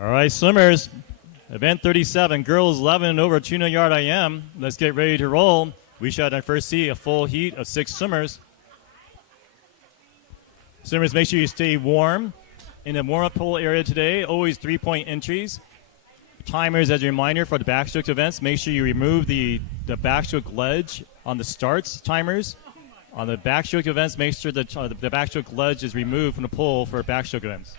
All right, swimmers, event 37, girls 11 and over 200 yard IM. Let's get ready to roll. We should, at first see a full heat of 6 swimmers. Swimmers, make sure you stay warm. In the warm-up pool area today, always 3-point entries. Timers, as a reminder for the backstroke events, make sure you remove the backstroke ledge on the starts timers. On the backstroke events, make sure that the backstroke ledge is removed from the pool for backstroke events.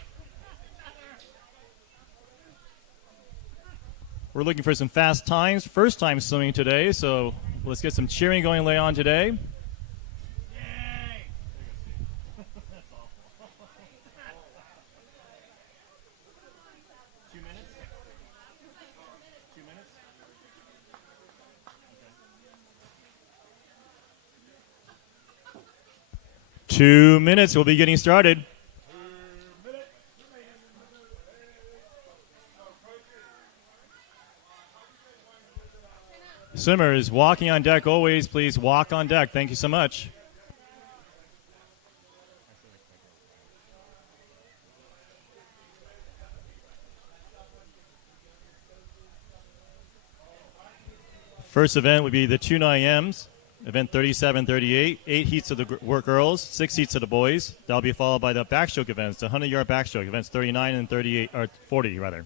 We're looking for some fast times. First time swimming today, so let's get some cheering going late on today. Yay! That's awful. 2 minutes? 2 minutes? Okay. 2 minutes, we'll be getting started. Swimmers, walking on deck always, please walk on deck. Thank you so much. First event would be the 2 IMs, event 37-38, 8 heats of the girls, 6 heats of the boys. That'll be followed by the backstroke events, the 100-yard backstroke events, 39 and 38, or 40 rather.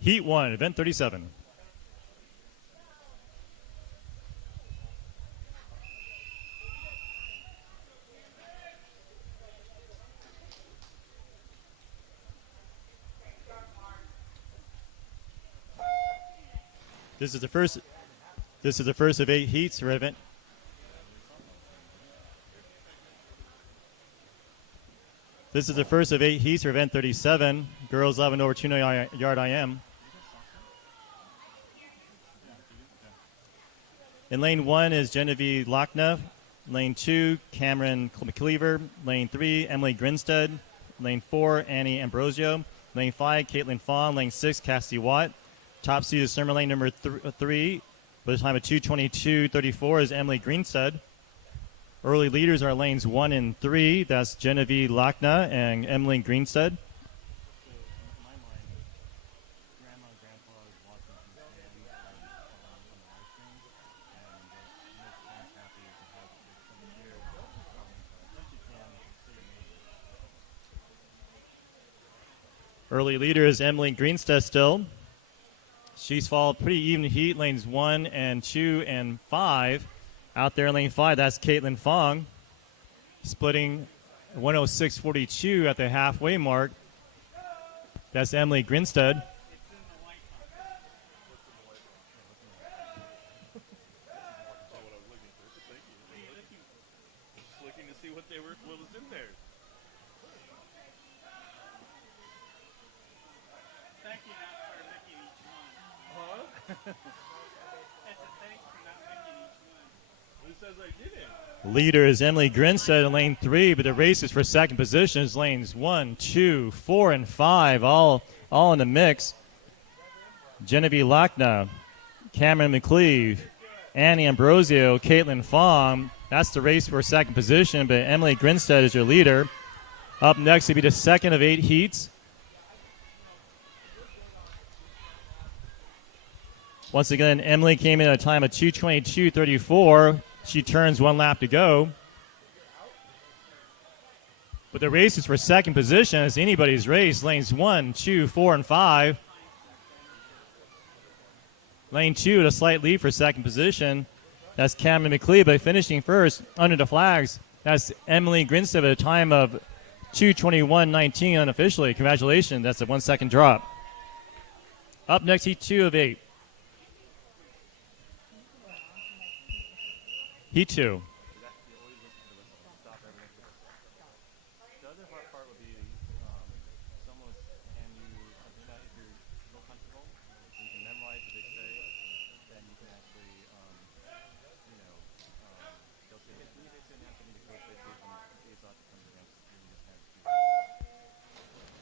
Heat 1, event 37. This is the first of 8 heats for event. This is the first of 8 heats for event 37. Girls 11 over 200 yard IM. In lane 1 is Genevieve Lochna. Lane 2, Cameron McCleaver. Lane 3, Emily Grinstead. Lane 4, Annie Ambrosio. Lane 5, Caitlin Fawn. Lane 6, Cassie Watt. Top seed is swimmer lane number 3 with a time of 2:22:34 is Emily Grinstead. Early leaders are lanes 1 and 3. That's Genevieve Lochna and Emily Grinstead. Early leader is Emily Greenstead still. She's followed pretty even heat, lanes 1 and 2 and 5. Out there in lane 5, that's Caitlin Fong, splitting 106.42 at the halfway mark. That's Emily Grinstead. Leader is Emily Grinstead in lane 3, but the race is for second position is lanes 1, 2, 4, and 5, all in the mix. Genevieve Lochna, Cameron McCleave, Annie Ambrosio, Caitlin Fong. That's the race for second position, but Emily Grinstead is your leader. Up next will be the second of 8 heats. Once again, Emily came in at a time of 2:22:34. She turns 1 lap to go. But the race is for second position. It's anybody's race. Lanes 1, 2, 4, and 5. Lane 2 at a slight lead for second position. That's Cameron McClee, but finishing first under the flags. That's Emily Grinstead at a time of 2:21.19 unofficially. Congratulations. That's a 1 second drop. Up next, heat 2 of 8. Heat 2.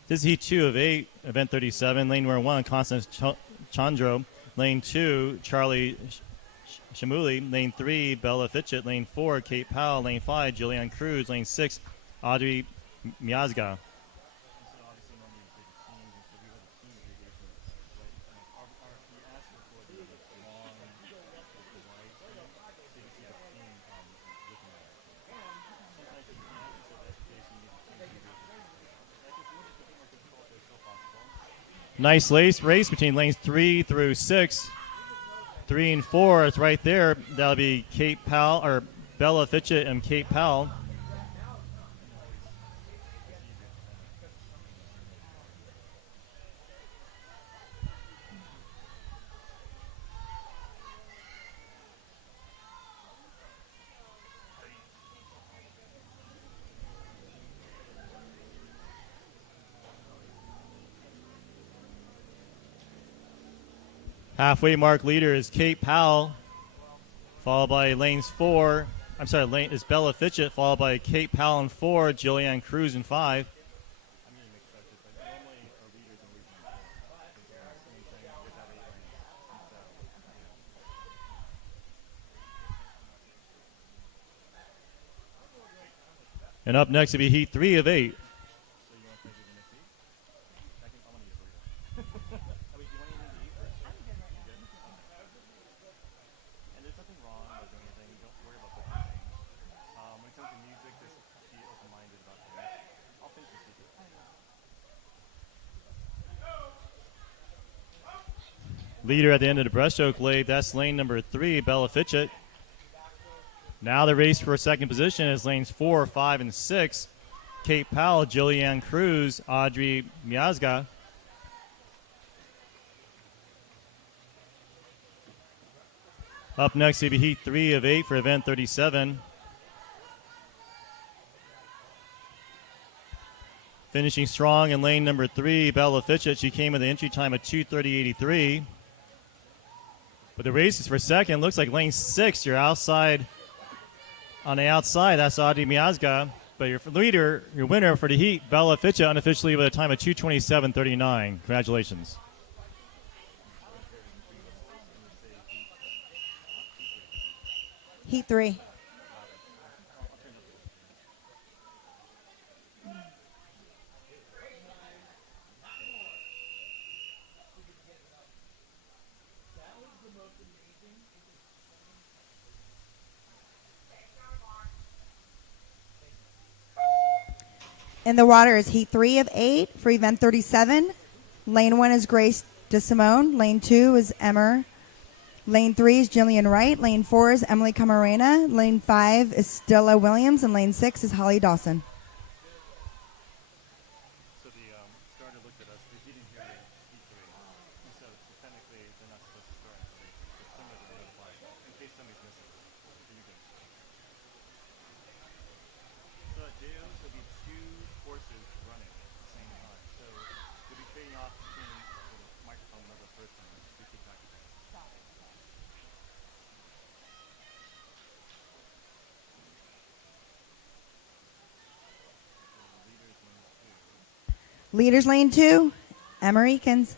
This is heat 2 of 8, event 37. Lane number 1, Constance Chandro. Lane 2, Charlie Shamuli. Lane 3, Bella Fitchett. Lane 4, Kate Powell. Lane 5, Julianne Cruz. Lane 6, Audrey Miazga. Nice race between lanes 3 through 6. 3 and 4 is right there. That'll be Kate Powell, or Bella Fitchett and Kate Powell. Halfway mark leader is Kate Powell, followed by lanes 4. I'm sorry, lane is Bella Fitchett, followed by Kate Powell in 4, Julianne Cruz in 5. And up next will be heat 3 of 8. Leader at the end of the breaststroke lead, that's lane number 3, Bella Fitchett. Now the race for second position is lanes 4, 5, and 6. Kate Powell, Julianne Cruz, Audrey Miazga. Up next will be heat 3 of 8 for event 37. Finishing strong in lane number 3, Bella Fitchett. She came with an entry time of 2:30.83. But the race is for second. Looks like lane 6, you're outside. On the outside, that's Audrey Miazga. But your leader, your winner for the heat, Bella Fitchett, unofficially with a time of 2:27.39. Congratulations. Heat 3. In the water is heat 3 of 8 for event 37. Lane 1 is Grace DeSimone. Lane 2 is Emmer. Lane 3 is Jillian Wright. Lane 4 is Emily Camarena. Lane 5 is Stella Williams. And lane 6 is Holly Dawson. So the starter looked at us. He didn't hear the heat 3. So technically, they're not supposed to start. But some of them don't apply. In case somebody's missing. So at JOs, there'll be 2 courses running at the same time. So we'll be trading off between the microphone of the person and we keep back. Leaders lane 2, Emma Eakins.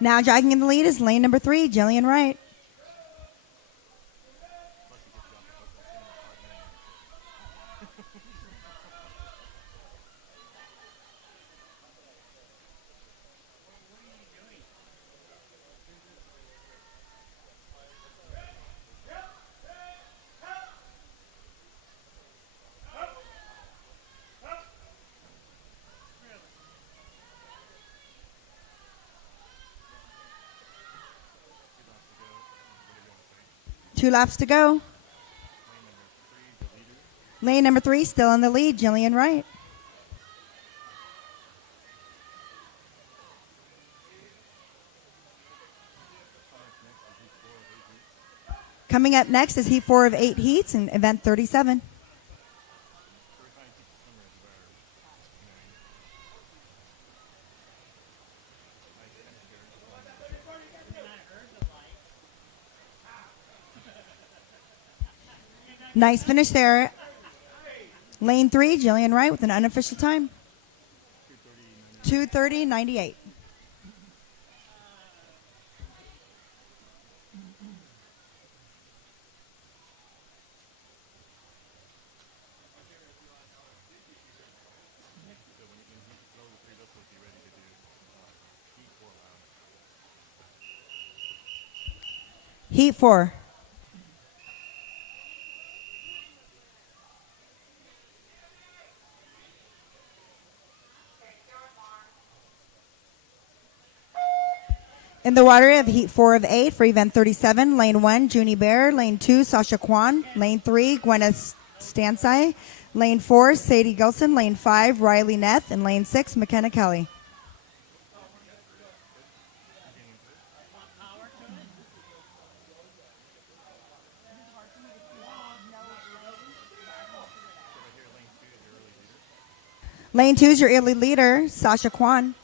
Now jogging in the lead is lane number 3, Jillian Wright. 2 laps to go. Lane number 3 still in the lead, Jillian Wright. Coming up next is heat 4 of 8 heats in event 37. Nice finish there. Lane 3, Jillian Wright with an unofficial time. 2:30.98. Heat 4. In the water of heat 4 of 8 for event 37, lane 1, Junie Bear, lane 2, Sasha Kwan, lane 3, Gwyneth Stansai, lane 4, Sadie Gilson, lane 5, Riley Neth, and lane 6, McKenna Kelly. Lane 2 is your early leader, Sasha Kwan.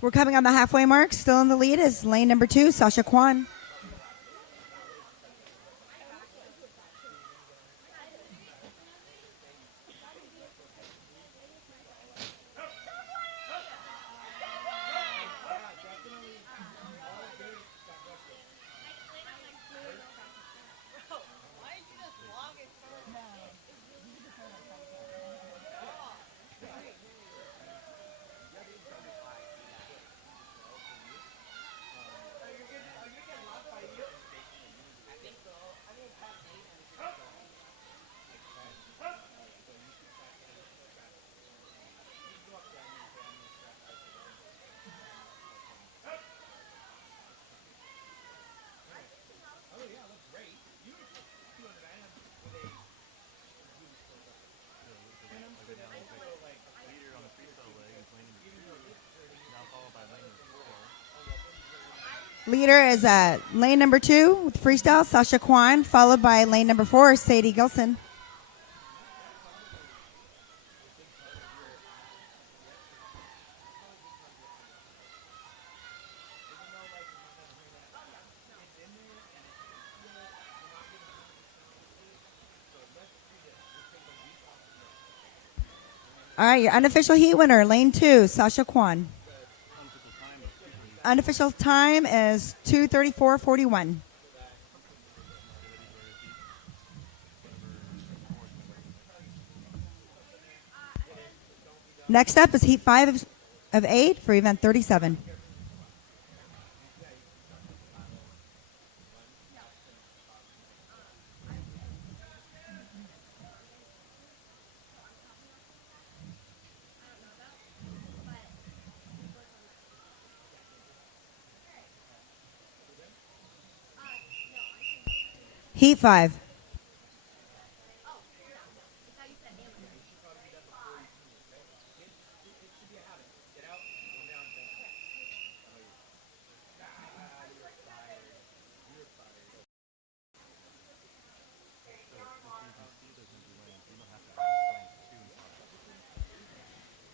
We're coming on the halfway mark. Still in the lead is lane number 2, Sasha Kwan. Leader is lane number 2 with freestyle, Sasha Kwan, followed by lane number 4, Sadie Gilson. All right, your unofficial heat winner, lane 2, Sasha Kwan. Unofficial time is 2:34.41. Next up is heat 5 of 8 for event 37. Heat 5.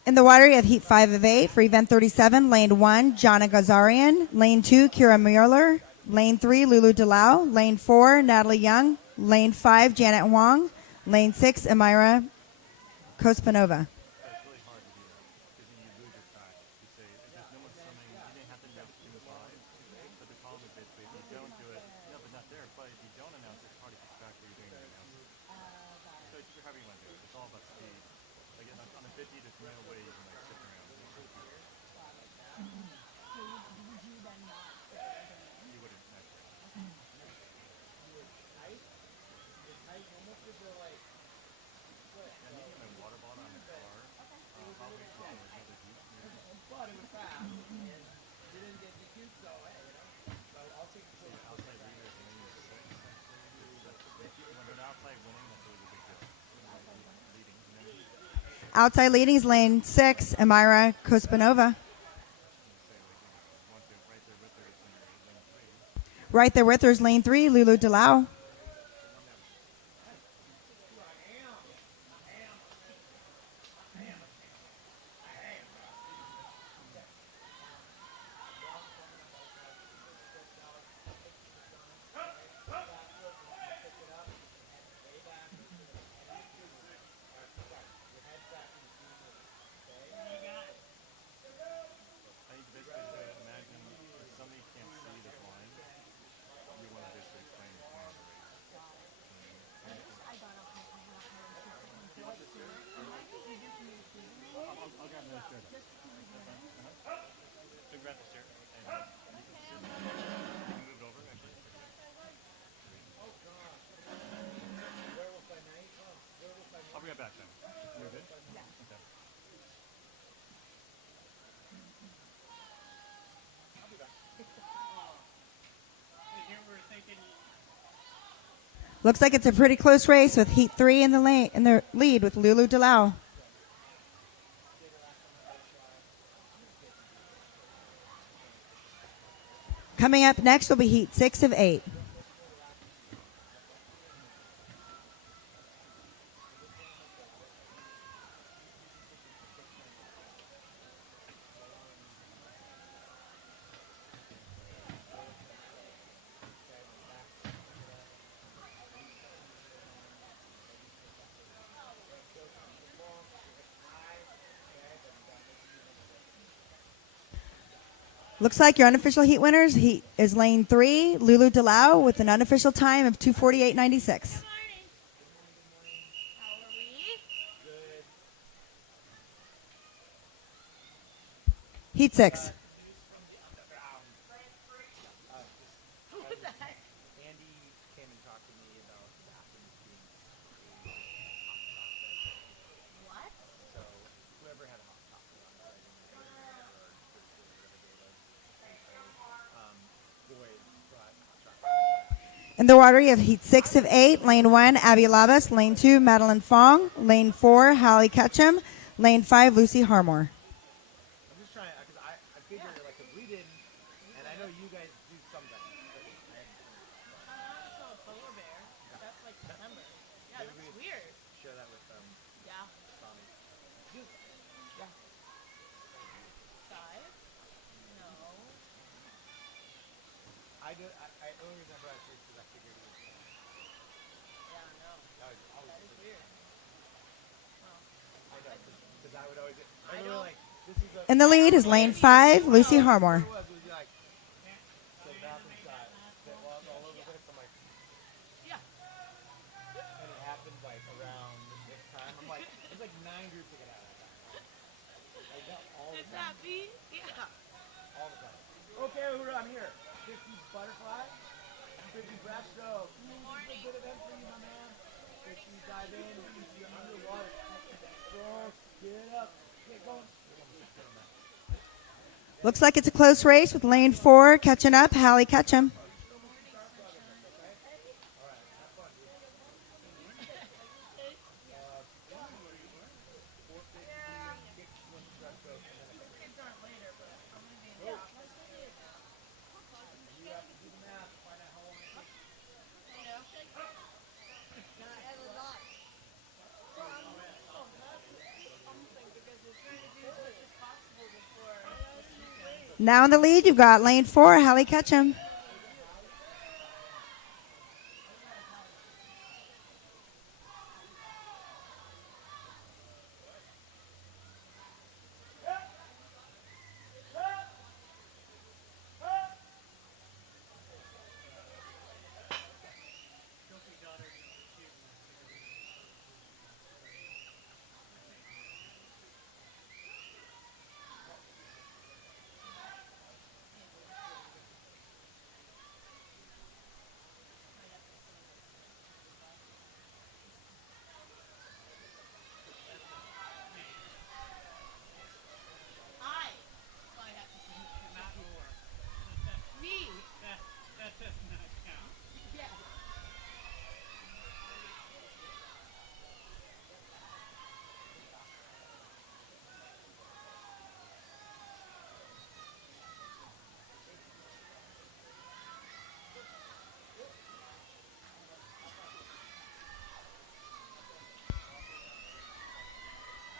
In the water, you have heat 5 of 8 for event 37. Lane 1, Jana Gazarian. Lane 2, Kira Mueller. Lane 3, Lulu Delau. Lane 4, Natalie Young. Lane 5, Janet Wong. Lane 6, Amira Kospinova. But it's really hard to do that because then you lose your track. You say, if there's no one swimming, you didn't have to announce the team's live. But the problem is basically if you don't do it, no, but not there. But if you don't announce it, it's hard to keep track where you're doing your announcing. So it's however you want to do it. It's all about speed. Like on a 50, there's no way you can like stick around. You wouldn't naturally. Yeah, I need my water bottle on the car. Probably for another heat. Outside leaders and then you're six. When they're outside winning, that's always a big deal. Leading. And then Outside leading is lane 6, Amira Kospinova. Right there with her is lane 3, Lulu Delau. I think basically to imagine if somebody can't see the blind, you want to basically explain the point of the race. I'll grab another shirt. So grab the shirt and you can move it over actually. I'll bring it back then. You're good? Yeah. Okay. Looks like it's a pretty close race with Heat 3 in the lead with Lulu Delau. Coming up next will be Heat 6 of 8. Looks like your unofficial heat winners is lane 3, Lulu Delau, with an unofficial time of 2:48.96. Heat 6. In the water, you have Heat 6 of 8, Lane 1, Abby Labas, Lane 2, Madeline Fong, Lane 4, Hallie Ketchum, Lane 5, Lucy Harmore. I'm just trying because I figure like if we didn't, and I know you guys do something. I saw a polar bear. That's like December. Yeah, Maybe that's we weird. share that with Yeah. Tommy. Just yeah. 5? No. I do. I only reason I brought it because I figured it was. Yeah, no. That is weird. I know because I would always. I I don't- like this is a. In the lead is Lane 5, Lucy Harmore. It would be like so bathroom shot that was all over this. I'm like, Yeah. and it happened like around this time. I'm like, there's like 9 groups that get out of that. Like that all the It's time. happy. Yeah. All the time. Okay, I'm here. 50 butterfly, 50 breaststroke. Good morning. Good event for you, my man. 50 dive in, 50 underwater. Stroke, get up, get going. Looks like it's a close race with Lane 4 catching up, Hallie Ketchum. Now in the lead, you've got Lane 4, Hallie Ketchum.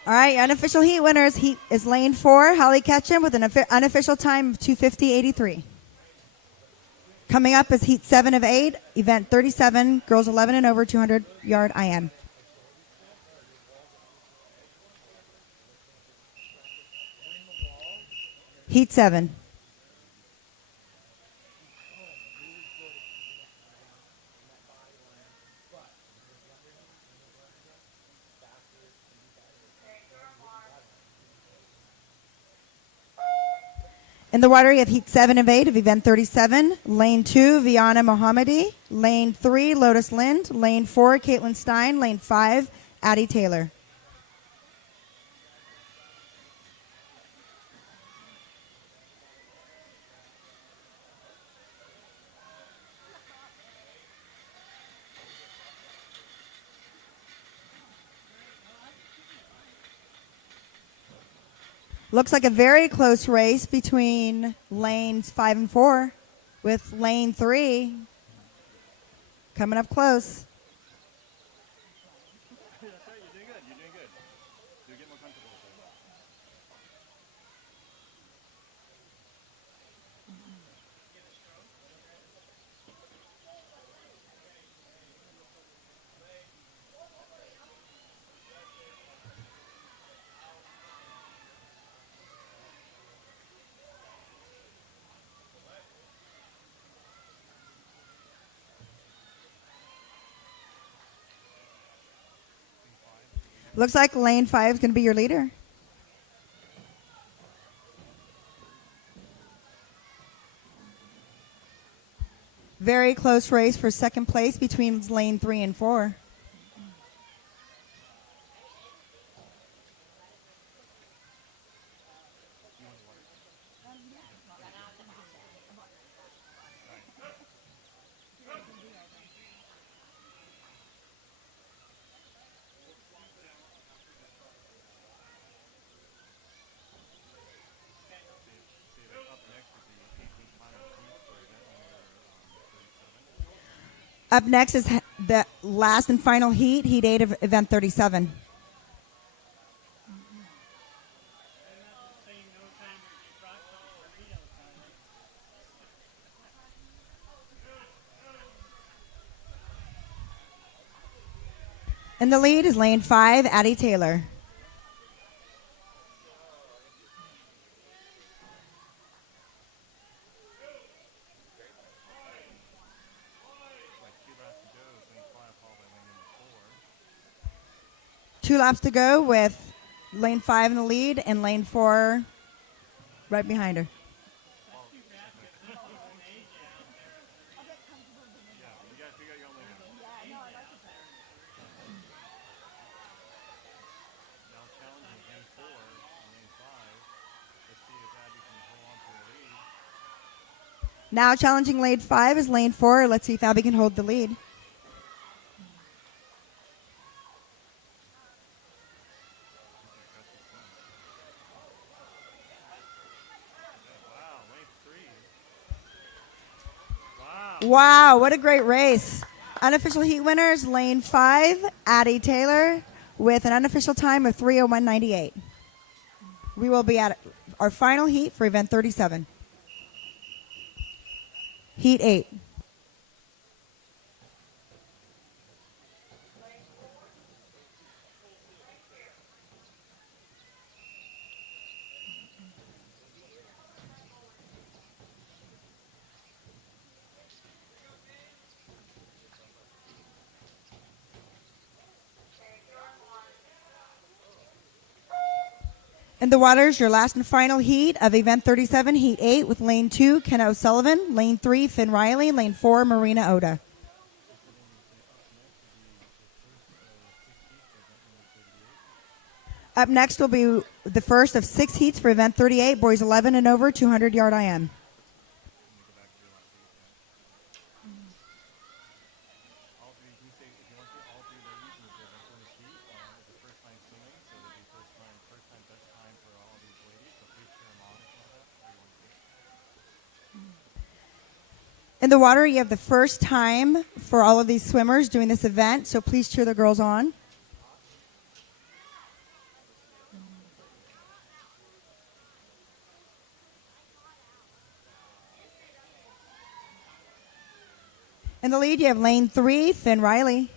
All right, unofficial heat winners. Heat is lane 4, Holly Ketchum with an unofficial time of 2:50.83. Coming up is heat 7 of 8, event 37, girls 11 and over, 200-yard IM. Heat 7. In the water, you have heat 7 of 8 of event 37. Lane 2, Viana Mohammadi. Lane 3, Lotus Lind. Lane 4, Caitlin Stein. Lane 5, Addie Taylor. Looks like a very close race between lanes 5 and 4, with lane 3 coming up close. That's right. You're doing good. You're doing good. You're getting more comfortable with it. Looks like lane 5 is going to be your leader. Very close race for second place between lane 3 and 4. Up next is the last and final heat, heat 8 of event 37. In the lead is lane 5, Addie Taylor. Two laps to go with lane 5 in the lead and lane 4 right behind her. Now challenging lane 5 is lane 4. Let's see if Abby can hold the lead. Wow, what a great race. Unofficial heat winners, lane 5, Addie Taylor, with an unofficial time of 3:01.98. We will be at our final heat for event 37. Heat 8. In the waters, your last and final heat of event 37, heat 8, with lane 2, Kenna O'Sullivan, lane 3, Finn Riley, lane 4, Marina Oda. Up next will be the first of 6 heats for event 38, boys 11 and over, 200-yard IM. In the water, you have the first time for all of these swimmers doing this event, so please cheer the girls on. In the lead, you have lane 3, Finn Riley.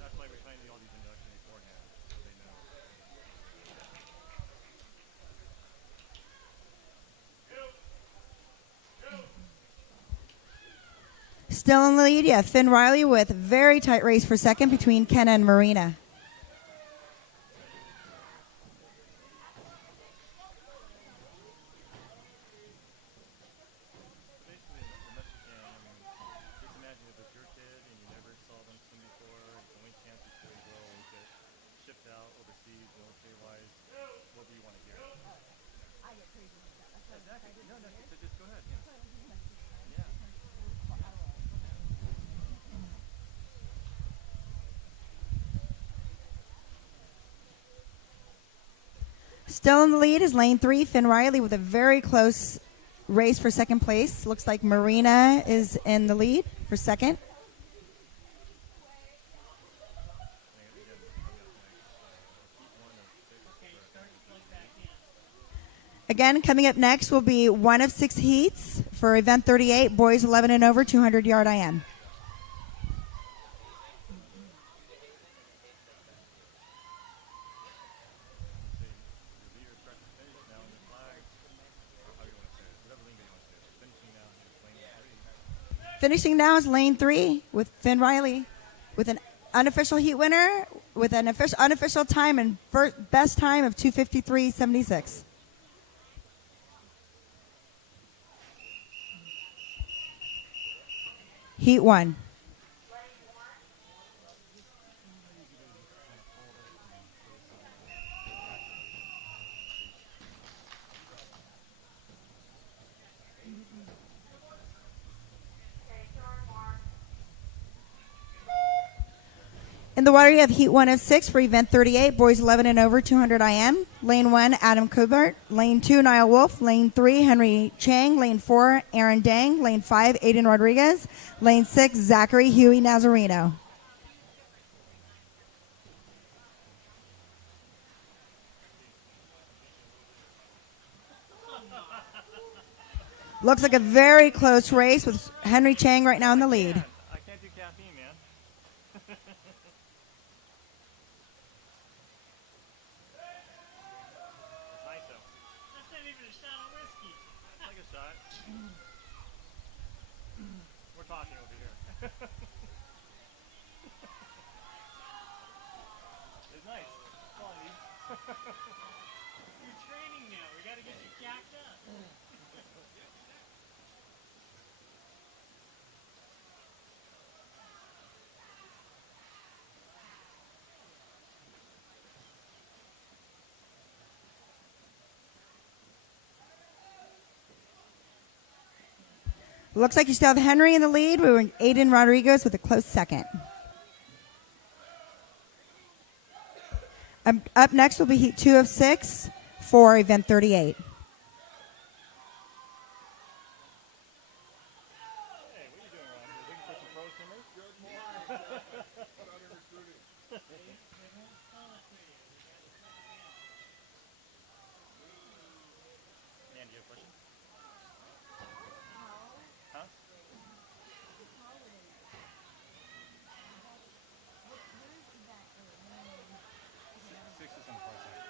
That's why we're trying to do all these inductions beforehand, so they know. Still in the lead, you have Finn Riley with a very tight race for second between Kenna and Marina. Basically, the best you can. I mean, just imagine if it's your kid and you never saw them swim before, the only chance is to go and get shipped out overseas, military-wise. What do you want to hear? I get crazy like that. That's why I'm Exactly. excited No, to no, hear. so just go ahead. Yeah. That's why I do message time. Yeah. Still in the lead is lane 3, Finn Riley, with a very close race for second place. Looks like Marina is in the lead for second. Again, coming up next will be one of 6 heats for event 38, boys 11 and over, 200-yard IM. Finishing now is lane 3 with Finn Riley with an unofficial heat winner with an unofficial time and best time of 2:53.76. Heat 1. In the water, you have heat 1 of 6 for event 38, boys 11 and over, 200 IM. Lane 1, Adam Kubert. Lane 2, Niall Wolf. Lane 3, Henry Chang. Lane 4, Aaron Dang. Lane 5, Aiden Rodriguez. Lane 6, Zachary Huey Nazarino. Looks like a very close race with Henry Chang right now in the lead. I can't do caffeine, man. It's nice though. That's not even a shot of whiskey. It's like a shot. We're talking over here. It's nice. Come on, Lee. You're training now. We got to get you jacked up. Looks like you still have Henry in the lead. We were Aiden Rodriguez with a close second. Up next will be heat 2 of 6 for event 38. Hey, what are you doing around here? Looking for some pro swimmers? Good Man, do you have a question? Huh? Six is on the far side.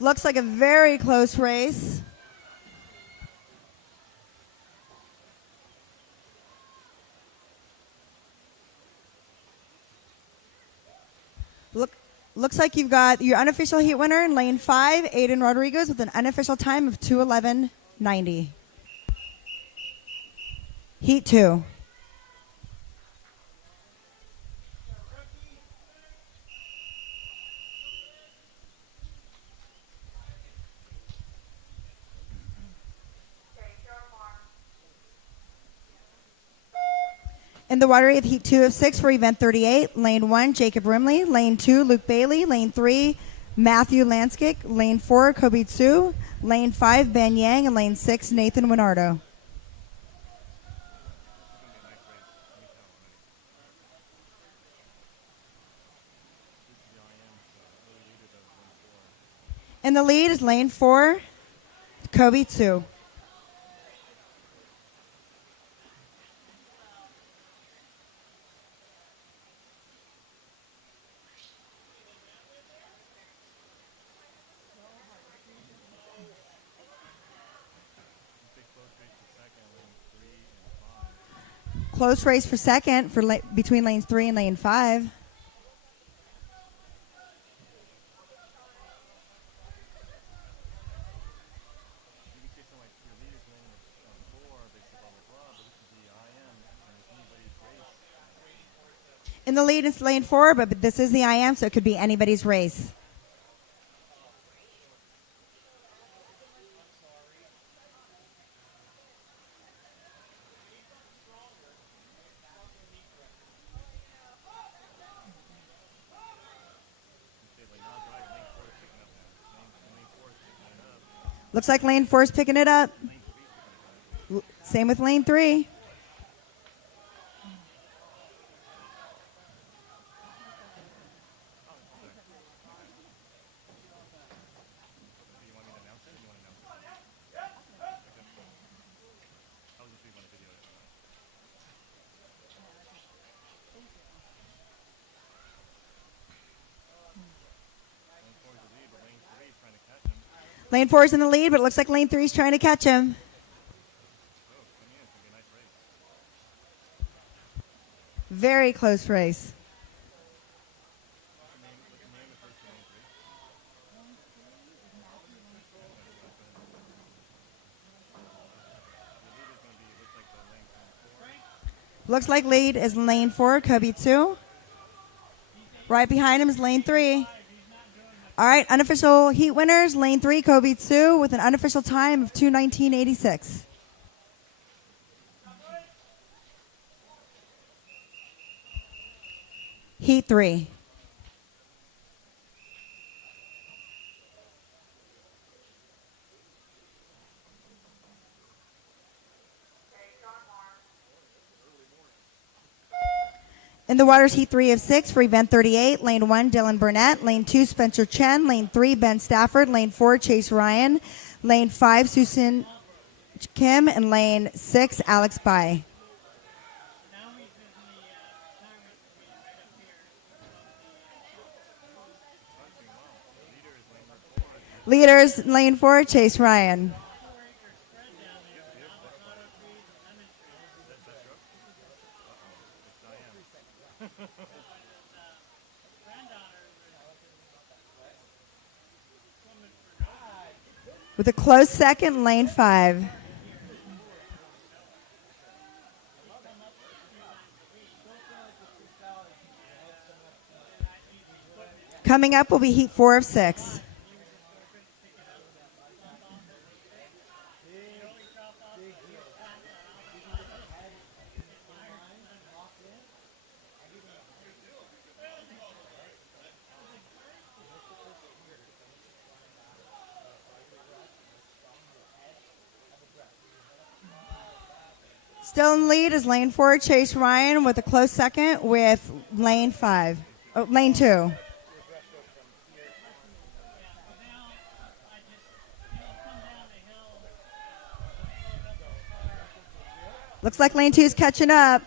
Looks like a very close race. Looks like you've got your unofficial heat winner in lane 5, Aiden Rodriguez, with an unofficial time of 2:11.90. Heat 2. In the water, we have heat 2 of 6 for event 38. Lane 1, Jacob Rimley. Lane 2, Luke Bailey. Lane 3, Matthew Lanskick. Lane 4, Kobe Tsu. Lane 5, Ben Yang. And lane 6, Nathan Winardo. In the lead is lane 4, Kobe Tsu. Close race for second for between lanes 3 and lane 5. In the lead is lane 4, but this is the IM, so it could be anybody's race. Looks like lane 4 is picking it up. Same with lane 3. Lane 4 is in the lead, but it looks like lane 3 is trying to catch him. Very close race. Looks like lead is lane 4, Kobe 2. Right behind him is lane 3. All right, unofficial heat winners, lane 3, Kobe 2, with an unofficial time of 2:19.86. Heat 3. In the waters, heat 3 of 6 for event 38. Lane 1, Dylan Burnett. Lane 2, Spencer Chen. Lane 3, Ben Stafford. Lane 4, Chase Ryan. Lane 5, Susan Kim. And lane 6, Alex Bai. Leaders, lane 4, Chase Ryan. With a close second, lane 5. Coming up will be heat 4 of 6. Still in the lead is lane 4, Chase Ryan, with a close second with lane 5. Oh, lane 2. Looks like lane 2 is catching up.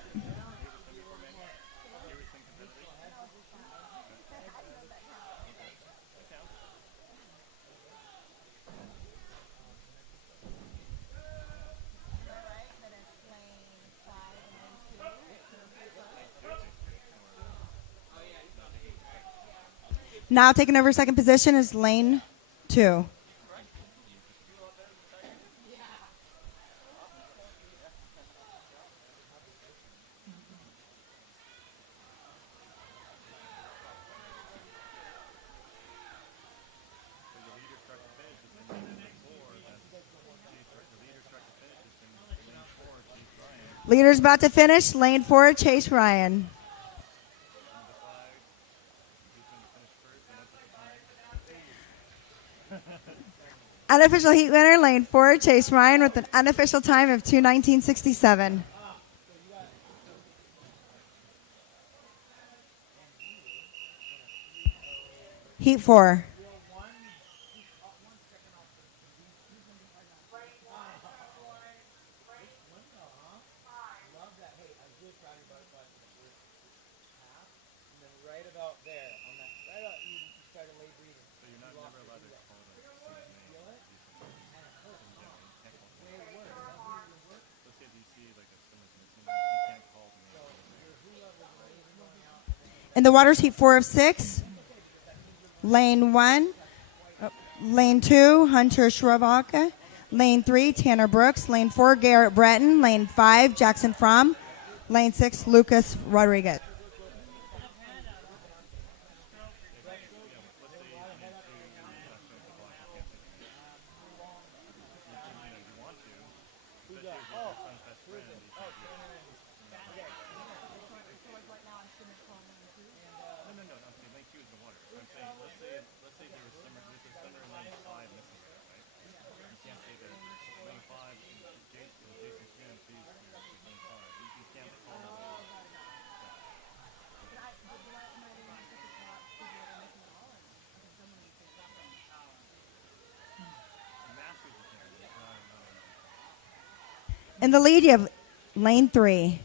Now taking over second position is lane 2. Leader's about to finish. Lane 4, Chase Ryan. Unofficial heat winner, lane 4, Chase Ryan, with an unofficial time of 2:19.67. Heat 4. Love that. Hey, I was really proud of your butterfly for the first half, and then right about there, on that, right about you started late breathing. So you're not never allowed to call it. Feel it? And it hurts. It's way worse. Let's say you see like a stomach missing, you can't call them. So your hula was amazing going out. In the waters, heat 4 of 6. Lane 1. Lane 2, Hunter Shravaka. Lane 3, Tanner Brooks. Lane 4, Garrett Breton. Lane 5, Jackson Fromm. Lane 6, Lucas Rodriguez. In the lead, you have lane 3.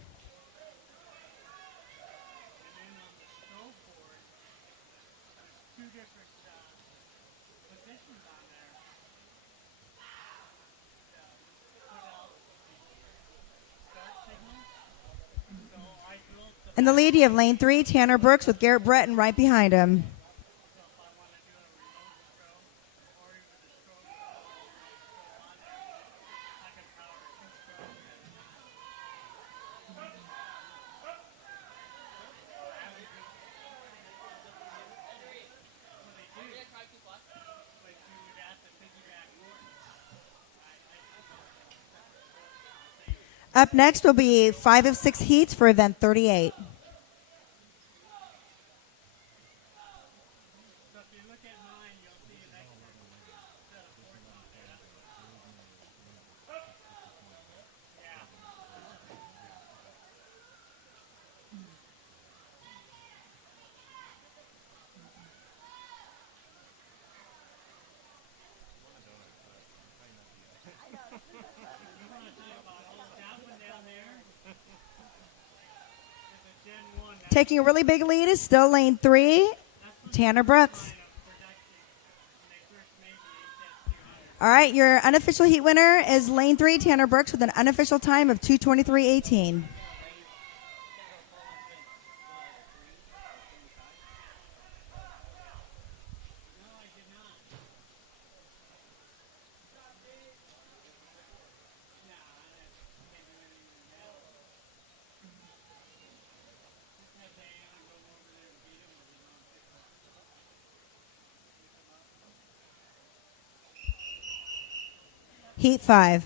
In the lead, you have lane 3, Tanner Brooks, with Garrett Breton right behind him. Up next will be 5 of 6 heats for event 38. Taking a really big lead is still lane 3, Tanner Brooks. All right, your unofficial heat winner is lane 3, Tanner Brooks, with an unofficial time of 2:23.18. Heat 5.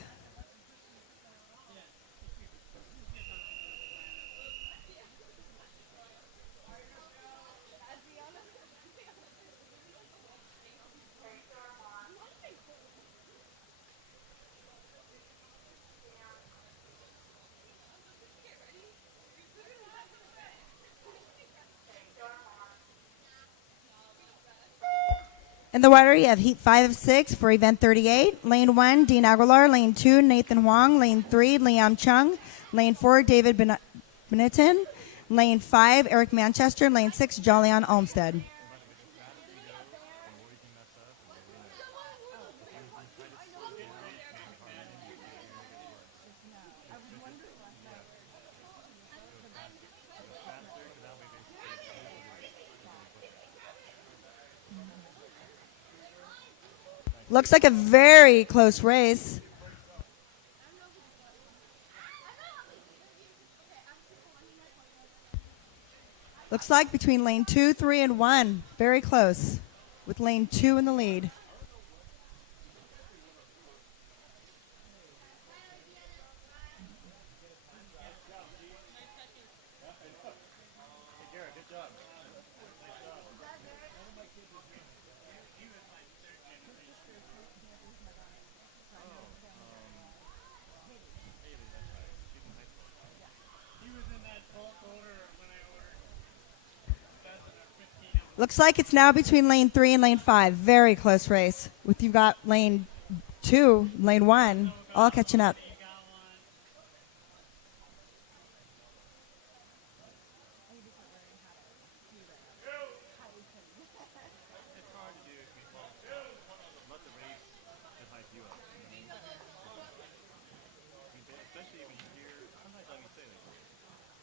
In the water, you have heat 5 of 6 for event 38. Lane 1, Dean Aguilar. Lane 2, Nathan Huang. Lane 3, Liam Chung. Lane 4, David Benetton. Lane 5, Eric Manchester. Lane 6, Jolyon Olmstead. Looks like a very close race. Looks like between lane 2, 3, and 1. Very close, with lane 2 in the lead. Looks like it's now between lane 3 and lane 5. Very close race. With you've got lane 2, lane 1, all catching up. It's hard to do. I mean, well, let the race just hype you up. You know what I mean? I mean, especially when you hear, sometimes let me say, like,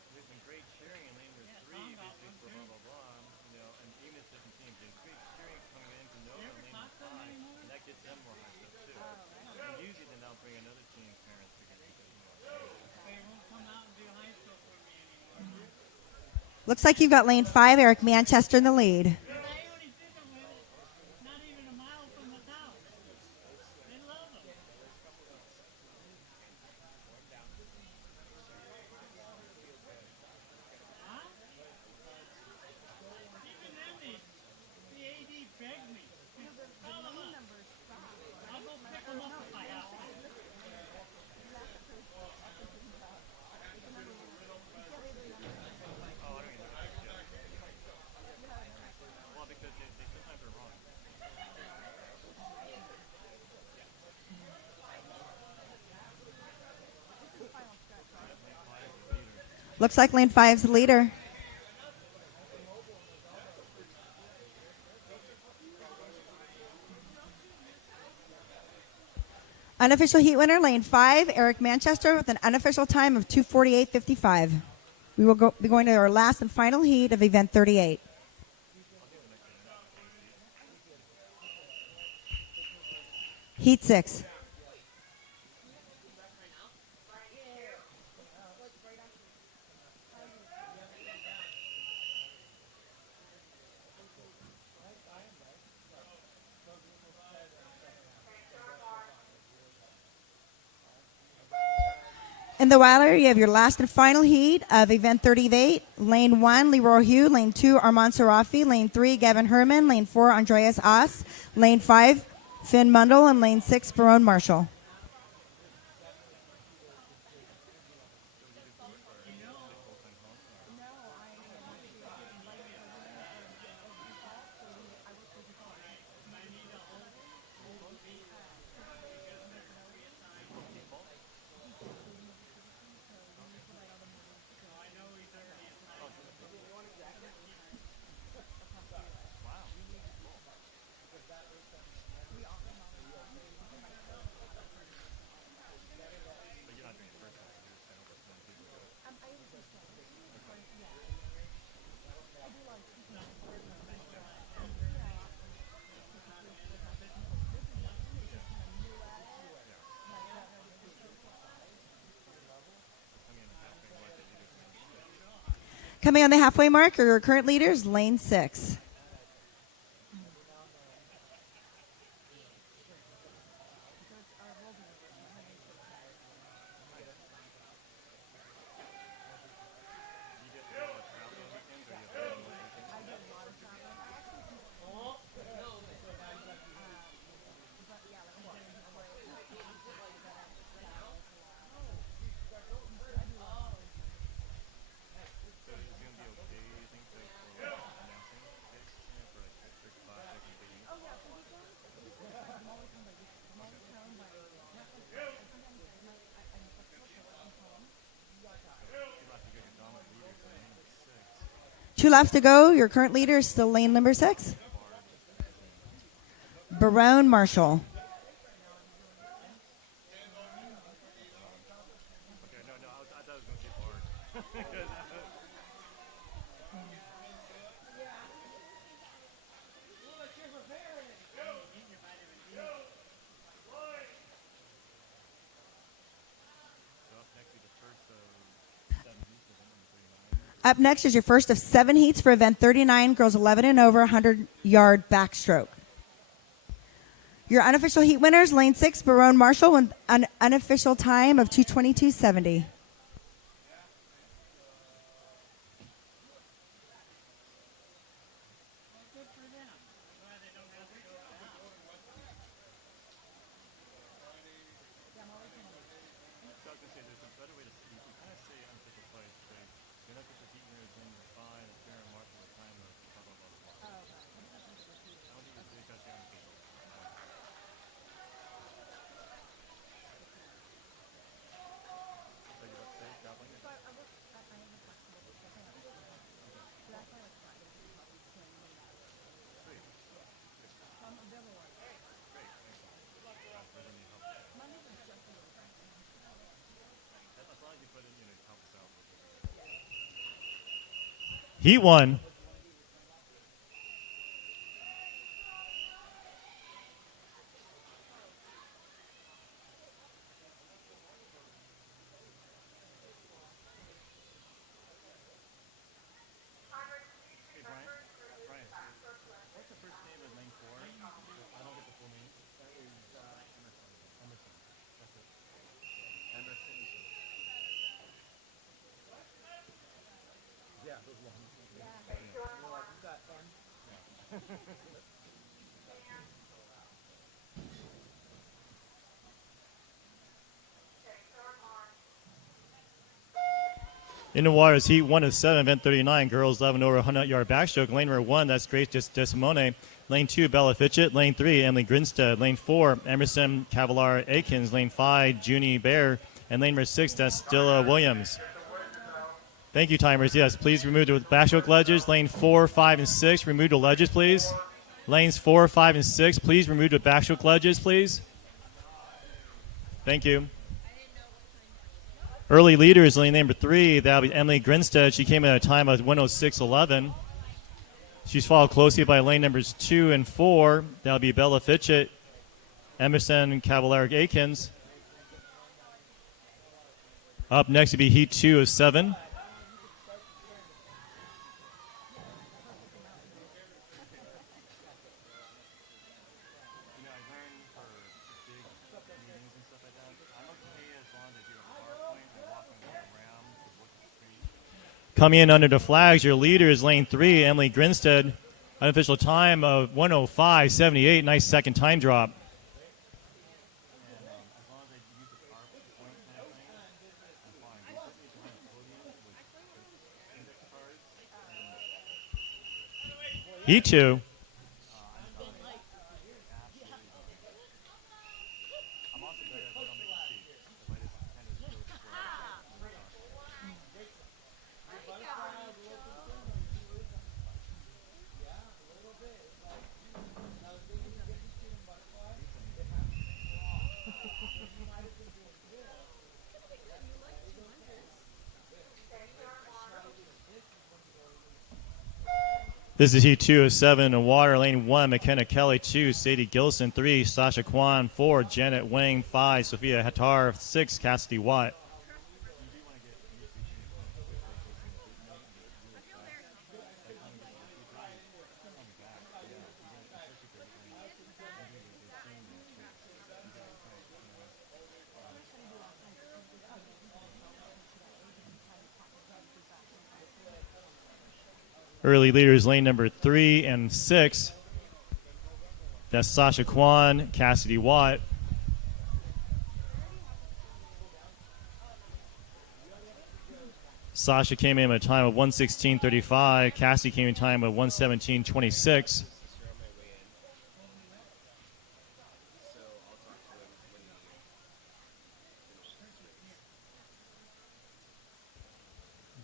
there's been great cheering in lane number 3, basically for blah, blah, blah. You know, and even if it's different teams, there's great cheering coming into Nova in lane number 5, and that gets them more hyped up, too. And usually then they'll bring another team's parents to get, They won't come out and do high school for me anymore. Looks like you've got lane 5, Eric Manchester in the lead. I already did them with it. Not even a mile from the house. They love them. Huh? Even then, the AD begged me. Call them up. I'll go pick them up at my house. well, because they sometimes are wrong. Looks like lane 5's the leader. Unofficial heat winner, lane 5, Eric Manchester with an unofficial time of 2:48.55. We will be going to our last and final heat of event 38. Heat 6. In the Wilder, you have your last and final heat of event 38. Lane 1, Leroy Hugh. Lane 2, Armand Sarafi. Lane 3, Gavin Herman. Lane 4, Andreas Aas. Lane 5, Finn Mundell. And lane 6, Barone Marshall. Coming on the halfway mark are your current leaders, lane 6. Two laps to go. Your current leader is still lane number 6. Barone Marshall. Okay, no, I thought I was going to say Bard. Up next is your first of 7 heats for event 39, girls 11 and over, 100-yard backstroke. Your unofficial heat winners, lane 6, Barone Marshall, with an unofficial time of 2:22.70. Heat 1. In the waters, Heat 1 is 7, event 39. Girls 11 over 100-yard backstroke. Lane number 1, that's Grace Desimone. Lane 2, Bella Fitchett. Lane 3, Emily Grinstead. Lane 4, Emerson Cavallaro Akins. Lane 5, Junie Bear. And lane number 6, that's Stilla Williams. Thank you, timers. Yes, please remove the backstroke ledges. Lane 4, 5, and 6, remove the ledges, please. Lanes 4, 5, and 6, please remove the backstroke ledges, please. Thank you. Early leaders, lane number 3, that'll be Emily Grinstead. She came in at a time of 106.11. She's followed closely by lane numbers 2 and 4. That'll be Bella Fitchett, Emerson Cavallaro Akins. Up next will be Heat 2 of 7. Coming in under the flags, your leader is lane 3, Emily Grinstead. Unofficial time of 105.78. Nice second time drop. Heat 2. This is Heat 2 of 7 in water. Lane 1, McKenna Kelly. 2, Sadie Gilson. 3, Sasha Kwan. 4, Janet Wang. 5, Sophia Hattar. 6, Cassidy Watt. Early leaders, lane number 3 and 6. That's Sasha Kwan, Cassidy Watt. Sasha came in at a time of 1:16.35. Cassidy came in a time of 1:17.26.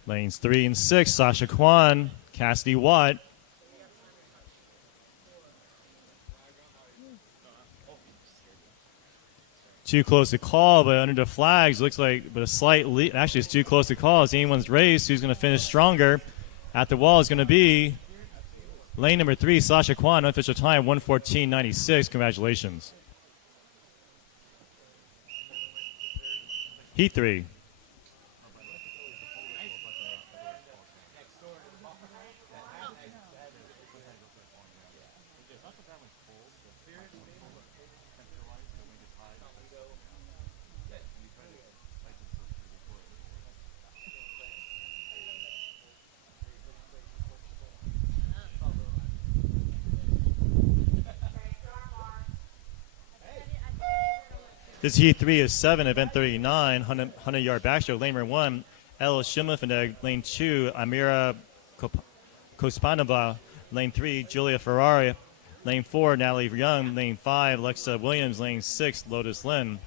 Lanes 3 and 6, Sasha Kwan, Cassidy Watt. Too close to call, but under the flags, looks like, but a slight lead. Actually, it's too close to call. It's anyone's race. Who's going to finish stronger? At the wall is going to be lane number 3, Sasha Kwan, unofficial time, 1:14.96. Congratulations. Heat 3. This Heat 3 is 7, event 39, 100-yard backstroke. Lane number 1, Ella Shimlifeneg. Lane 2, Amira Kospanova. Lane 3, Julia Ferrari. Lane 4, Natalie Young. Lane 5, Alexa Williams. Lane 6, Lotus Lynn.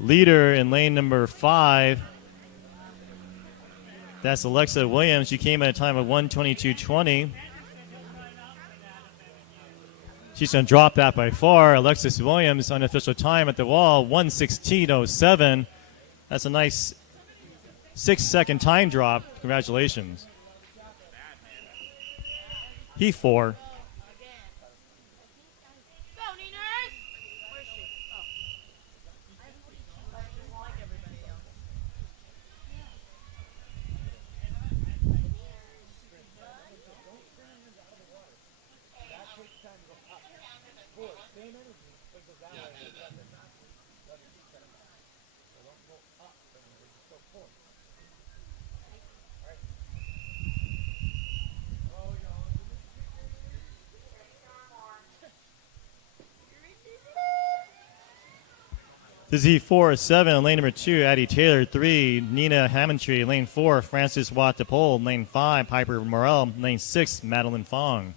Leader in lane number 5. That's Alexa Williams. She came at a time of 1:22.20. She's going to drop that by far. Alexis Williams, unofficial time at the wall, 1:16.07. That's a nice 6-second time drop. Congratulations. Heat 4. This is Heat 4, 7 in lane number 2, Addie Taylor. 3, Nina Hammondtree. Lane 4, Francis Watt-DePole. Lane 5, Piper Morel. Lane 6, Madeline Fong.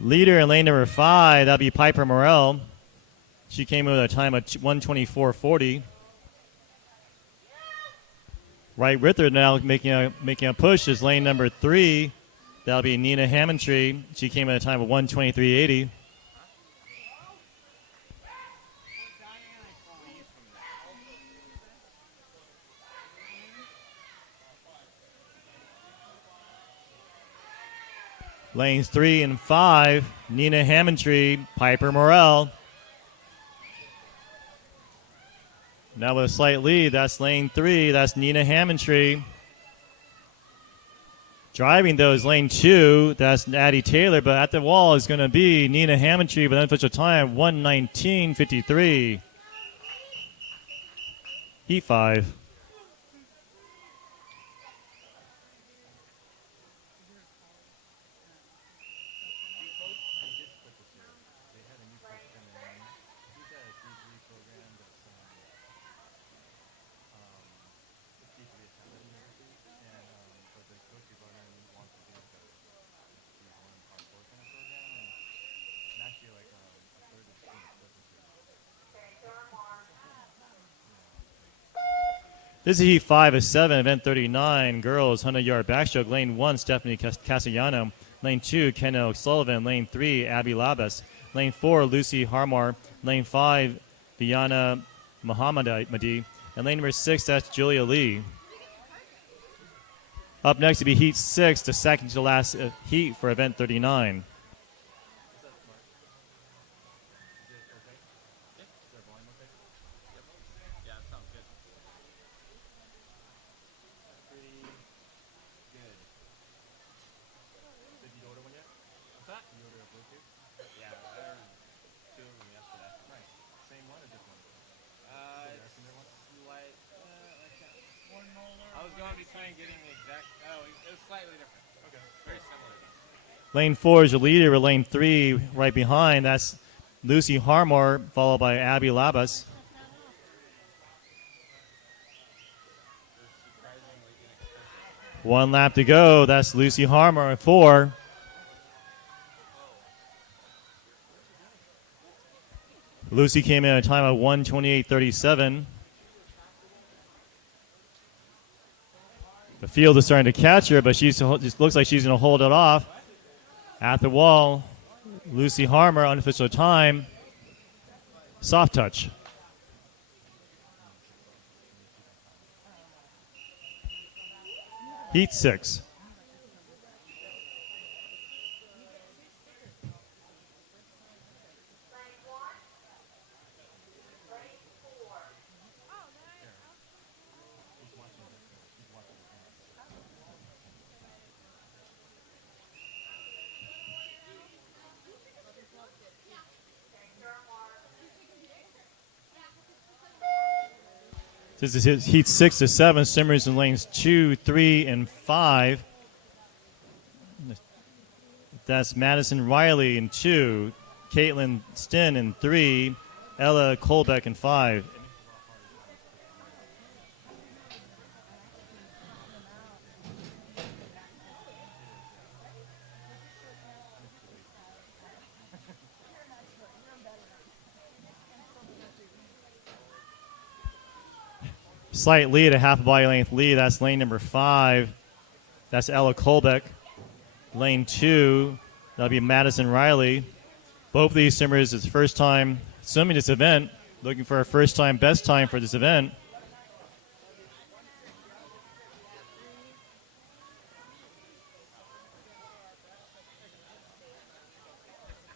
Leader in lane number 5, that'll be Piper Morel. She came in with a time of 1:24.40. Right with her now, making a push is lane number 3. That'll be Nina Hammondtree. She came at a time of 1:23.80. Lanes 3 and 5, Nina Hammondtree, Piper Morel. Now with a slight lead, that's lane 3, that's Nina Hammondtree. Driving though is lane 2, that's Addie Taylor, but at the wall is going to be Nina Hammondtree, but unofficial time, 1:19.53. Heat 5. This is Heat 5 of 7, event 39, girls, 100-yard backstroke. Lane 1, Stephanie Castellano. Lane 2, Kenna O'Sullivan. Lane 3, Abby Labas. Lane 4, Lucy Harmar. Lane 5, Viana Mohammadi. And lane number 6, that's Julia Lee. Up next to be Heat 6, the second to last heat for event 39. Lane 4 is your leader with lane 3 right behind. That's Lucy Harmar, followed by Abby Labas. One lap to go. That's Lucy Harmar at 4. Lucy came in at a time of 1:28.37. The field is starting to catch her, but just looks like she's going to hold it off. At the wall, Lucy Harmar, unofficial time. Soft touch. Heat 6. This is Heat 6 to 7. Simmers in lanes 2, 3, and 5. That's Madison Riley in 2. Caitlin Stin in 3. Ella Kolbeck in 5. Slight lead, a half a body length lead. That's lane number 5. That's Ella Kolbeck. Lane 2, that'll be Madison Riley. Both of these swimmers, it's first time swimming this event, looking for a first time best time for this event.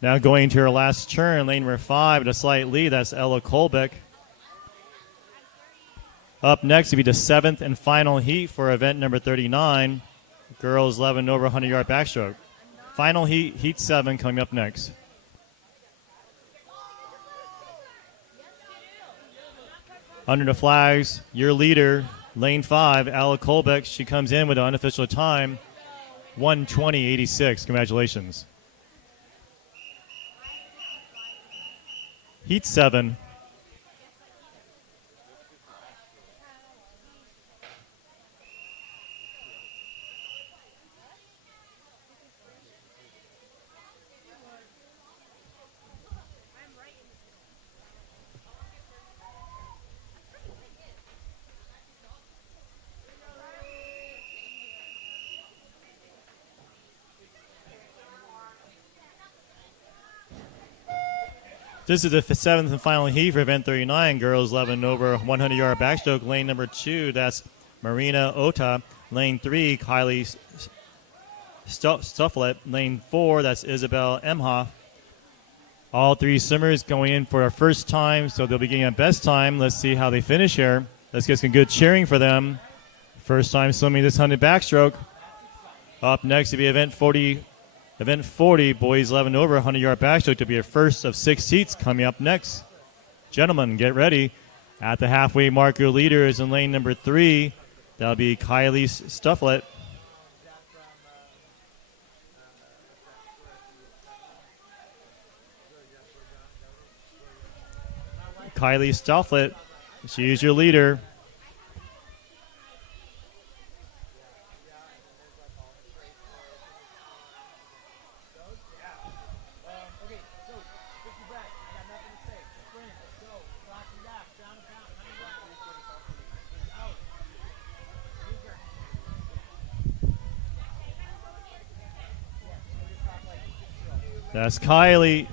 Now going to her last turn, lane number 5 at a slight lead. That's Ella Kolbeck. Up next will be the 7th and final heat for event number 39, girls 11 over 100-yard backstroke. Final heat, heat 7, coming up next. Under the flags, your leader, lane 5, Ella Kolbeck. She comes in with an unofficial time, 1:20.86. Congratulations. Heat 7. This is the 7th and final heat for event 39, girls 11 over 100-yard backstroke. Lane number 2, that's Marina Ota. Lane 3, Kylie Stufflet. Lane 4, that's Isabel Emhoff. All three swimmers going in for a first time, so they'll be getting a best time. Let's see how they finish here. Let's get some good cheering for them. First time swimming this 100 backstroke. Up next will be event 40, boys 11 over 100-yard backstroke, to be a first of 6 heats coming up next. Gentlemen, get ready. At the halfway mark, your leader is in lane number 3. That'll be Kylie Stufflet. Kylie Stufflet, she is your leader. That's Kylie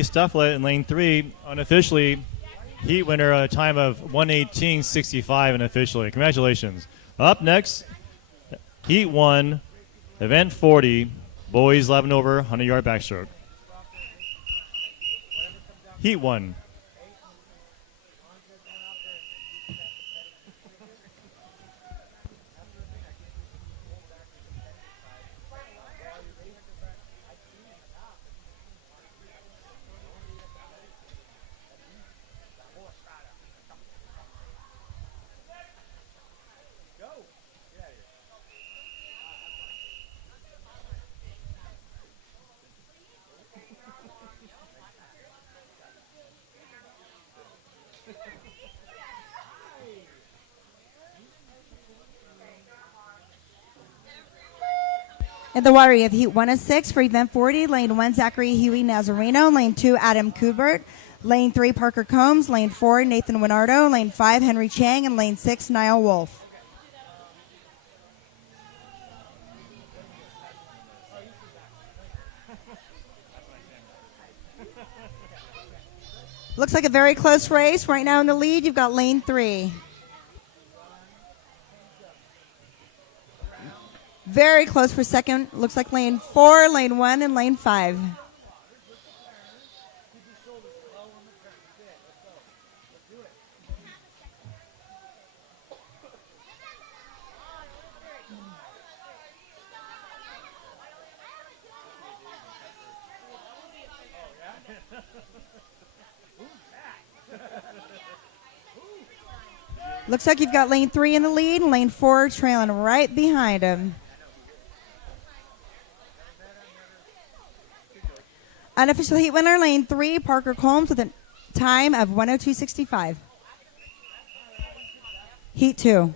Stufflet in lane 3, unofficially heat winner at a time of 1:18.65 unofficially. Congratulations. Up next, heat 1, event 40, boys 11 over 100-yard backstroke. Heat 1. In the water, you have heat 1 of 6 for event 40. Lane 1, Zachary Huey Nazareno. Lane 2, Adam Kubert. Lane 3, Parker Combs. Lane 4, Nathan Winardo. Lane 5, Henry Chang. And lane 6, Niall Wolf. Looks like a very close race. Right now in the lead, you've got lane 3. Very close for second. Looks like lane 4, lane 1, and lane 5. Looks like you've got lane 3 in the lead and lane 4 trailing right behind him. Unofficial heat winner, lane 3, Parker Combs with a time of 102.65. Heat 2.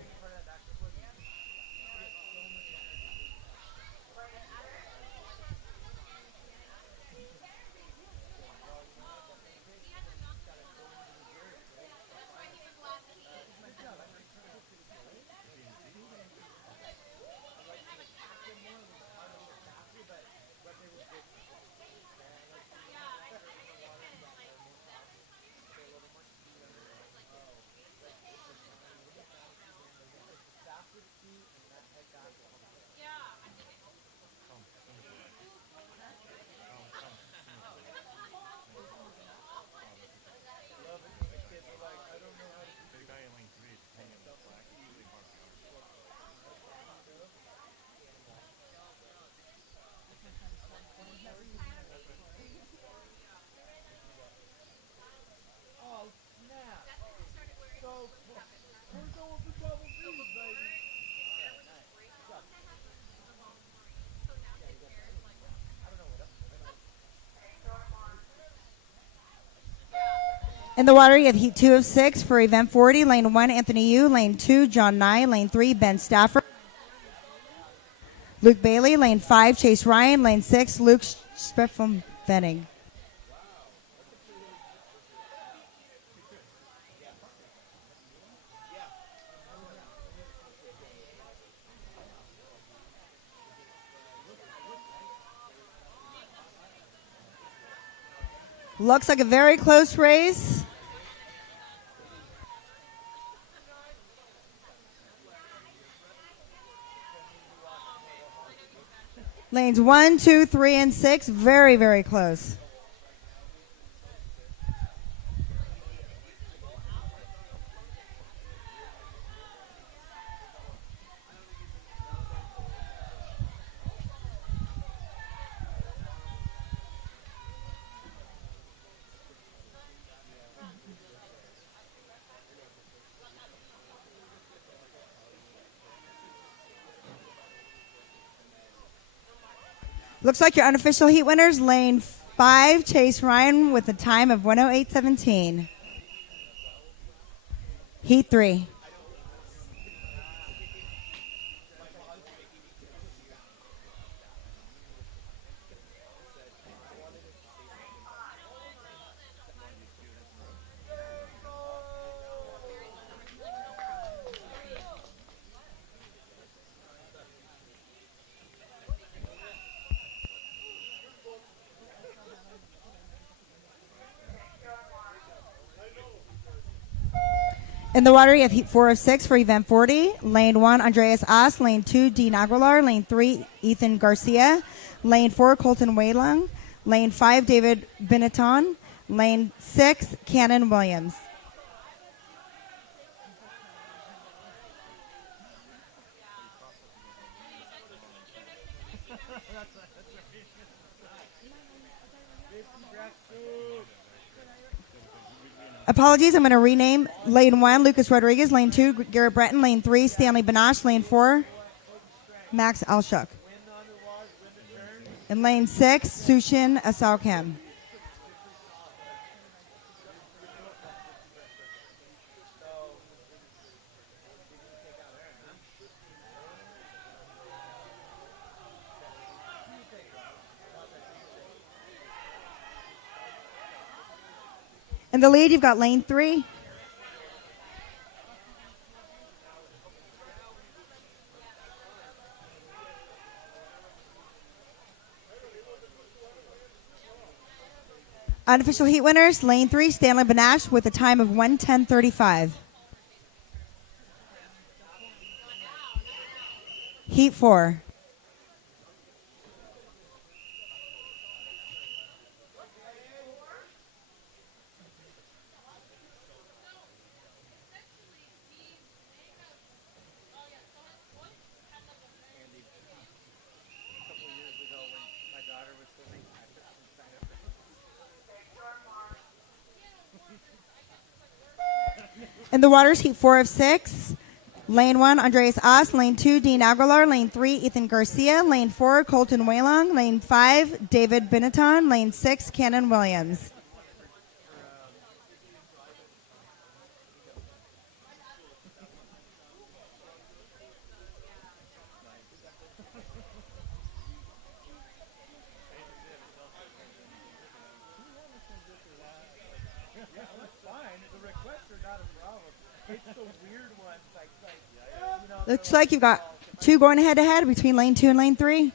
Oh, snap. So, we're going for double B's, baby. In the water, you have heat 2 of 6 for event 40. Lane 1, Anthony Yu. Lane 2, John Nye. Lane 3, Ben Stafford. Luke Bailey. Lane 5, Chase Ryan. Lane 6, Luke Speffel Venning. Looks like a very close race. Lanes 1, 2, 3, and 6, very, very close. Looks like your unofficial heat winners, lane 5, Chase Ryan with a time of 108.17. Heat 3. In the water, you have heat 4 of 6 for event 40. Lane 1, Andreas Oss. Lane 2, Dean Aguilar. Lane 3, Ethan Garcia. Lane 4, Colton Waylung. Lane 5, David Benetton. Lane 6, Cannon Williams. Apologies, I'm going to rename lane 1, Lucas Rodriguez. Lane 2, Garrett Breton. Lane 3, Stanley Banash. Lane 4, Max Alshuk. In lane 6, Sushin Asaukem. In the lead, you've got lane 3. Unofficial heat winners, lane 3, Stanley Banash with a time of 1:10:35. Heat 4. In the waters, heat 4 of 6. Lane 1, Andreas Oss. Lane 2, Dean Aguilar. Lane 3, Ethan Garcia. Lane 4, Colton Waylong. Lane 5, David Benetton. Lane 6, Cannon Williams. Looks like you've got two going head-to-head between lane 2 and lane 3.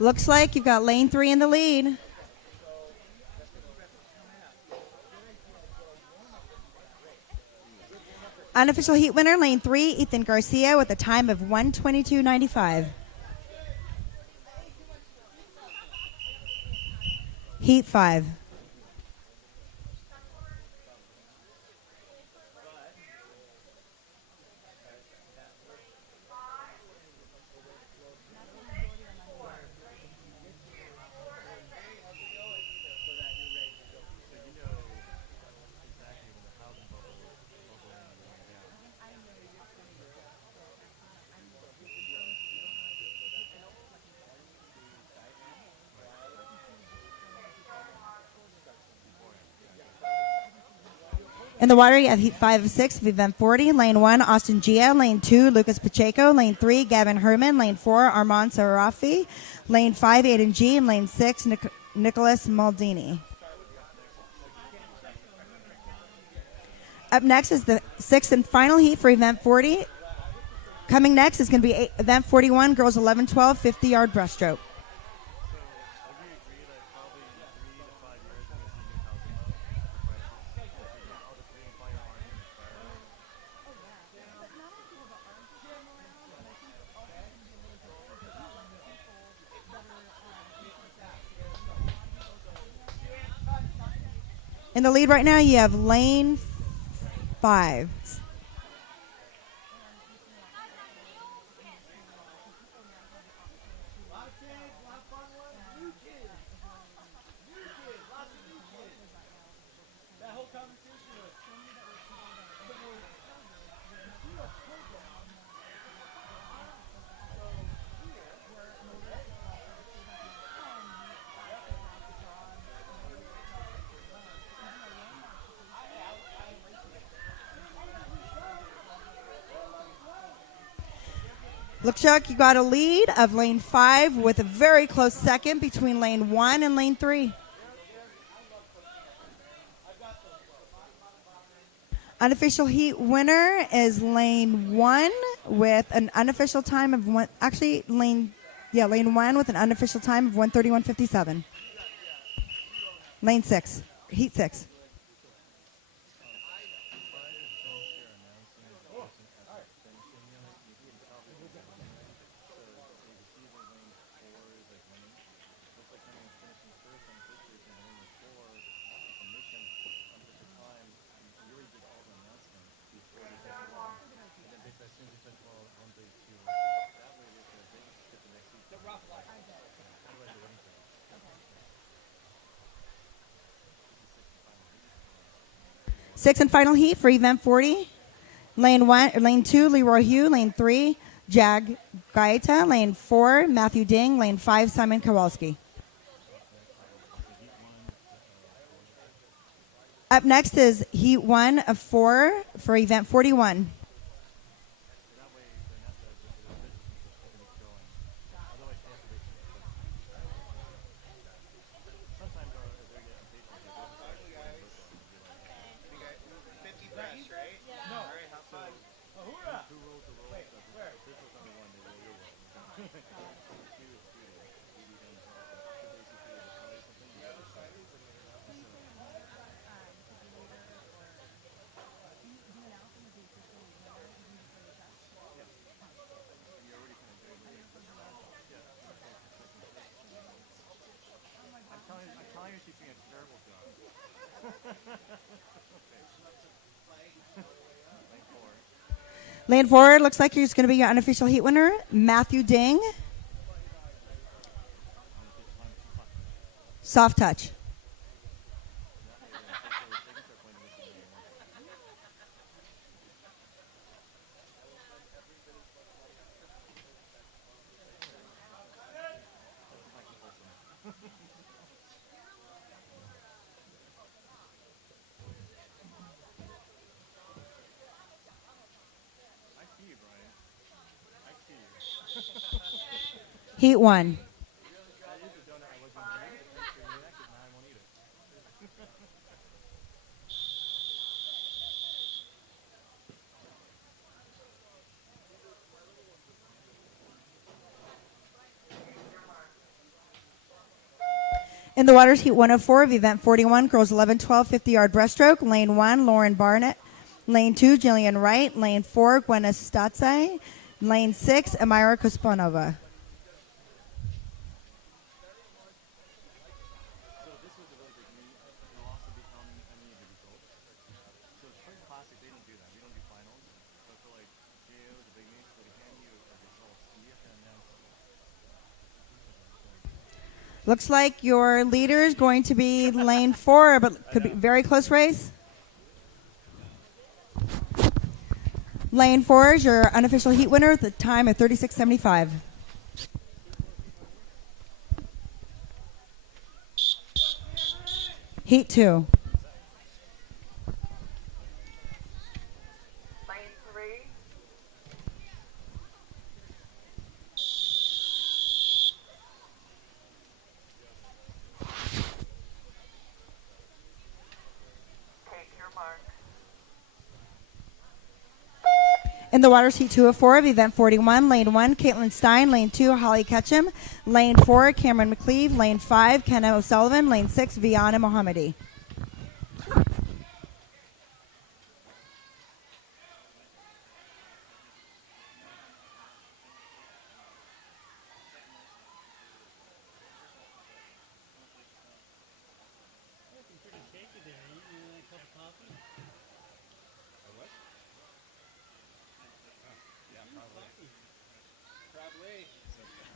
Looks like you've got lane 3 in the lead. Unofficial heat winner, lane 3, Ethan Garcia with a time of 1:22.95. Heat 5. In the water, you have heat 5 of 6 of event 40. Lane 1, Austin Gia. Lane 2, Lucas Pacheco. Lane 3, Gavin Herman. Lane 4, Armand Sarafi. Lane 5, Aiden G. And lane 6, Nicholas Maldini. Up next is the 6th and final heat for event 40. Coming next is going to be event 41, girls 11-12, 50-yard breaststroke. In the lead right now, you have lane 5. Looks like you got a lead of lane 5 with a very close second between lane 1 and lane 3. Unofficial heat winner is lane 1 with an unofficial time of one. Actually, lane 1 with an unofficial time of 1:31.57. Lane 6, heat 6. Sixth and final heat for event 40. Lane 2, Leroy Hugh. Lane 3, Jag Gaeta. Lane 4, Matthew Ding. Lane 5, Simon Kowalski. Up next is heat 1 of 4 for event 41. Lane 4 looks like he's going to be your unofficial heat winner, Matthew Ding. Soft touch. Heat 1. In the waters, heat 104 of event 41, girls 11, 12, 50-yard breaststroke. Lane 1, Lauren Barnett. Lane 2, Jillian Wright. Lane 4, Gwyneth Statze. Lane 6, Amira Kospanova. So this was a really big meet. It'll also become any of the results. So Spring Classic, they don't do that. We don't do finals. So for like JO, the big meets, they hand you the results. And you have to announce them. Looks like your leader is going to be lane 4, but could be very close race. Lane 4 is your unofficial heat winner at the time of 36.75. Heat 2. In the waters, heat 204 of event 41, lane 1, Caitlin Stein, lane 2, Holly Ketchum, lane 4, Cameron McCleve, lane 5, Kenna O'Sullivan, lane 6, Viana Mohammadi. Looking pretty shaky there. You want a cup of coffee?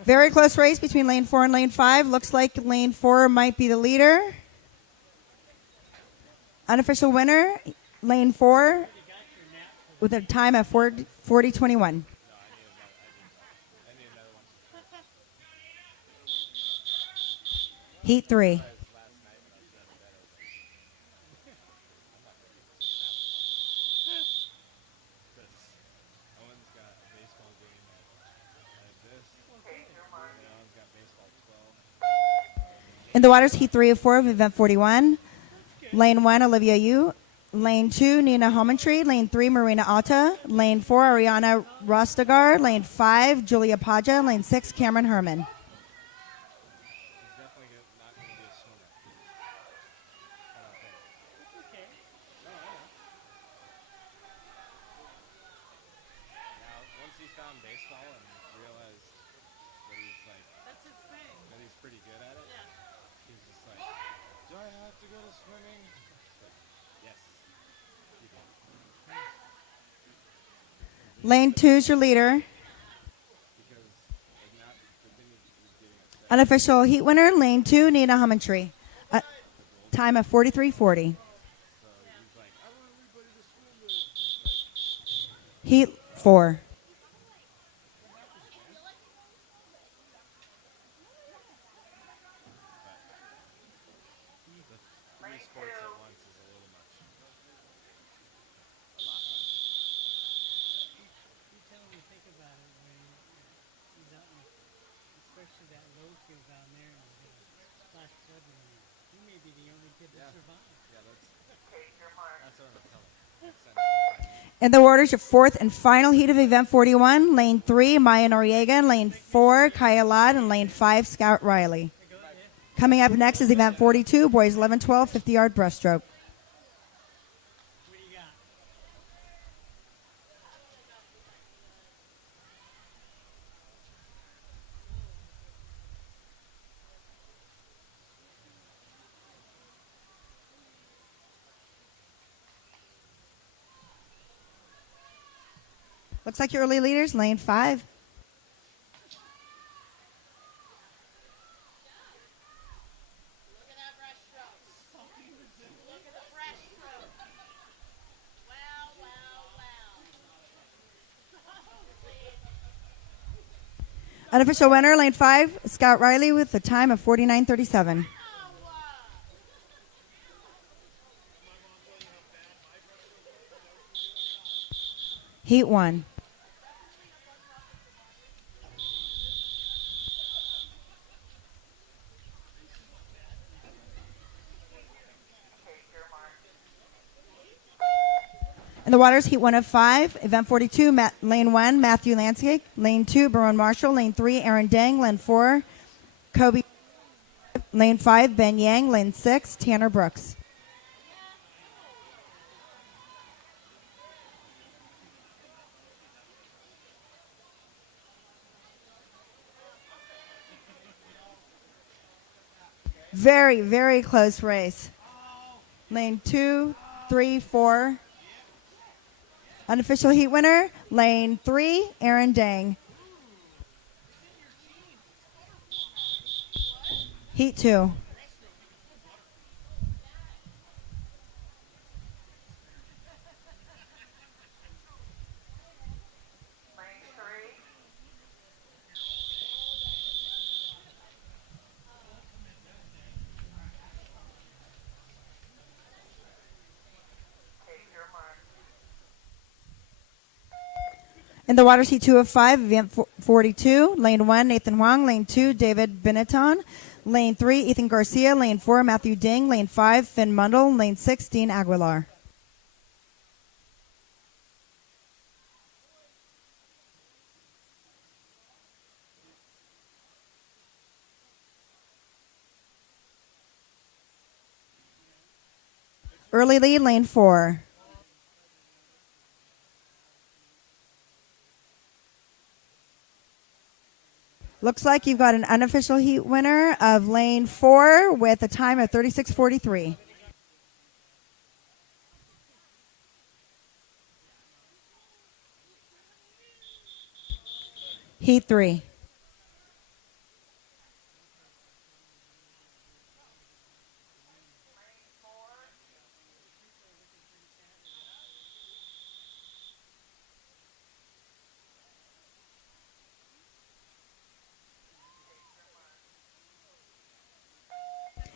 Very close race between lane 4 and lane 5. Looks like lane 4 might be the leader. Unofficial winner, lane 4, with a time of 40:21. Heat 3. In the waters, heat 3 of 4 of event 41. Lane 1, Olivia Yu. Lane 2, Nina Homentree. Lane 3, Marina Atta. Lane 4, Ariana Rostagar. Lane 5, Julia Paja. Lane 6, Cameron Herman. Once he found baseball and realized that he's like That's his thing. that he's pretty good at it, Yeah. he's just like, do I have to go to swimming? Like, yes. You do. Lane 2 is your leader. Because like not the thing is getting upset. Unofficial heat winner, lane 2, Nina Homentree. Time of 43:40. So he's like, I want everybody to swim with. It's like, Heat 4. three sports at once is a little much. A lot much. You tell me, think about it when he's out in, especially that low field down there and flash flood in there. You may be the only kid that survived. Yeah, that's what I'm telling. Next time I can find In the waters, your fourth and final heat of event 41. Lane 3, Maya Noriega. Lane 4, Kaya Ladd. And lane 5, Scout Riley. Coming up next is event 42, boys 11, 12, 50-yard breaststroke. What do you got? Looks like your early leaders, lane 5. Look at that breaststroke. Look at the breaststroke. Well, well, well. Unofficial winner, lane 5, Scott Riley with a time of 49:37. Heat 1. In the waters, heat 1 of 5, event 42, lane 1, Matthew Lansky, lane 2, Baron Marshall, lane 3, Aaron Dang, lane 4, Kobe, lane 5, Ben Yang, lane 6, Tanner Brooks. Very, very close race. Lane 2, 3, 4. Unofficial heat winner, lane 3, Aaron Dang. Heat 2. In the waters, heat 2 of 5, event 42, lane 1, Nathan Huang, lane 2, David Benetton, lane 3, Ethan Garcia, lane 4, Matthew Ding, lane 5, Finn Mundell, lane 6, Dean Aguilar. Early lead, lane 4. Looks like you've got an unofficial heat winner of lane 4 with a time of 36:43. Heat 3.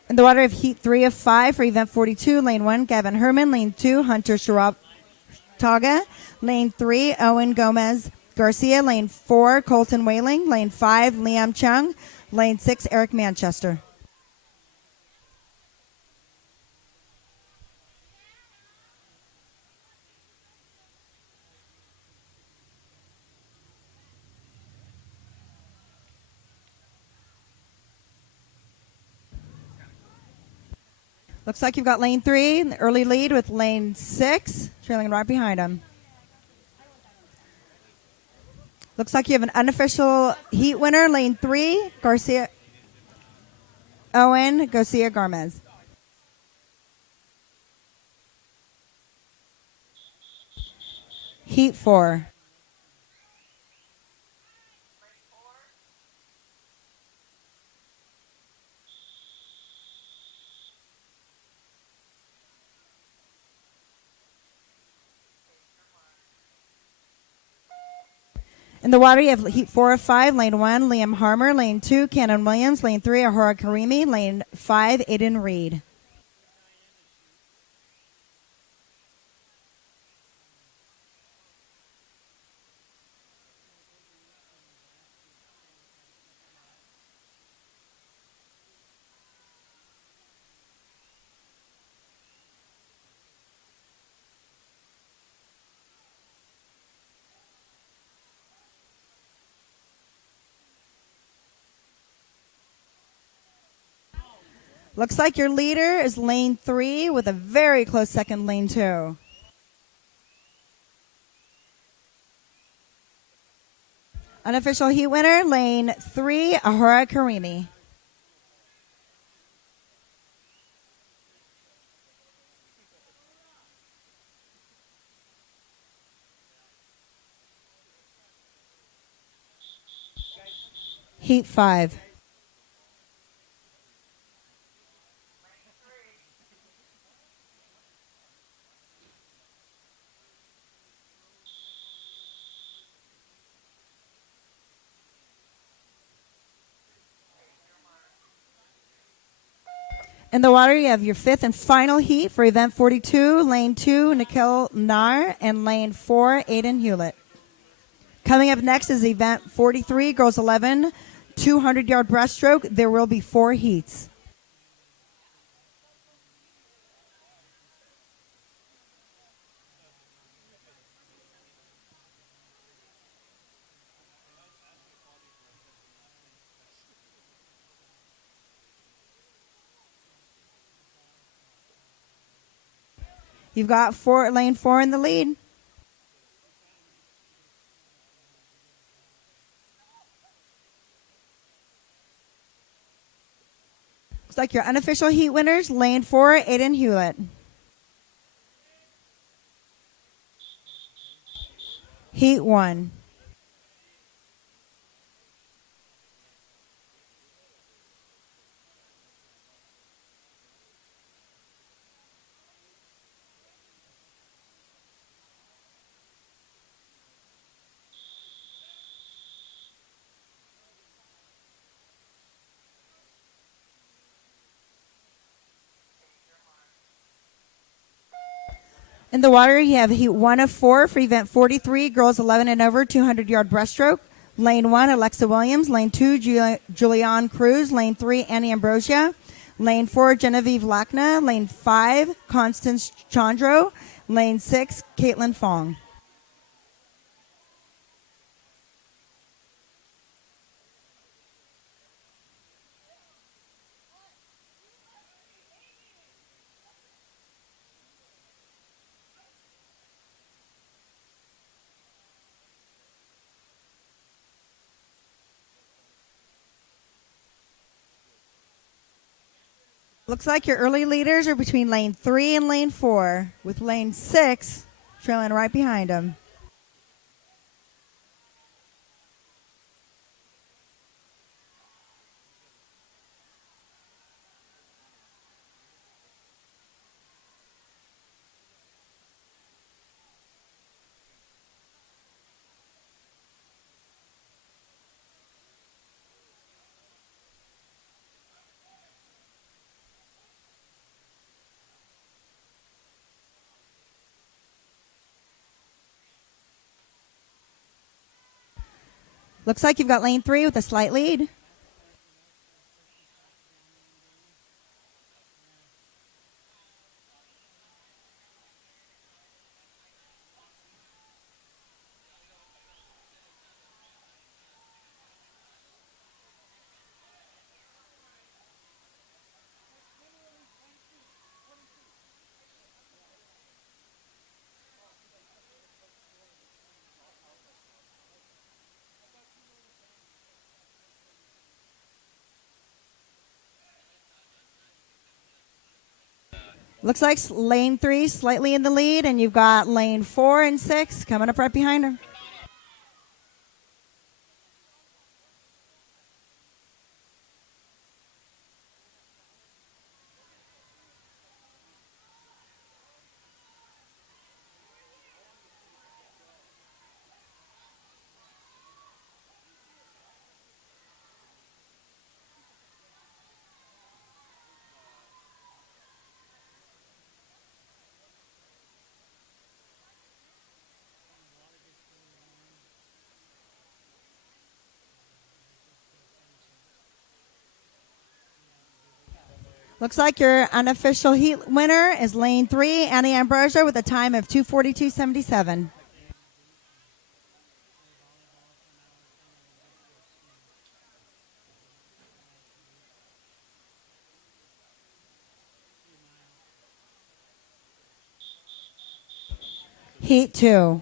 In the water of heat 3 of 5 for event 42, lane 1, Gavin Herman, lane 2, Hunter Taga, lane 3, Owen Gomez Garcia, lane 4, Colton Whaling, lane 5, Liam Chung, lane 6, Eric Manchester. Looks like you've got lane 3, the early lead with lane 6, trailing right behind him. Looks like you have an unofficial heat winner, lane 3, Owen Garcia Gomez. Heat 4. In the water, you have heat 4 of 5, lane 1, Liam Harmer, lane 2, Cannon Williams, lane 3, Ahura Karimi, lane 5, Aiden Reed. Looks like your leader is lane 3 with a very close second, lane 2. Unofficial heat winner, lane 3, Ahura Karimi. Heat 5. In the water, you have your fifth and final heat for event 42, lane 2, Nikhil Nar, and lane 4, Aiden Hewlett. Coming up next is event 43, girls 11, 200-yard breaststroke. There will be 4 heats. You've got lane 4 in the lead. Looks like your unofficial heat winners, lane 4, Aiden Hewlett. Heat 1. In the water, you have heat 1 of 4 for event 43, girls 11 and over, 200-yard breaststroke. Lane 1, Alexa Williams. Lane 2, Julianne Cruz. Lane 3, Annie Ambrosia. Lane 4, Genevieve Lackna. Lane 5, Constance Chandro. Lane 6, Caitlin Fong. Looks like your early leaders are between lane 3 and lane 4, with lane 6 trailing right behind them. Looks like you've got lane 3 with a slight lead. Looks like lane 3 slightly in the lead, and you've got lane 4 and 6 coming up right behind her. Looks like your unofficial heat winner is lane 3, Annie Ambrosia, with a time of 2:42.77. Heat 2.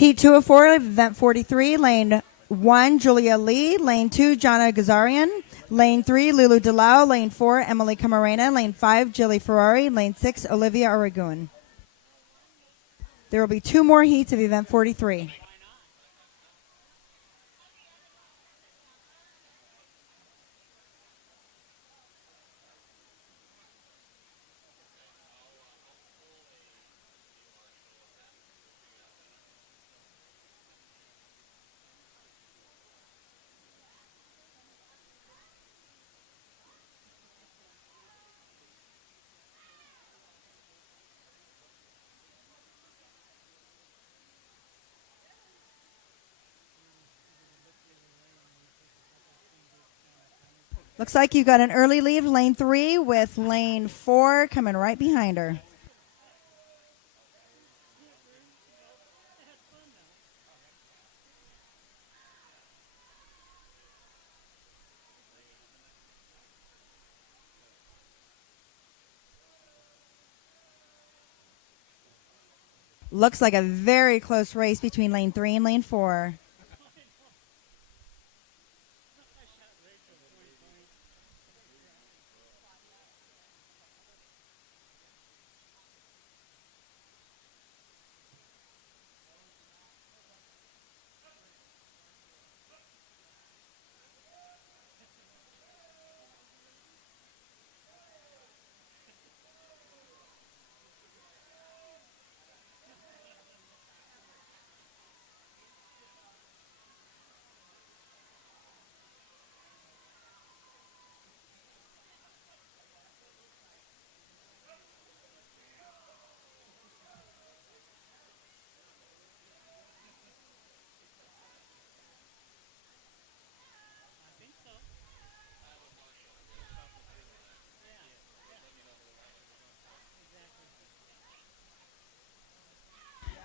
Heat 2 of 4, event 43, lane 1, Julia Lee, lane 2, Jana Gazarian, lane 3, Lulu Delau, lane 4, Emily Camarena, lane 5, Jilly Ferrari, lane 6, Olivia Aragon. There will be 2 more heats of event 43. Looks like you got an early lead, lane 3, with lane 4 coming right behind her. Looks like a very close race between lane 3 and lane 4.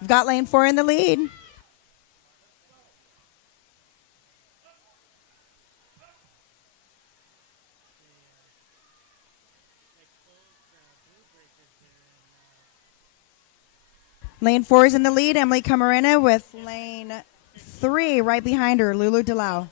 We've got lane 4 in the lead. Lane 4 is in the lead. Emily Camarena with lane 3 right behind her, Lulu Delau.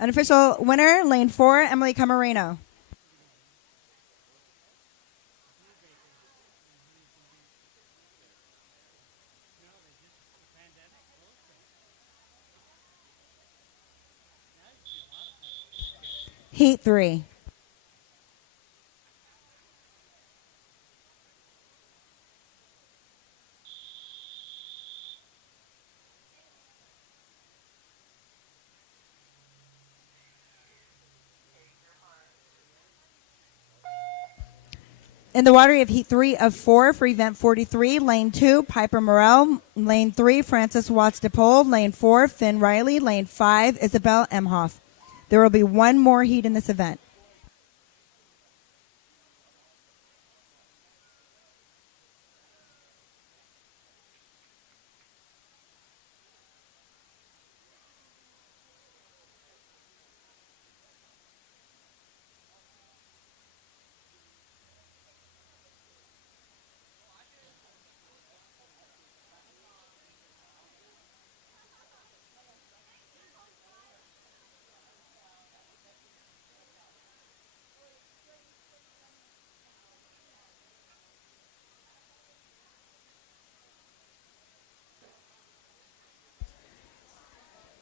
Unofficial winner, lane 4, Emily Camarena. Heat 3. In the water, you have heat 3 of 4 for event 43. Lane 2, Piper Morel. Lane 3, Frances Watts DePole. Lane 4, Finn Riley. Lane 5, Isabel Emhoff. There will be 1 more heat in this event.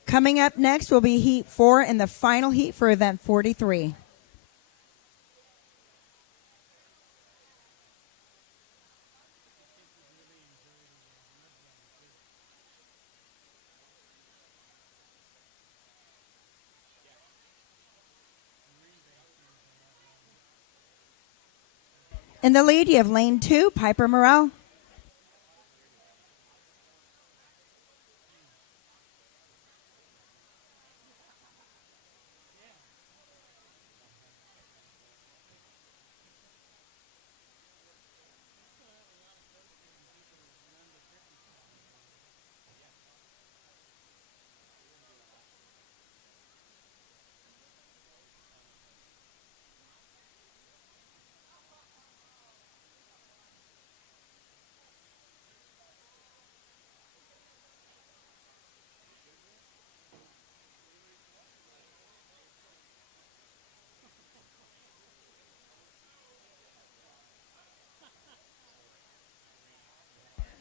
Coming up next will be heat 4 and the final heat for event 43. In the lead, you have lane 2, Piper Morel.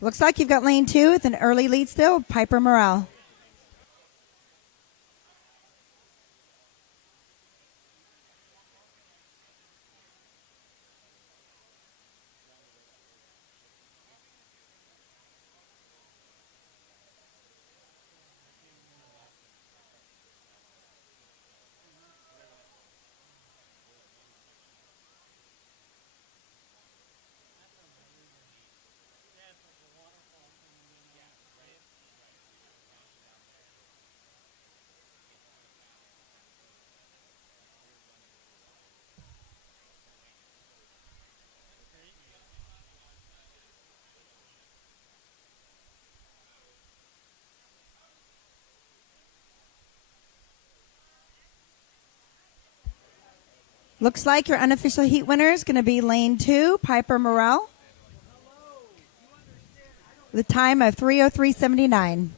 Looks like you've got lane 2 with an early lead still, Piper Morale. Looks like your unofficial heat winner is going to be lane 2, Piper Morale. The time of 3:03.79.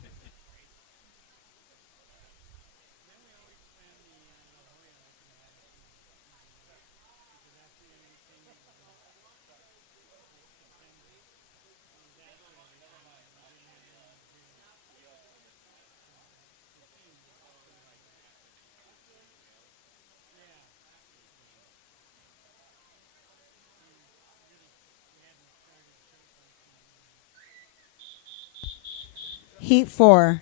Heat 4.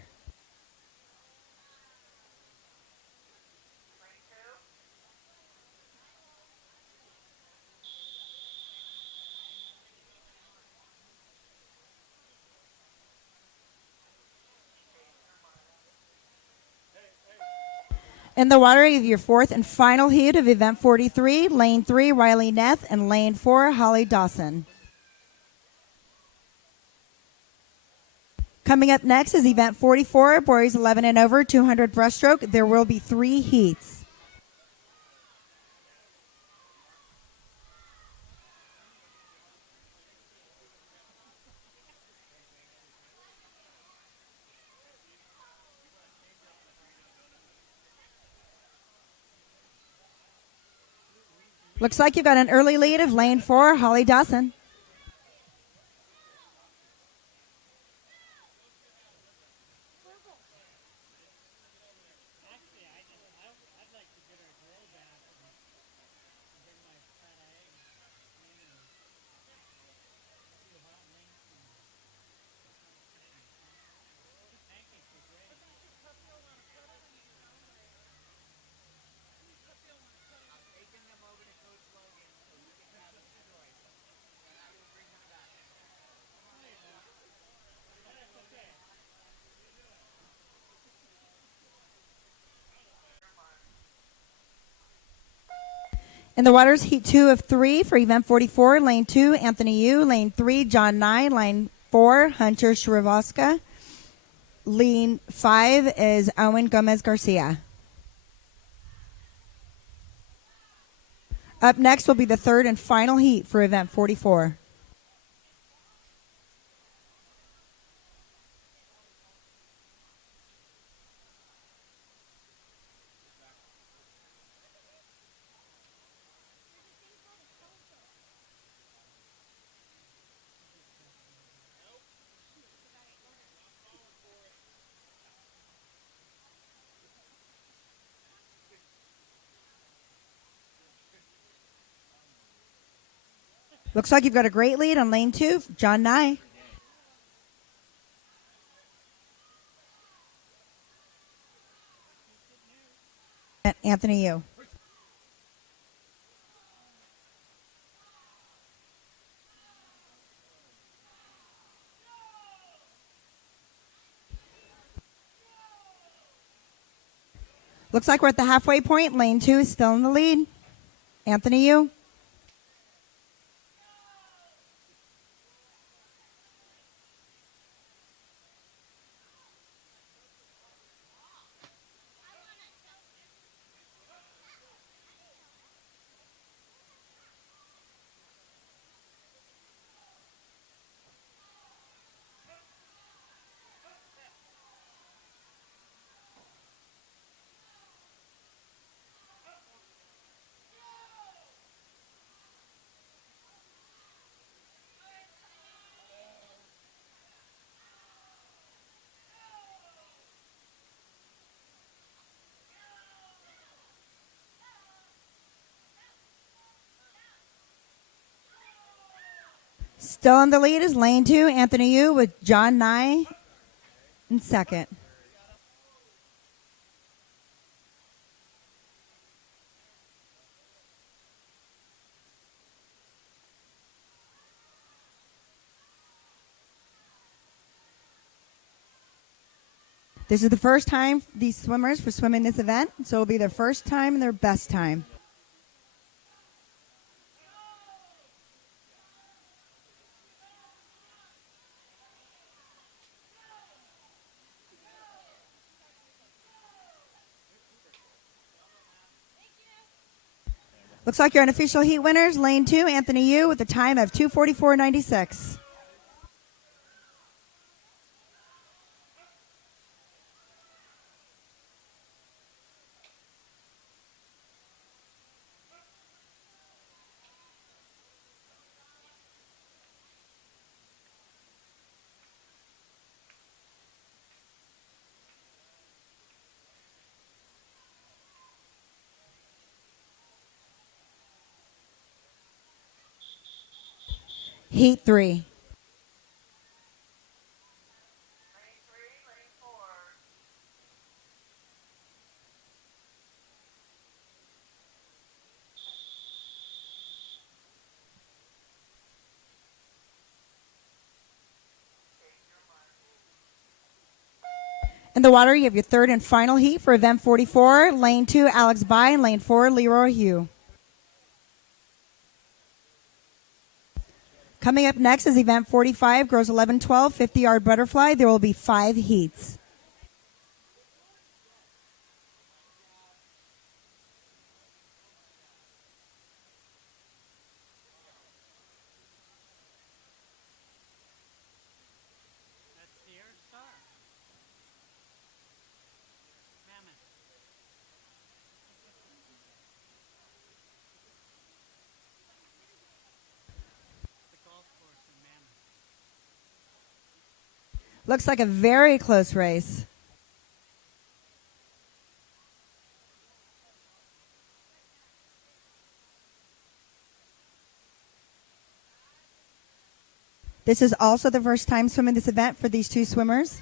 In the water, you have your fourth and final heat of event 43, lane 3, Riley Neth, and lane 4, Holly Dawson. Coming up next is event 44, boys 11 and over, 200 breaststroke. There will be 3 heats. Looks like you've got an early lead of lane 4, Holly Dawson. In the waters, heat 2 of 3 for event 44, lane 2, Anthony Yu, lane 3, John Nye, lane 4, Hunter Shrivostka, lane 5 is Owen Gomez Garcia. Up next will be the third and final heat for event 44. Looks like you've got a great lead on lane 2, John Nye. And Anthony Yu. Looks like we're at the halfway point. Lane 2 is still in the lead. Anthony Yu. Still in the lead is lane 2, Anthony Yu with John Nye in second. This is the first time these swimmers for swimming this event, so it'll be their first time and their best time. Looks like your unofficial heat winners, lane 2, Anthony Yu with a time of 2:44.96. Heat 3. In the water, you have your third and final heat for event 44, lane 2, Alex Bai, and lane 4, Leroy Hugh. Coming up next is event 45, girls 11-12, 50-yard butterfly. There will be 5 heats. That's the Air Star. Mammoth. The golf course in Mammoth. Looks like a very close race. This is also the first time swimming this event for these 2 swimmers.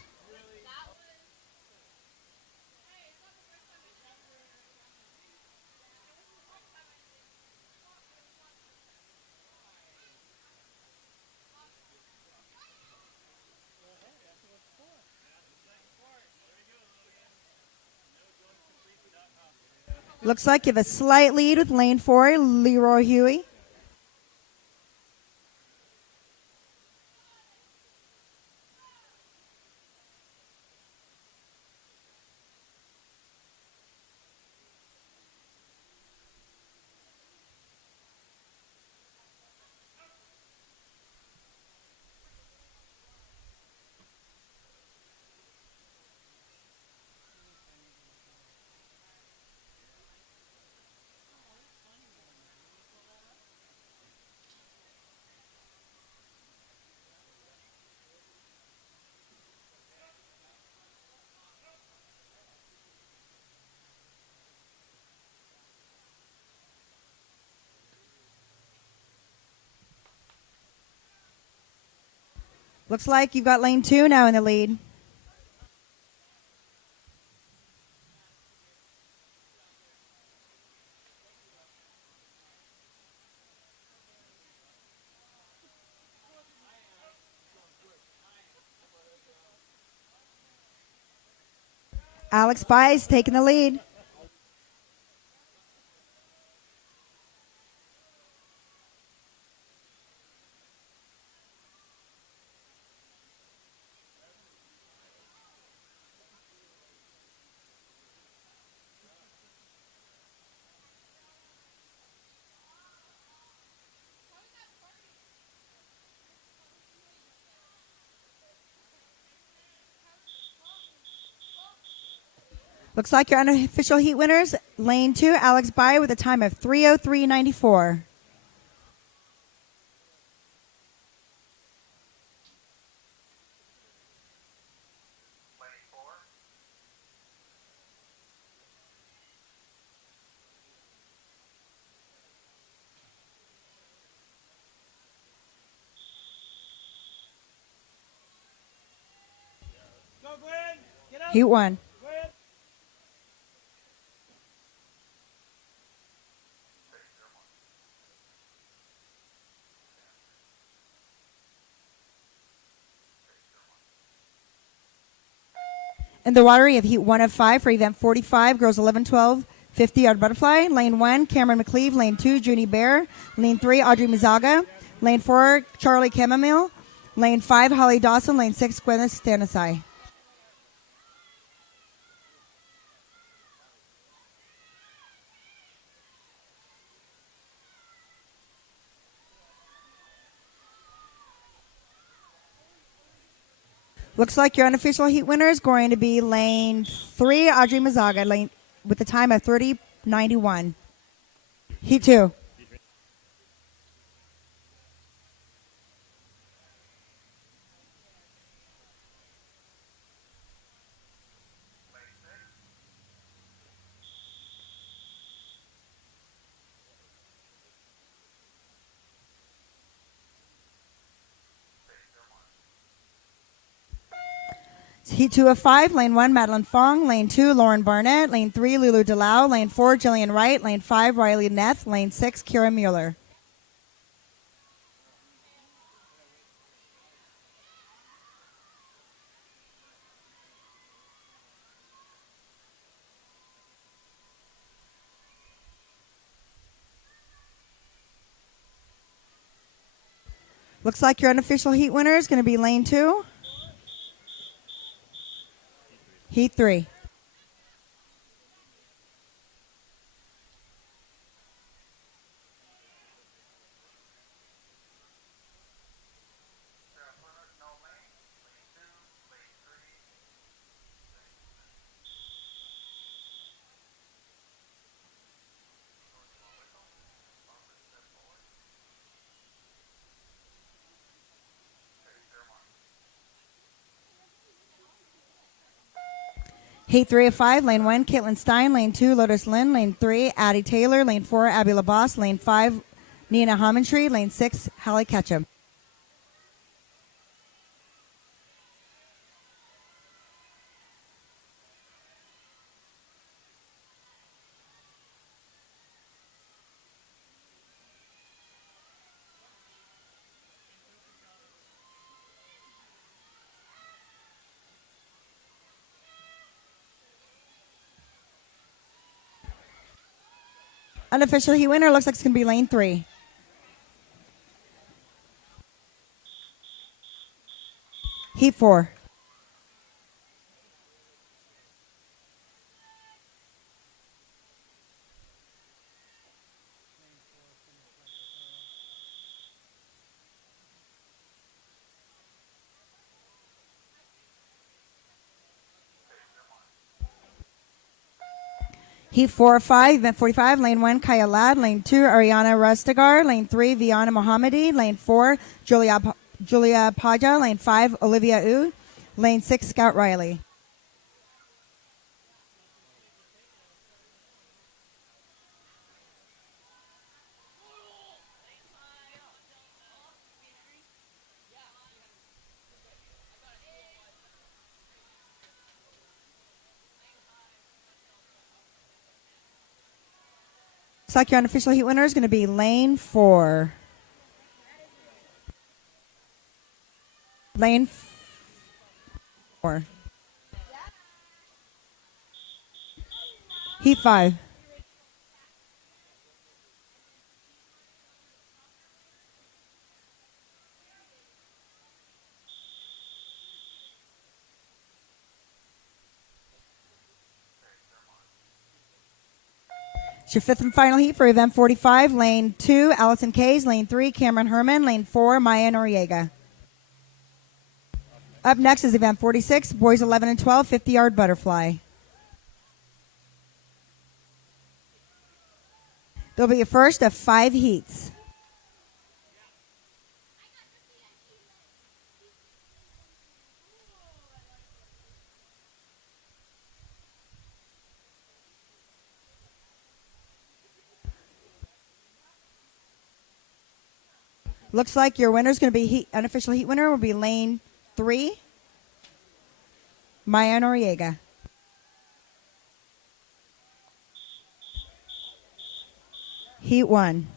Looks like you have a slight lead with lane 4, Leroy Huey. Looks like you've got lane 2 now in the lead. Alex Bai taking the lead. Looks like your unofficial heat winners, lane 2, Alex Bai with a time of 3:03.94. Heat 1. In the water, you have Heat 1 of 5 for event 45, girls 11-12, 50-yard butterfly. Lane 1, Cameron McCleve. Lane 2, Junie Bear. Lane 3, Audrey Mizaga. Lane 4, Charlie Chamomile. Lane 5, Holly Dawson. Lane 6, Gwyneth Stanisai. Looks like your unofficial heat winner is going to be lane 3, Audrey Mizaga, lane with a time of 30:91. Heat 2. Heat 2 of 5, lane 1, Madeline Fong. Lane 2, Lauren Barnett. Lane 3, Lulu Delau. Lane 4, Jillian Wright. Lane 5, Riley Neff. Lane 6, Kira Mueller. Looks like your unofficial heat winner is going to be lane 2. Heat 3. Heat 3 of 5, lane 1, Caitlin Stein. Lane 2, Lotus Lynn. Lane 3, Addie Taylor. Lane 4, Abby LaBosse. Lane 5, Nina Hammontree. Lane 6, Hallie Ketchum. Unofficial heat winner looks like it's going to be lane 3. Heat 4. Heat 4 of 5, event 45, lane 1, Kaya Ladd. Lane 2, Ariana Rustigar. Lane 3, Viana Mohammadi. Lane 4, Julia Paja. Lane 5, Olivia U. Lane 6, Scout Riley. Looks like your unofficial heat winner is going to be lane 4. Lane 4. Heat 5. It's your 5th and final heat for event 45. Lane 2, Allison Kays. Lane 3, Cameron Herman. Lane 4, Maya Noriega. Up next is event 46, boys 11 and 12, 50-yard butterfly. There'll be a first of 5 heats. Looks like your winner is going to be unofficial heat winner will be lane 3, Maya Noriega. Heat 1.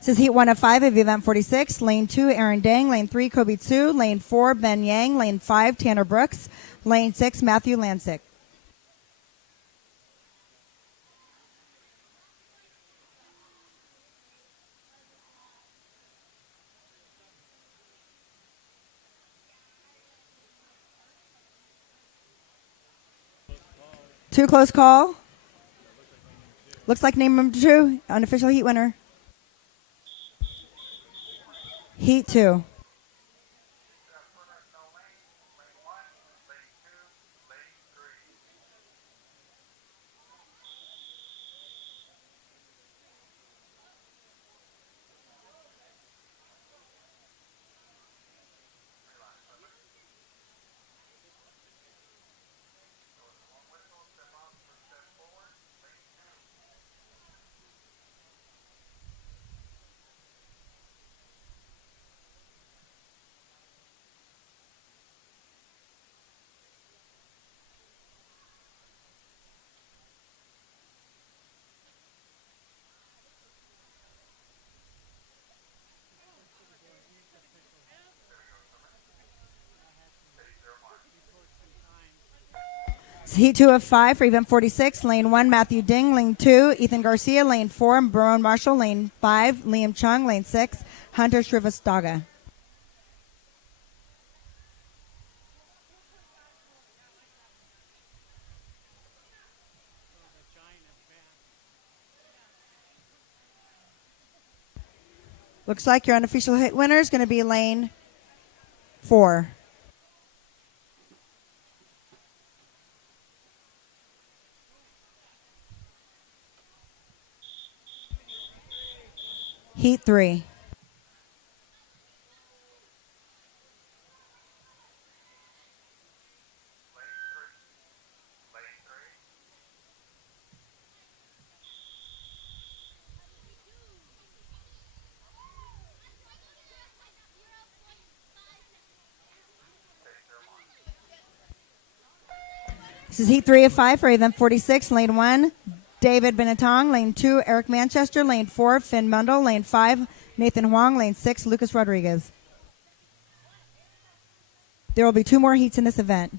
This is Heat 1 of 5 of Event 46. Lane 2, Aaron Dang. Lane 3, Kobe Tsu. Lane 4, Ben Yang. Lane 5, Tanner Brooks. Lane 6, Matthew Lansick. Too close call. Looks like name number 2, unofficial heat winner. Heat 2. Heat 2 of 5 for Event 46. Lane 1, Matthew Ding. Lane 2, Ethan Garcia. Lane 4, Barone Marshall. Lane 5, Liam Chung. Lane 6, Hunter Srivastaga. Looks like your unofficial hit winner is going to be lane 4. Heat 3. This is Heat 3 of 5 for Event 46. Lane 1, David Benetong. Lane 2, Eric Manchester. Lane 4, Finn Mundell. Lane 5, Nathan Huang. Lane 6, Lucas Rodriguez. There will be 2 more heats in this event.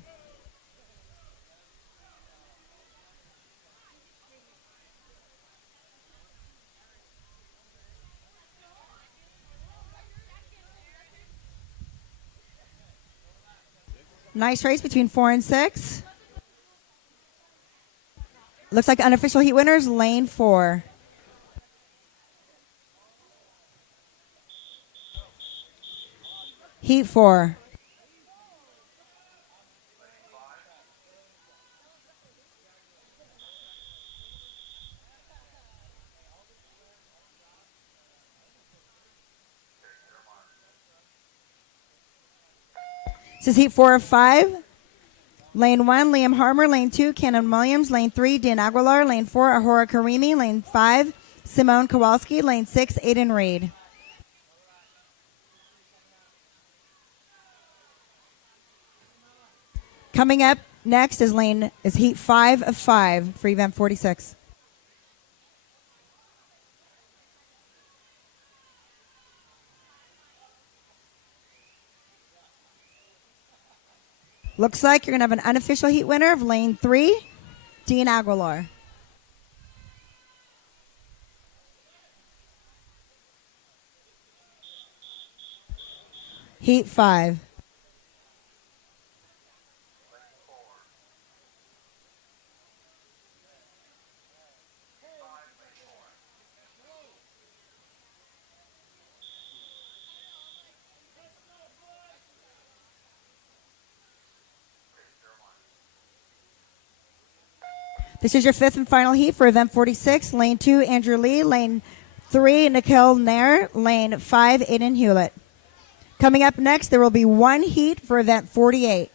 Nice race between 4 and 6. Looks like unofficial heat winners, lane 4. Heat 4. This is Heat 4 of 5. Lane 1, Liam Harmer. Lane 2, Cannon Williams. Lane 3, Dan Aguilar. Lane 4, Ahura Karimi. Lane 5, Simone Kowalski. Lane 6, Aiden Reed. Coming up next is Heat 5 of 5 for Event 46. Looks like you're going to have an unofficial heat winner of lane 3, Dean Aguilar. Heat 5. This is your 5th and final heat for Event 46. Lane 2, Andrew Lee. Lane 3, Nikhil Nair. Lane 5, Aiden Hewlett. Coming up next, there will be one heat for event 48.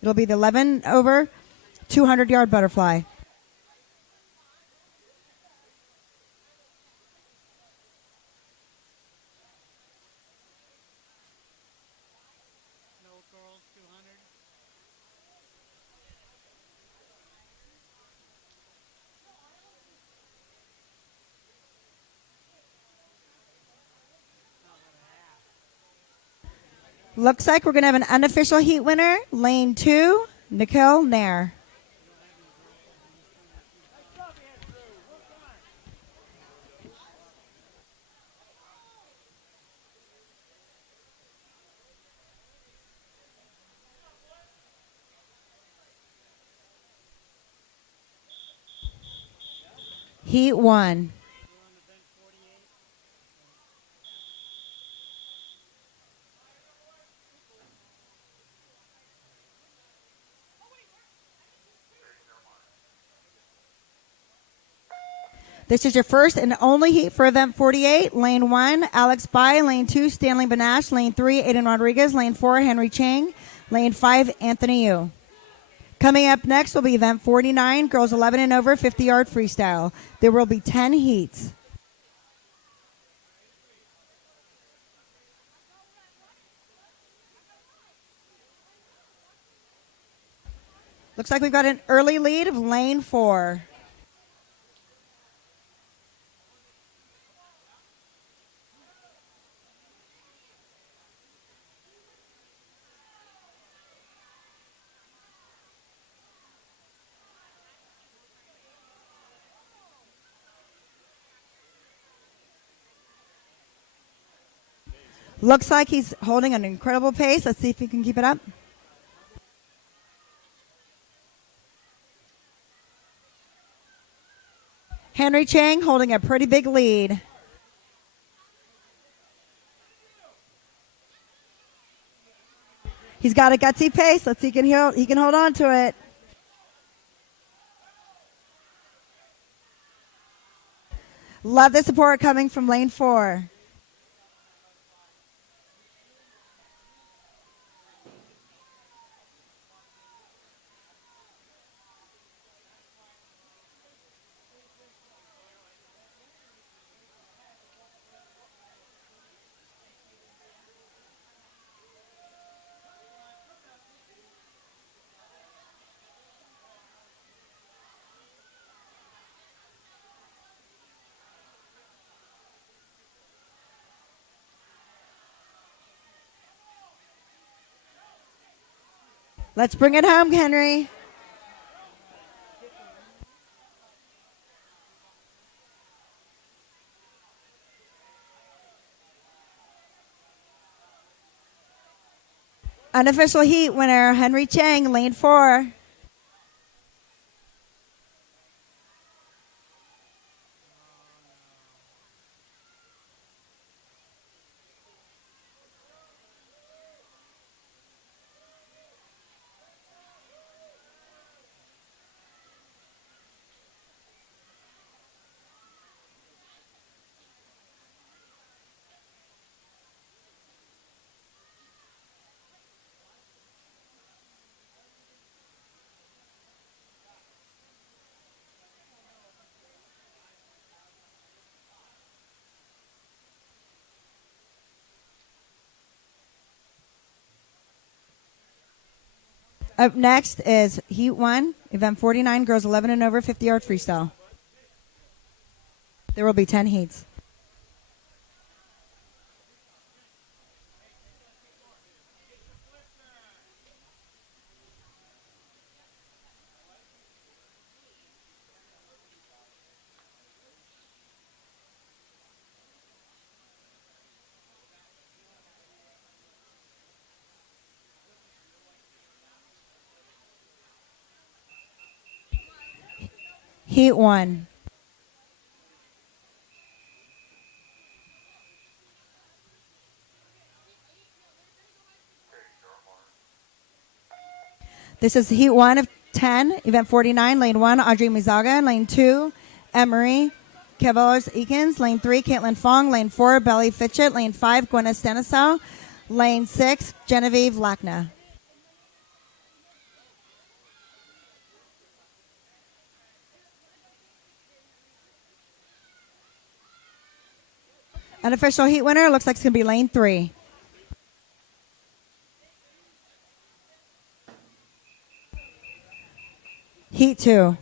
It'll be the 11 over 200-yard butterfly. No girls 200. Looks like we're going to have an unofficial heat winner. Lane 2, Nikhil Nair. Heat 1. We're on event 48. This is your first and only heat for event 48. Lane 1, Alex Bai. Lane 2, Stanley Banash. Lane 3, Aiden Rodriguez. Lane 4, Henry Chang. Lane 5, Anthony Yu. Coming up next will be event 49, girls 11 and over, 50-yard freestyle. There will be 10 heats. Looks like we've got an early lead of lane 4. Looks like he's holding an incredible pace. Let's see if he can keep it up. Henry Chang holding a pretty big lead. He's got a gutsy pace. Let's see if he can hold on to it. Love the support coming from lane 4. Let's bring it home, Henry. Unofficial heat winner, Henry Chang, lane 4. Up next is Heat 1, Event 49, girls 11 and over, 50-yard freestyle. There will be 10 heats. Heat 1. This is Heat 1 of 10, Event 49, Lane 1, Audrey Mizaga, Lane 2, Emery, Cavalos Eakins. Lane 3, Caitlin Fong. Lane 4, Belly Fitchett. Lane 5, Gwyneth Stanisow. Lane 6, Genevieve Lackna. Unofficial heat winner looks like it's going to be lane 3. Heat 2.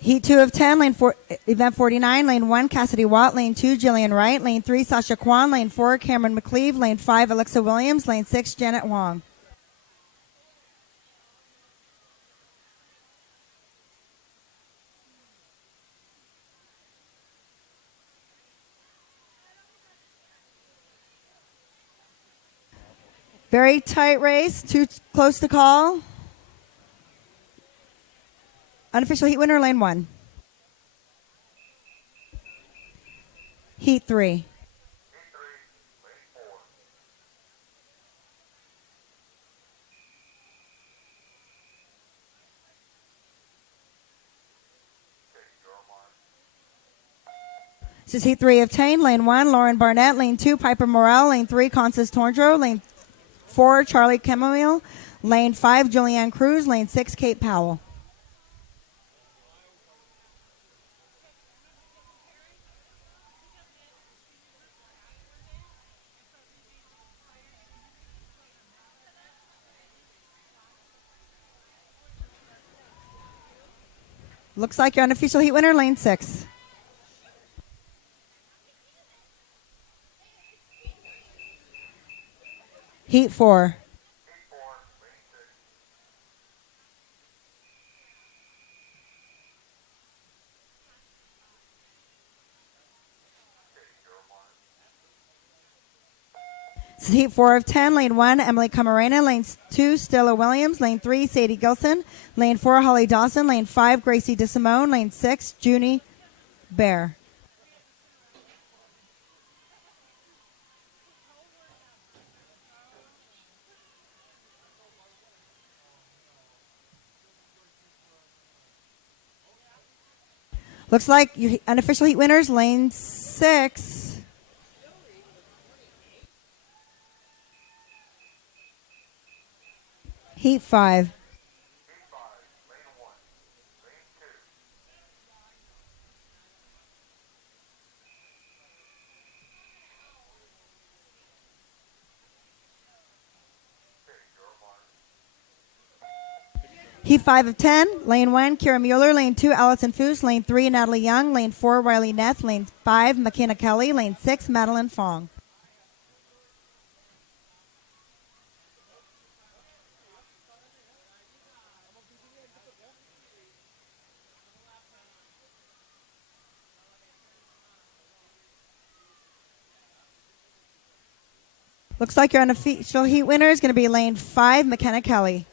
Heat 2 of 10, lane 4, event 49, lane 1, Cassidy Watt, lane 2, Jillian Wright, lane 3, Sasha Kwan, lane 4, Cameron McCleve, lane 5, Alexa Williams, lane 6, Janet Wong. Very tight race, too close to call. Unofficial heat winner, lane 1. Heat 3. This is heat 3 of 10, lane 1, Lauren Barnett, lane 2, Piper Morrell, lane 3, Constance Tondro, lane 4, Charlie Chamomile, lane 5, Julianne Cruz, lane 6, Kate Powell. Looks like your unofficial heat winner, lane 6. Heat 4. This is heat 4 of 10, lane 1, Emily Camarena, lane 2, Stella Williams, lane 3, Sadie Gilson, lane 4, Holly Dawson, lane 5, Gracie DeSimone, lane 6, Junie Bear. Looks like your unofficial heat winners, lane 6. Heat 5. Heat 5 of 10, lane 1, Kira Mueller, lane 2, Allison Foos, lane 3, Natalie Young, lane 4, Riley Neff, lane 5, McKenna Kelly, lane 6, Madeline Fong. Looks like your unofficial heat winner is going to be lane 5, McKenna Kelly.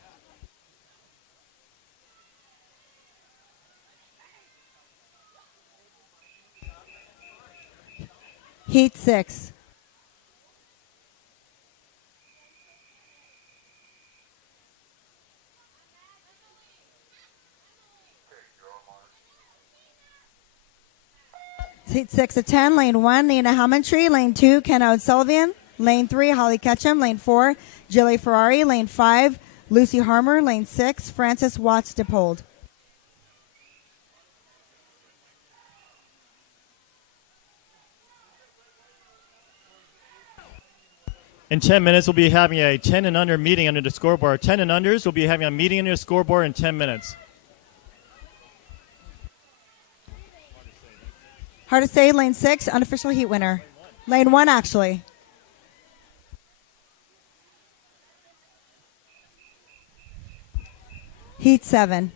Heat 6. Heat 6 of 10, lane 1, Nina Hammondtree, lane 2, Ken O'Sullivan, lane 3, Holly Ketchum, lane 4, Jilly Ferrari, lane 5, Lucy Harmer, lane 6, Frances Watts DePold. In 10 minutes, we'll be having a 10 and under meeting under the scoreboard. 10 and unders, we'll be having a meeting under the scoreboard in 10 minutes. Hard to say, lane 6, unofficial heat winner. Lane 1, actually. Heat 7.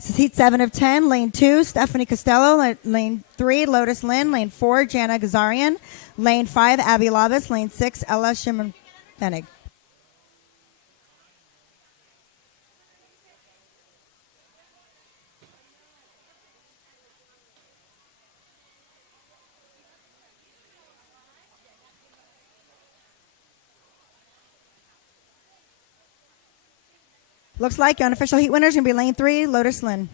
This This is heat 7 of 10. Lane 2, Stephanie Costello. Lane 3, Lotus Lynn. Lane 4, Jana Gazarian. Lane 5, Abby Labis. Lane 6, Ella Shimon-Fenig. Looks like your unofficial heat winner is going to be lane 3, Lotus Lynn.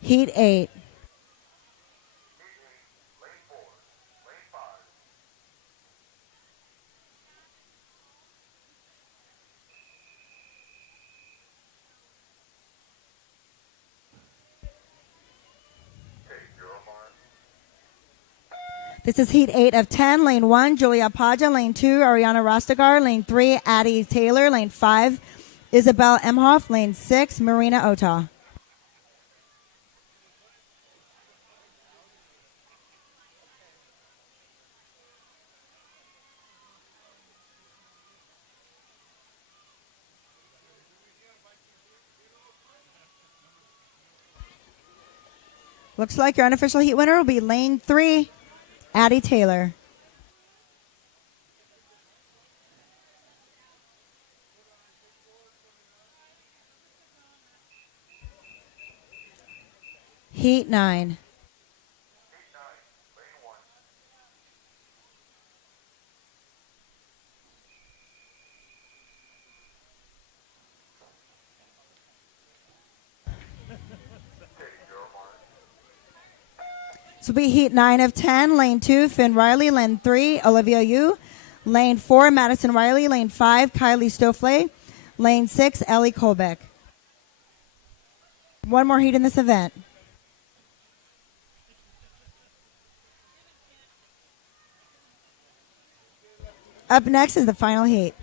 Heat 8. This is heat 8 of 10. Lane 1, Julia Paja. Lane 2, Ariana Rostagar. Lane 3, Addie Taylor. Lane 5, Isabel Emhoff. Lane 6, Marina Ota. Looks like your unofficial heat winner will be lane 3, Addie Taylor. Heat 9. This will be heat 9 of 10. Lane 2, Finn Riley. Lane 3, Olivia Yu. Lane 4, Madison Riley. Lane 5, Kylie Stofle. Lane 6, Ellie Kolbeck. One more heat in this event. Up next is the final heat.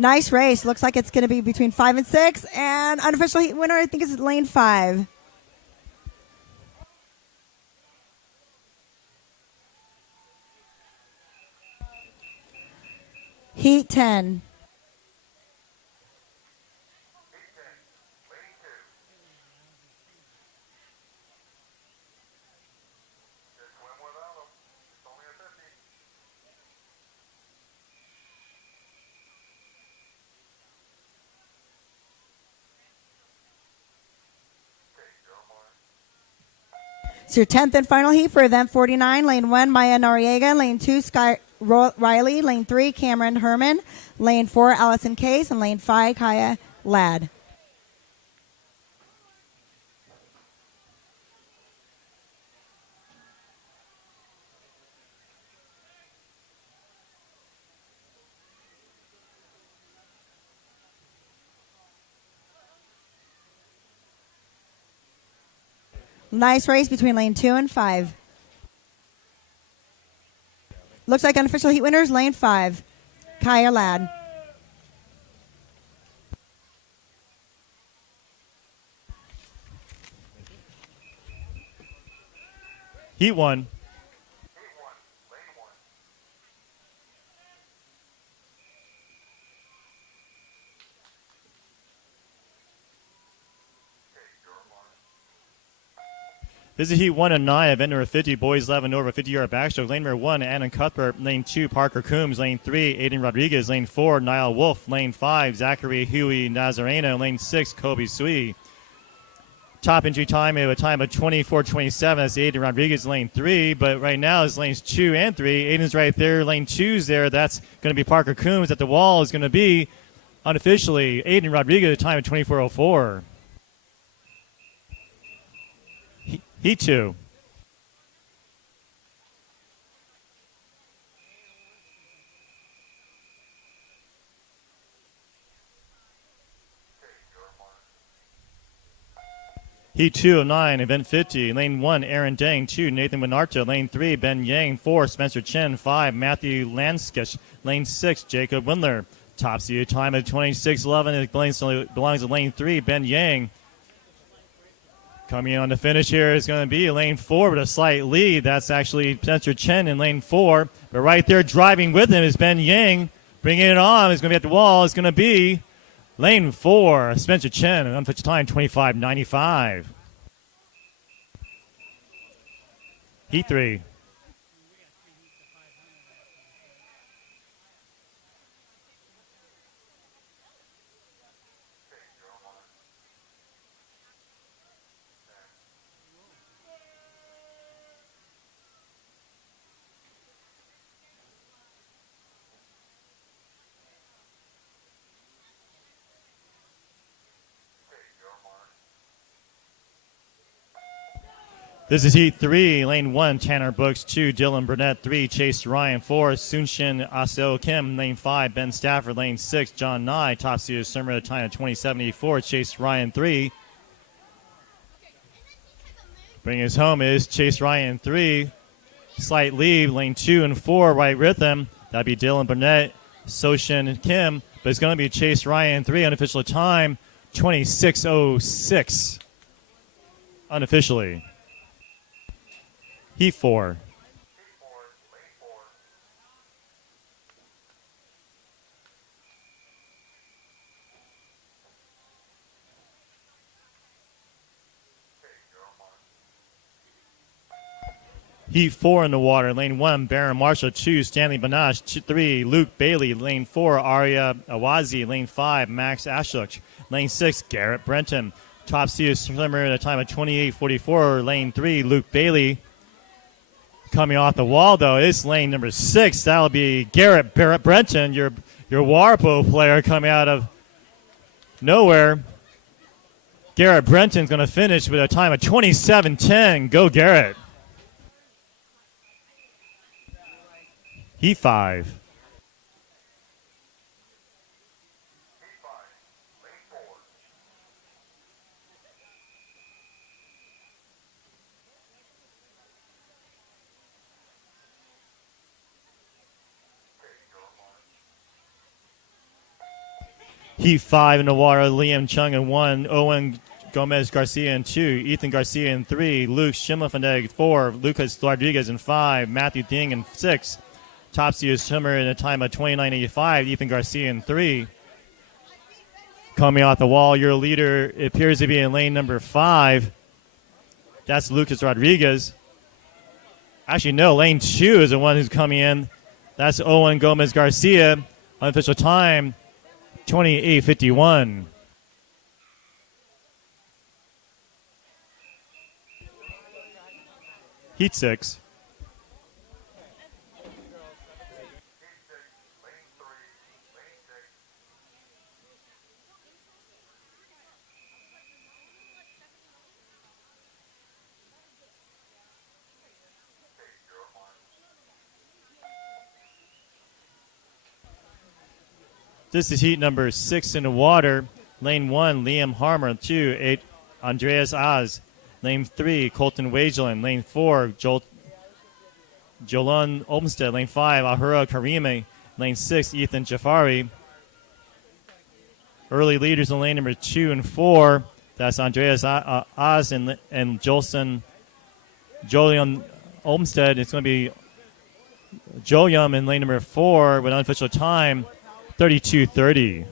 Nice race. Looks like it's going to be between 5 and 6. And unofficial heat winner, I think, is lane 5. Heat 10. It's your 10th and final heat for event 49. Lane 1, Maya Noriega. Lane 2, Sky Riley. Lane 3, Cameron Herman. Lane 4, Allison Case. And lane 5, Kaya Ladd. Nice race between lane 2 and 5. Looks like unofficial heat winners, lane 5, Kaya Ladd. Heat 1. This is heat 1 and 9, event number 50, boys 11 over 50-yard backstroke. Lane number 1, Anna Cuthbert. Lane 2, Parker Coombs. Lane 3, Aiden Rodriguez. Lane 4, Niall Wolf. Lane 5, Zachary Huey Nazareno. Lane 6, Kobe Sui. Top entry time, we have a time of 24:27. That's Aiden Rodriguez, lane 3. But right now it's lanes 2 and 3. Aiden's right there. Lane 2's there. That's going to be Parker Coombs. At the wall is going to be, unofficially, Aiden Rodriguez, a time of 24:04. Heat 2. Heat 2 of 9, event 50. Lane 1, Aaron Dang. 2, Nathan Winarta. Lane 3, Ben Yang. 4, Spencer Chen. 5, Matthew Lanskish. Lane 6, Jacob Windler. Top seed time of 26:11. It belongs to lane 3, Ben Yang. Coming on the finish here is going to be lane 4 with a slight lead. That's actually Spencer Chen in lane 4. But right there driving with him is Ben Yang. Bringing it on. It's going to be at the wall. It's going to be lane 4, Spencer Chen. An unofficial time, 25.95. Heat 3. This is Heat 3, Lane 1, Tanner Brooks, 2, Dylan Burnett, 3, Chase Ryan, 4, Sunshin Aseo Kim, Lane 5, Ben Stafford, Lane 6, John Nye, top seed swimmer at a time of 20.74, Chase Ryan 3. Bringing us home is Chase Ryan 3, slight lead, Lane 2 and 4 right with him. That'd be Dylan Burnett, Soshin Kim, but it's going to be Chase Ryan 3, unofficial time, 26.06, unofficially. Heat 4. Heat 4 in the water. Lane 1, Baron Marshall. 2, Stanley Banash. 3, Luke Bailey. Lane 4, Arya Awazi. Lane 5, Max Ashok. Lane 6, Garrett Brenton. Top seed swimmer at a time of 28.44. Lane 3, Luke Bailey. Coming off the wall, though, is lane number 6. That'll be Garrett Brenton, your Warpo player coming out of nowhere. Garrett Brenton's going to finish with a time of 27.10. Go, Garrett. Heat 5. Heat 5 in the water, Liam Chung in 1, Owen Gomez Garcia in 2, Ethan Garcia in 3, Luke Schimmelfeneg 4, Lucas Rodriguez in 5, Matthew Ding in 6. Top seed swimmer in a time of 29.85, Ethan Garcia in 3. Coming off the wall, your leader appears to be in lane number 5. That's Lucas Rodriguez. Actually, no, lane 2 is the one who's coming in. That's Owen Gomez Garcia. Unofficial time, 28.51. Heat 6. This is heat number 6 in the water. Lane 1, Liam Harmer. 2, 8, Andreas Oz. Lane 3, Colton Wagelin. Lane 4, Jolon Olmsted. Lane 5, Ahura Karime. Lane 6, Ethan Jafari. Early leaders in lane number 2 and 4. That's Andreas Oz and Jolion Olmsted. It's going to be Joyum in lane number 4 with unofficial time, 32:30.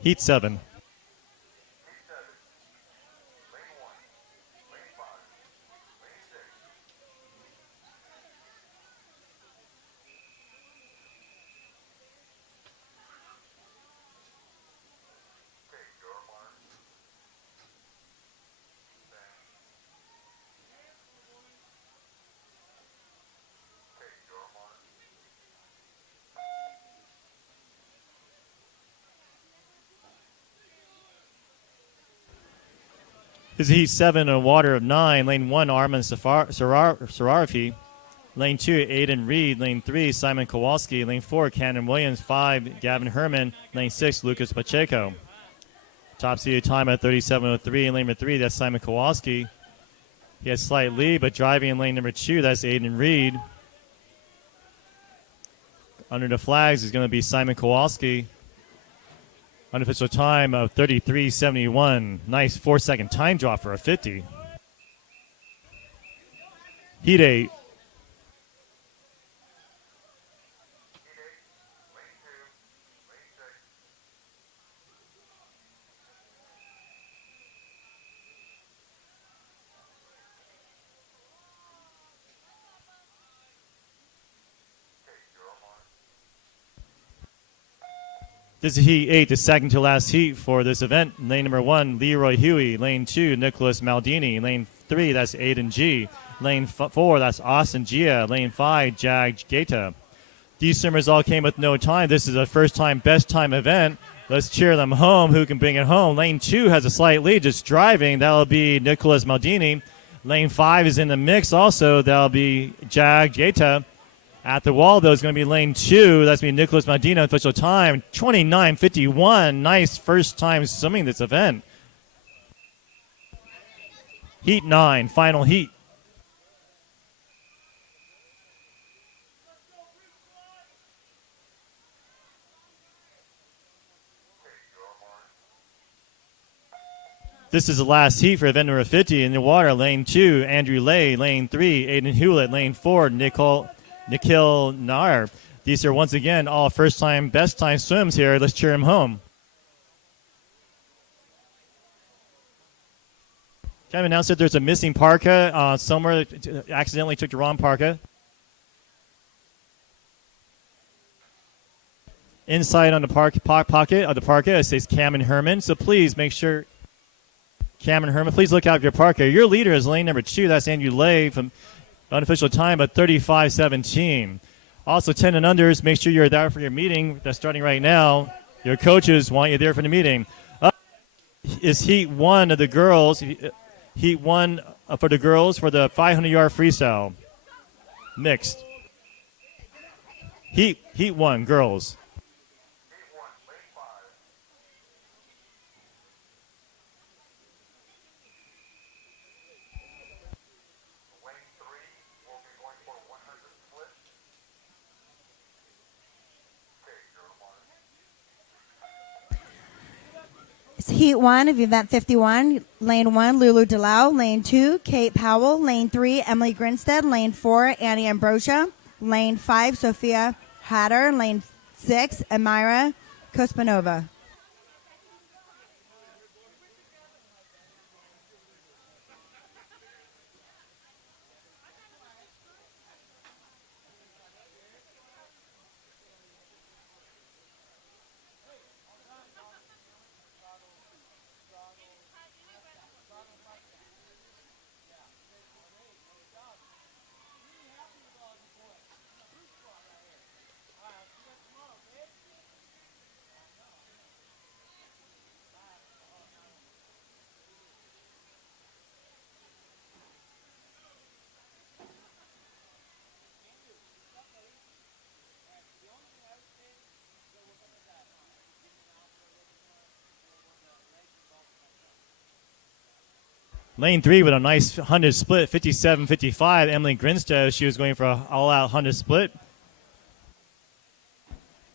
Heat 7. This is Heat 7 a water of 9. Lane 1, Armin Sarafi. Lane 2, Aiden Reed. Lane 3, Simon Kowalski. Lane 4, Cannon Williams. 5, Gavin Herman. Lane 6, Lucas Pacheco. Top seeded time at 37:03. In lane number 3, that's Simon Kowalski. He has slight lead, but driving in lane number 2, that's Aiden Reed. Under the flags is going to be Simon Kowalski. Unofficial time of 33.71. Nice 4-second time drop for a 50. Heat 8. This is Heat 8, the second to last heat for this event. Lane number 1, Leroy Huey. Lane 2, Nicholas Maldini. Lane 3, that's Aiden G. Lane 4, that's Austin Gia. Lane 5, Jag Gaeta. These swimmers all came with no time. This is a first time, best time event. Let's cheer them home. Who can bring it home? Lane 2 has a slight lead, just driving. That'll be Nicholas Maldini. Lane 5 is in the mix also. That'll be Jag Gaeta. At the wall, though, is going to be lane 2. That's going to be Nicholas Medina. Official time, 29.51. Nice first time swimming this event. Heat 9, final heat. This is the last heat for event number 50 in the water. Lane 2, Andrew Lay. Lane 3, Aiden Hewlett. Lane 4, Nikhil Nair. These are once again all first time, best time swims here. Let's cheer him home. Can I announce that there's a missing parka somewhere? Accidentally took the wrong parka. Inside on the pocket of the parka, it says Cameron Herman. So please make sure, Cameron Herman, please look out for your parka. Your leader is lane number 2. That's Andrew Lay from unofficial time at 35.17. Also, 10 and unders, make sure you're there for your meeting that's starting right now. Your coaches want you there for the meeting. Up is Heat 1 of the girls. Heat 1 for the girls for the 500-yard freestyle. Mixed. Heat 1, girls. Heat 1 of event 51, lane 1, Lulu Delau, lane 2, Kate Powell, lane 3, Emily Grinstead, lane 4, Annie Ambrosia, lane 5, Sophia Hatter, lane 6, Amira Kospanova. Lane 3 with a nice 100 split, 57-55. Emily Grinstead, she was going for an all-out 100 split.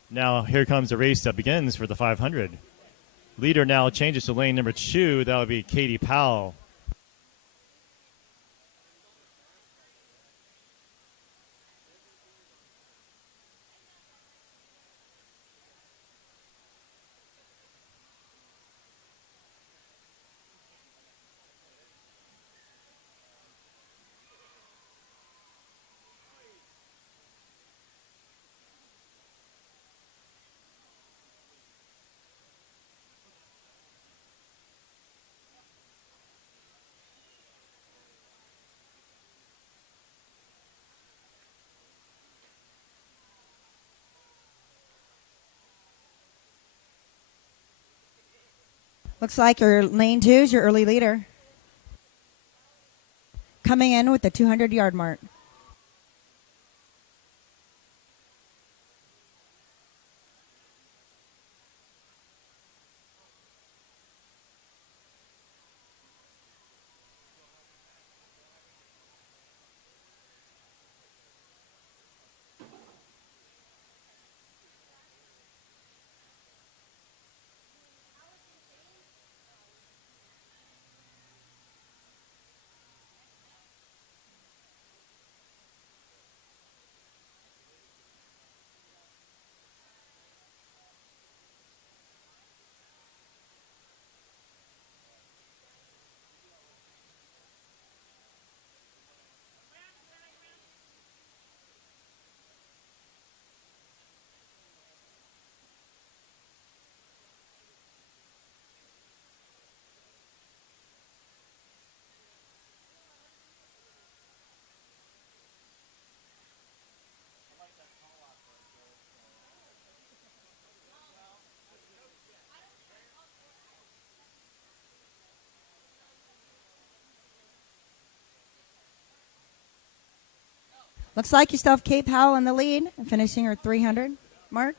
Now here comes the race that begins for the 500. Leader now changes to lane number 2. That would be Katie Powell. Looks like your lane 2 is your early leader. Coming in with the 200-yard mark. Looks like you still have Kate Powell in the lead, finishing her 300 mark.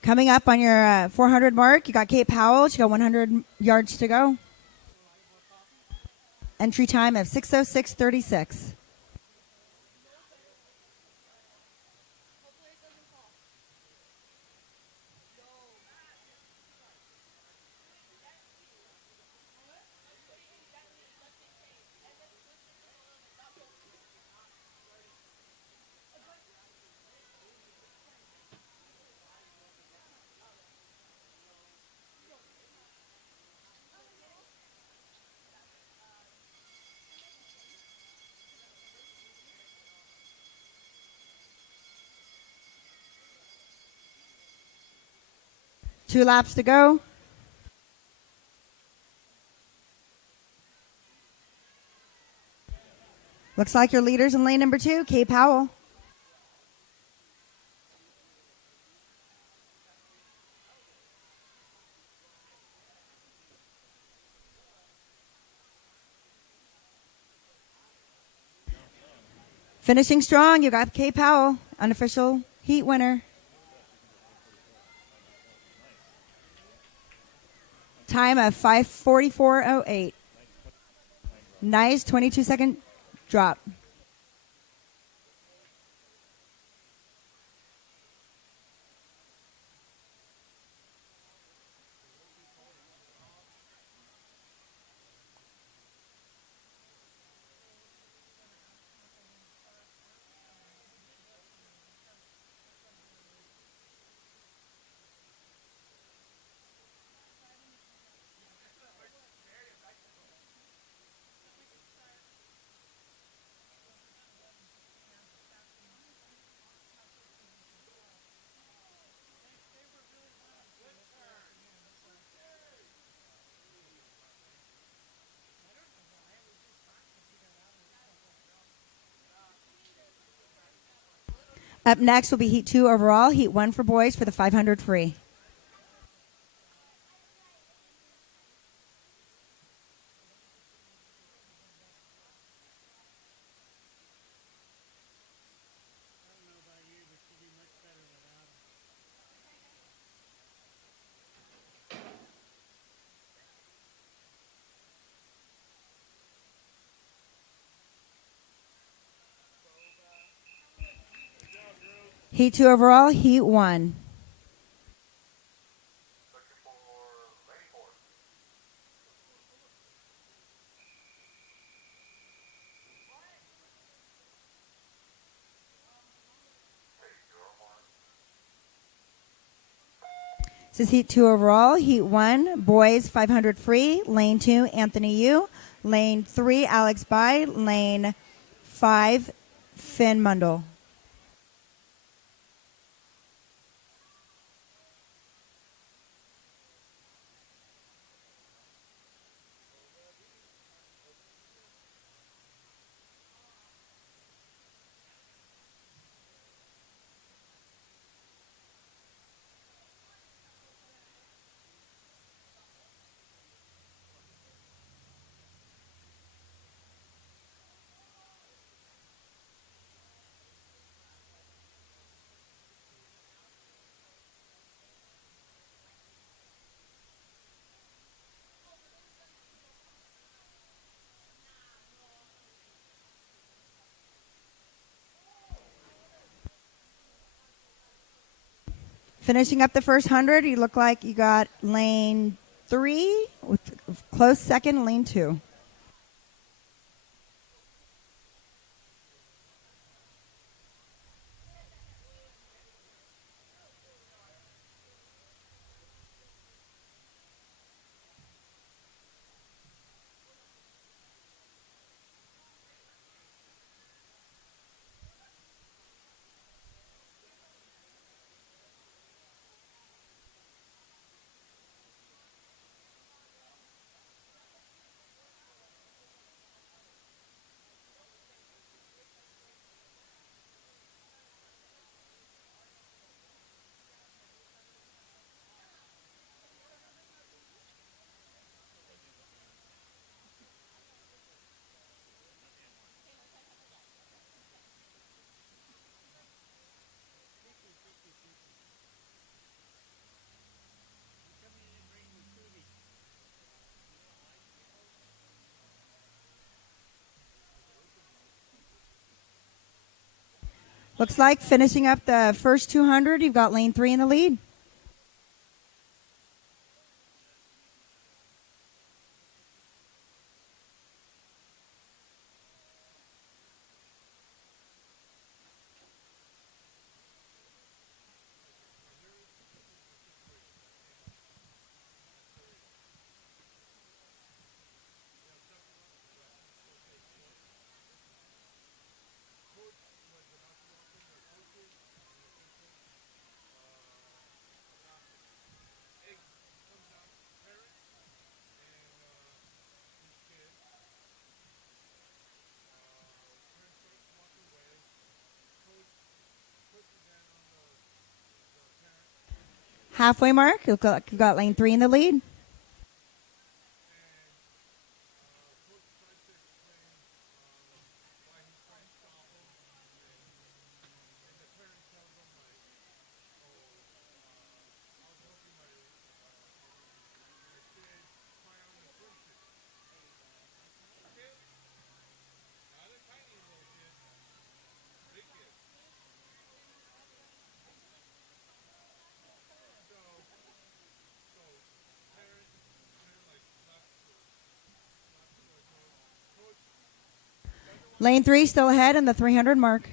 Coming up on your 400 mark, you got Kate Powell. She got 100 yards to go. Entry time of 6:06:36. Two laps to go. Looks like your leaders in lane number 2, Kate Powell. Finishing strong, you got Kate Powell, unofficial heat winner. Time of 5:44:08. Nice 22-second drop. Up next will be Heat 2 overall, Heat 1 for boys for the 500 free. Heat 2 overall, Heat 1. This is Heat 2 overall, Heat 1, boys 500 free, Lane 2, Anthony Yu, Lane 3, Alex Bai, Lane 5, Finn Mundell. Finishing up the first 100, you look like you got lane 3 with close second, lane 2. Looks like finishing up the first 200, you've got lane 3 in the lead. Halfway mark, you've got lane 3 in the lead. Lane 3 still ahead in the 300 mark.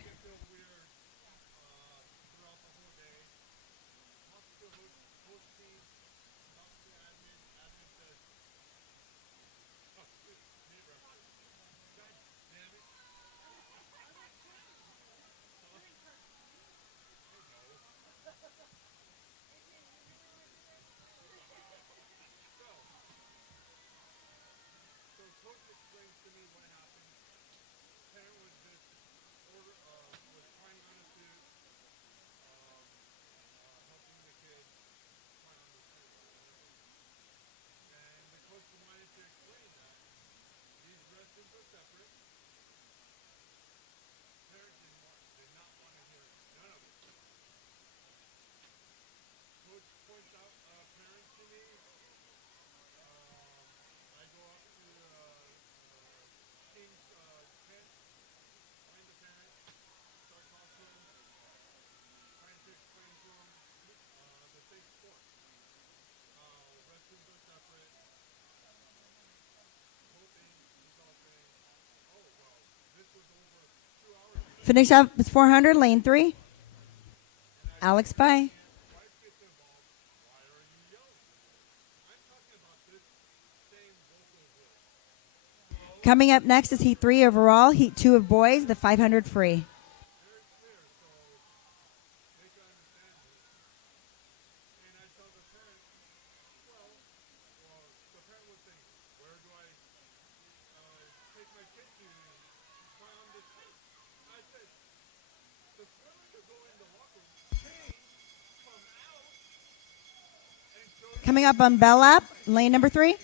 Finish up with 400, lane 3. Alex, bye. Coming up next is Heat 3 overall, Heat 2 of boys, the 500 free. Coming up on Bell Lap, lane number 3.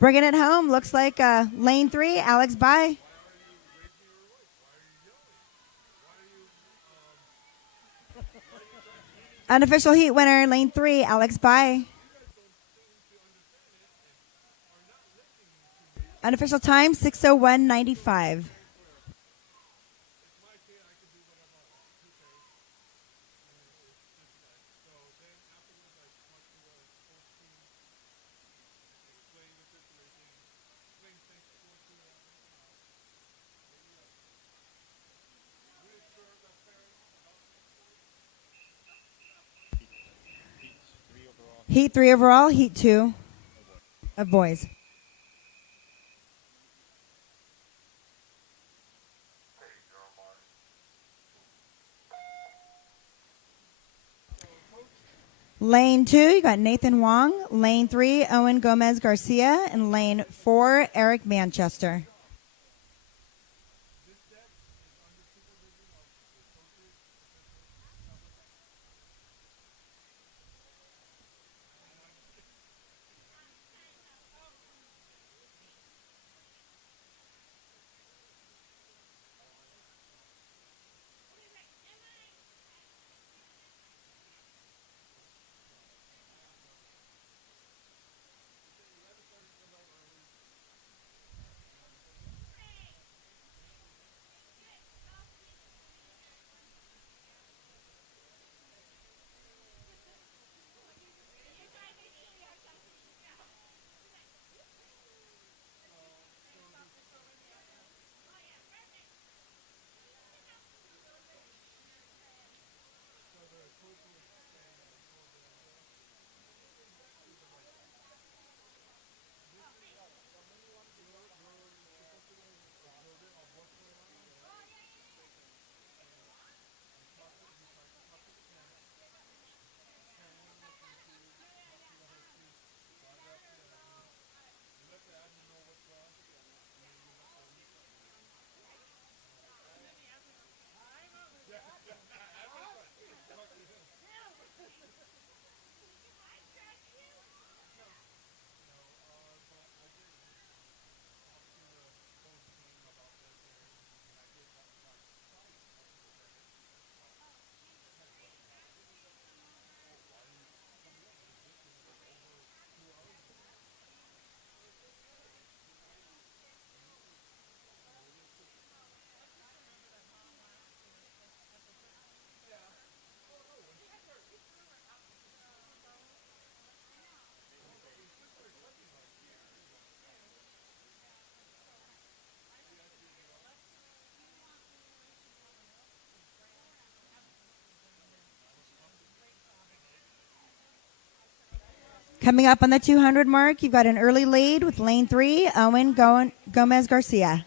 Bringing it home, looks like lane 3, Alex, bye. Unofficial heat winner, lane 3, Alex Bye. Unofficial time, 6:01:95. Heat 3 overall, heat 2 of boys. Lane 2, you got Nathan Wong. Lane 3, Owen Gomez Garcia. And lane 4, Eric Manchester. Coming up on the 200 mark, you've got an early lead with lane 3, Owen Gomez Garcia.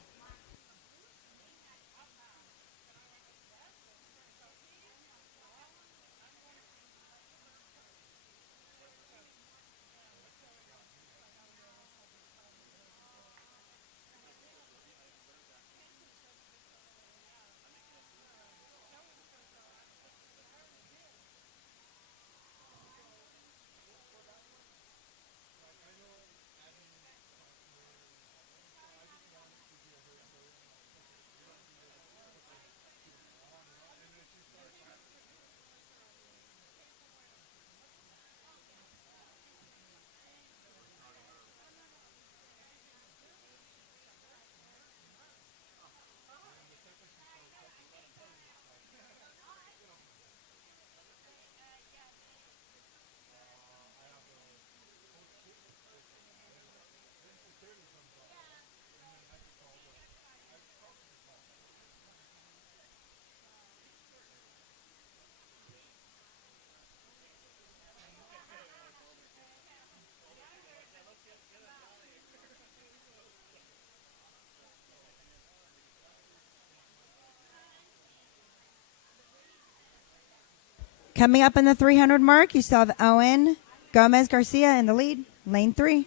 Coming up in the 300 mark, you still have Owen Gomez Garcia in the lead, lane 3.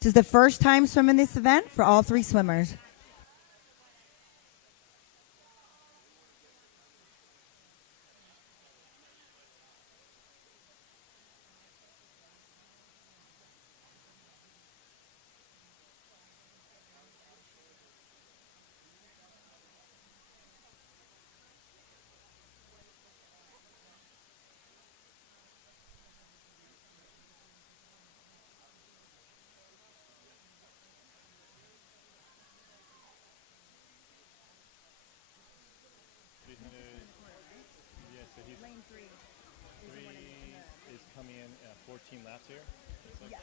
This is the first time swimming this event for all 3 swimmers. 15 laps here. Yes.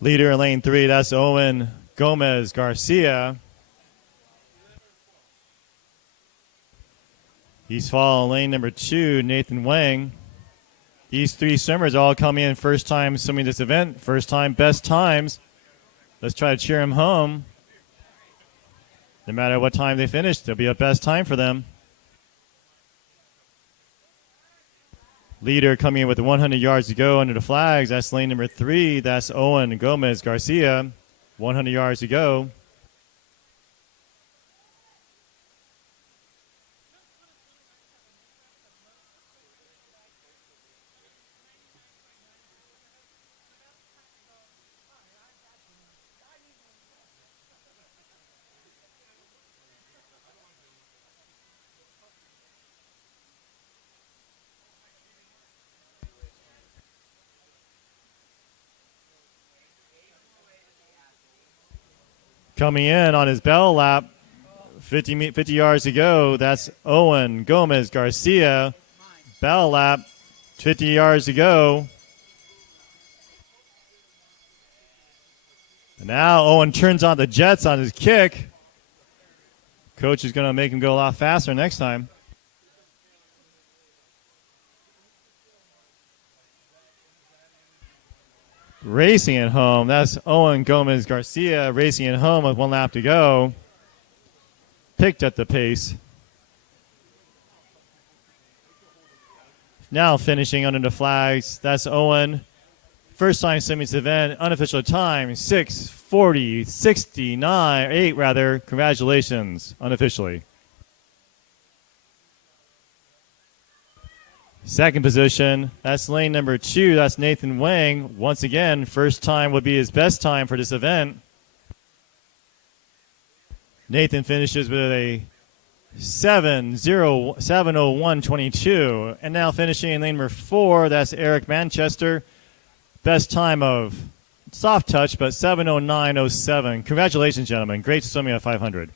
Leader in lane 3, that's Owen Gomez Garcia. He's following lane number 2, Nathan Wang. These 3 swimmers all coming in first time swimming this event, first time best times. Let's try to cheer them home. No matter what time they finish, there'll be a best time for them. Leader coming in with 100 yards to go under the flags. That's lane number 3. That's Owen Gomez Garcia. 100 yards to go. Coming in on his bell lap, 50 yards to go. That's Owen Gomez Garcia. Bell lap, 50 yards to go. And now Owen turns on the jets on his kick. Coach is going to make him go a lot faster next time. Racing it home. That's Owen Gomez Garcia racing it home with 1 lap to go. Picked at the pace. Now finishing under the flags. That's Owen. First time swimming this event. Unofficial time 6:40:69 rather. Congratulations unofficially. Second position, that's lane number 2. That's Nathan Wang. Once again, first time would be his best time for this event. Nathan finishes with a 7:01:22. And now finishing in lane number 4, that's Eric Manchester. Best time of soft touch, but 7:09:07. Congratulations, gentlemen. Great swimming at 500.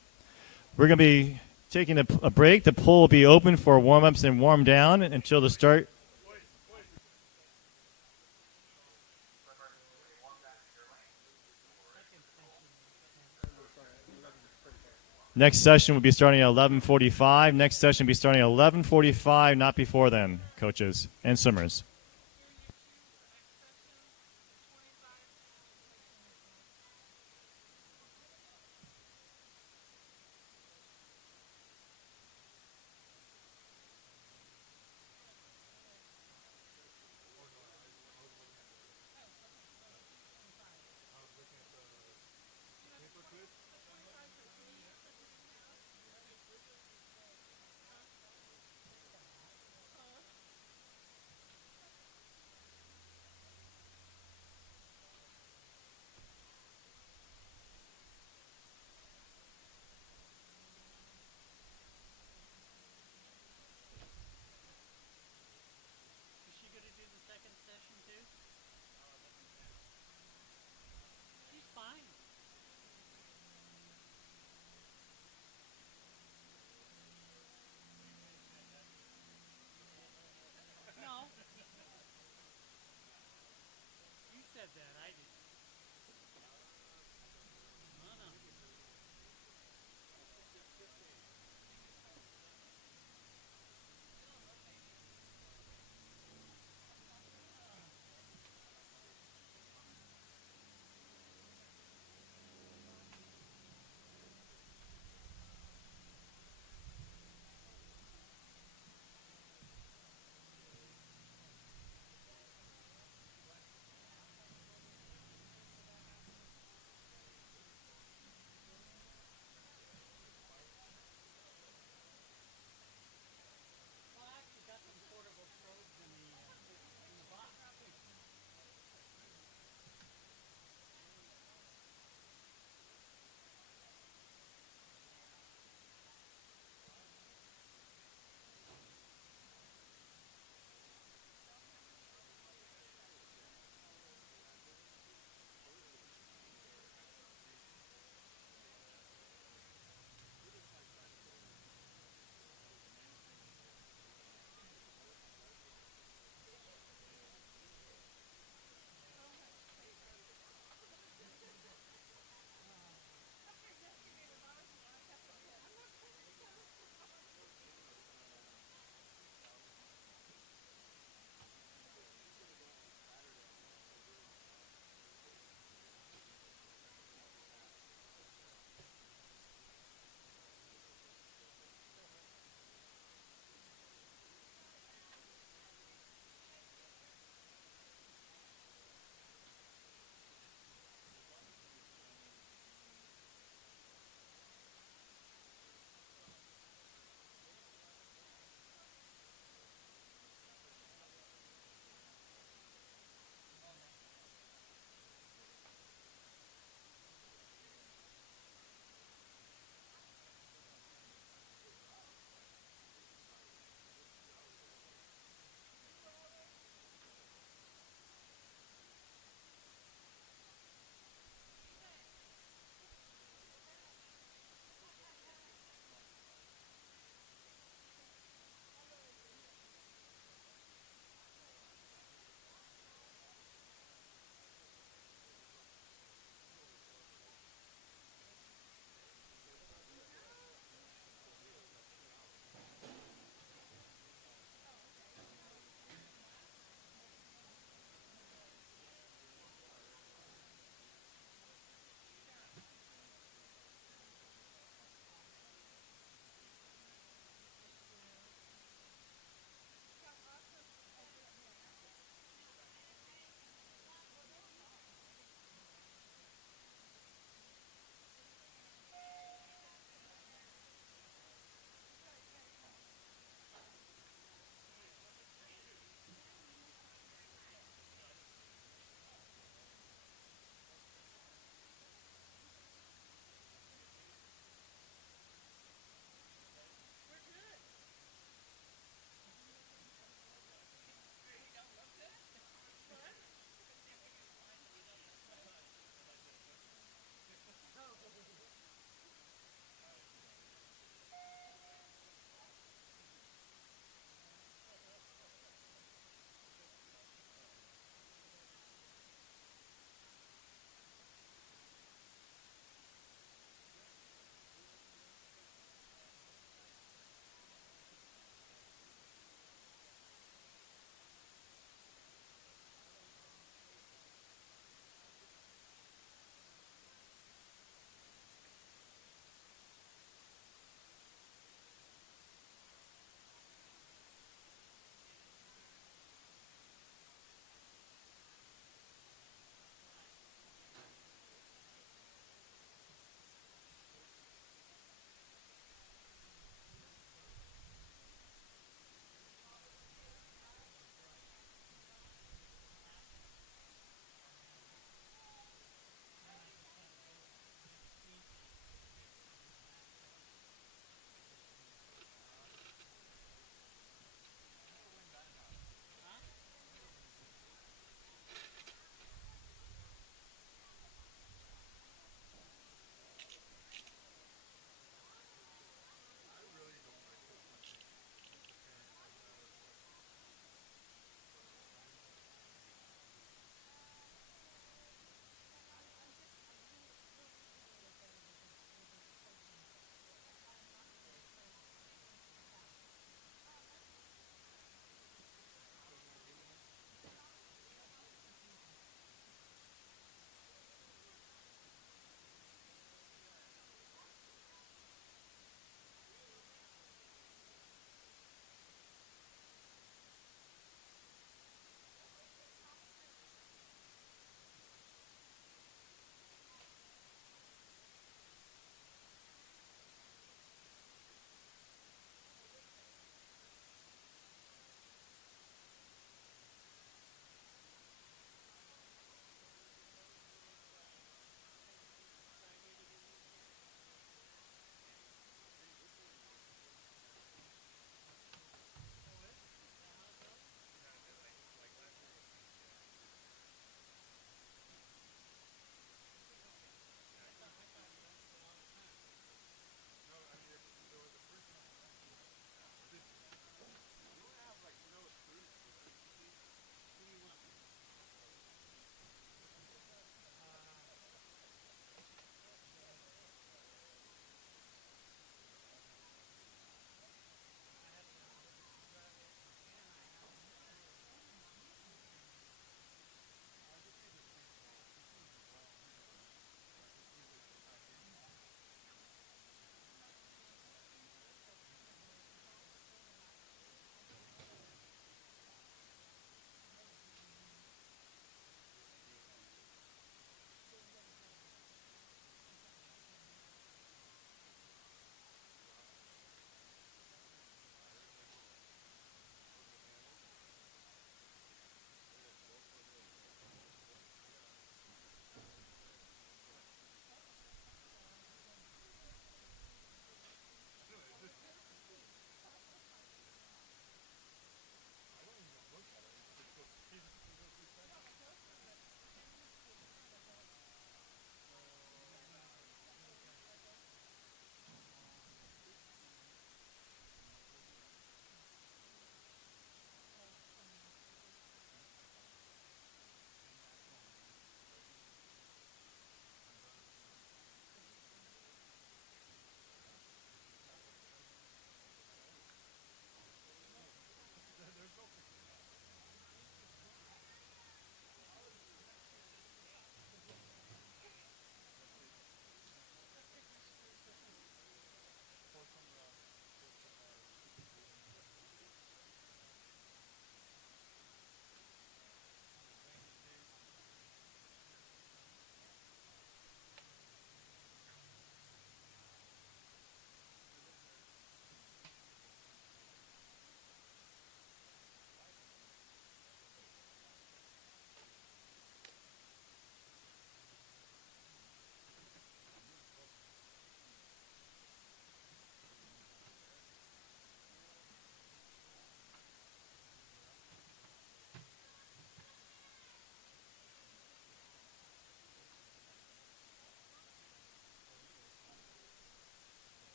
We're going to be taking a break. The pool will be open for warm-ups and warm down until the start. Next session will be starting at 11:45. Next session will be starting at 11:45, not before then, coaches and swimmers.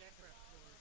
step rep floor.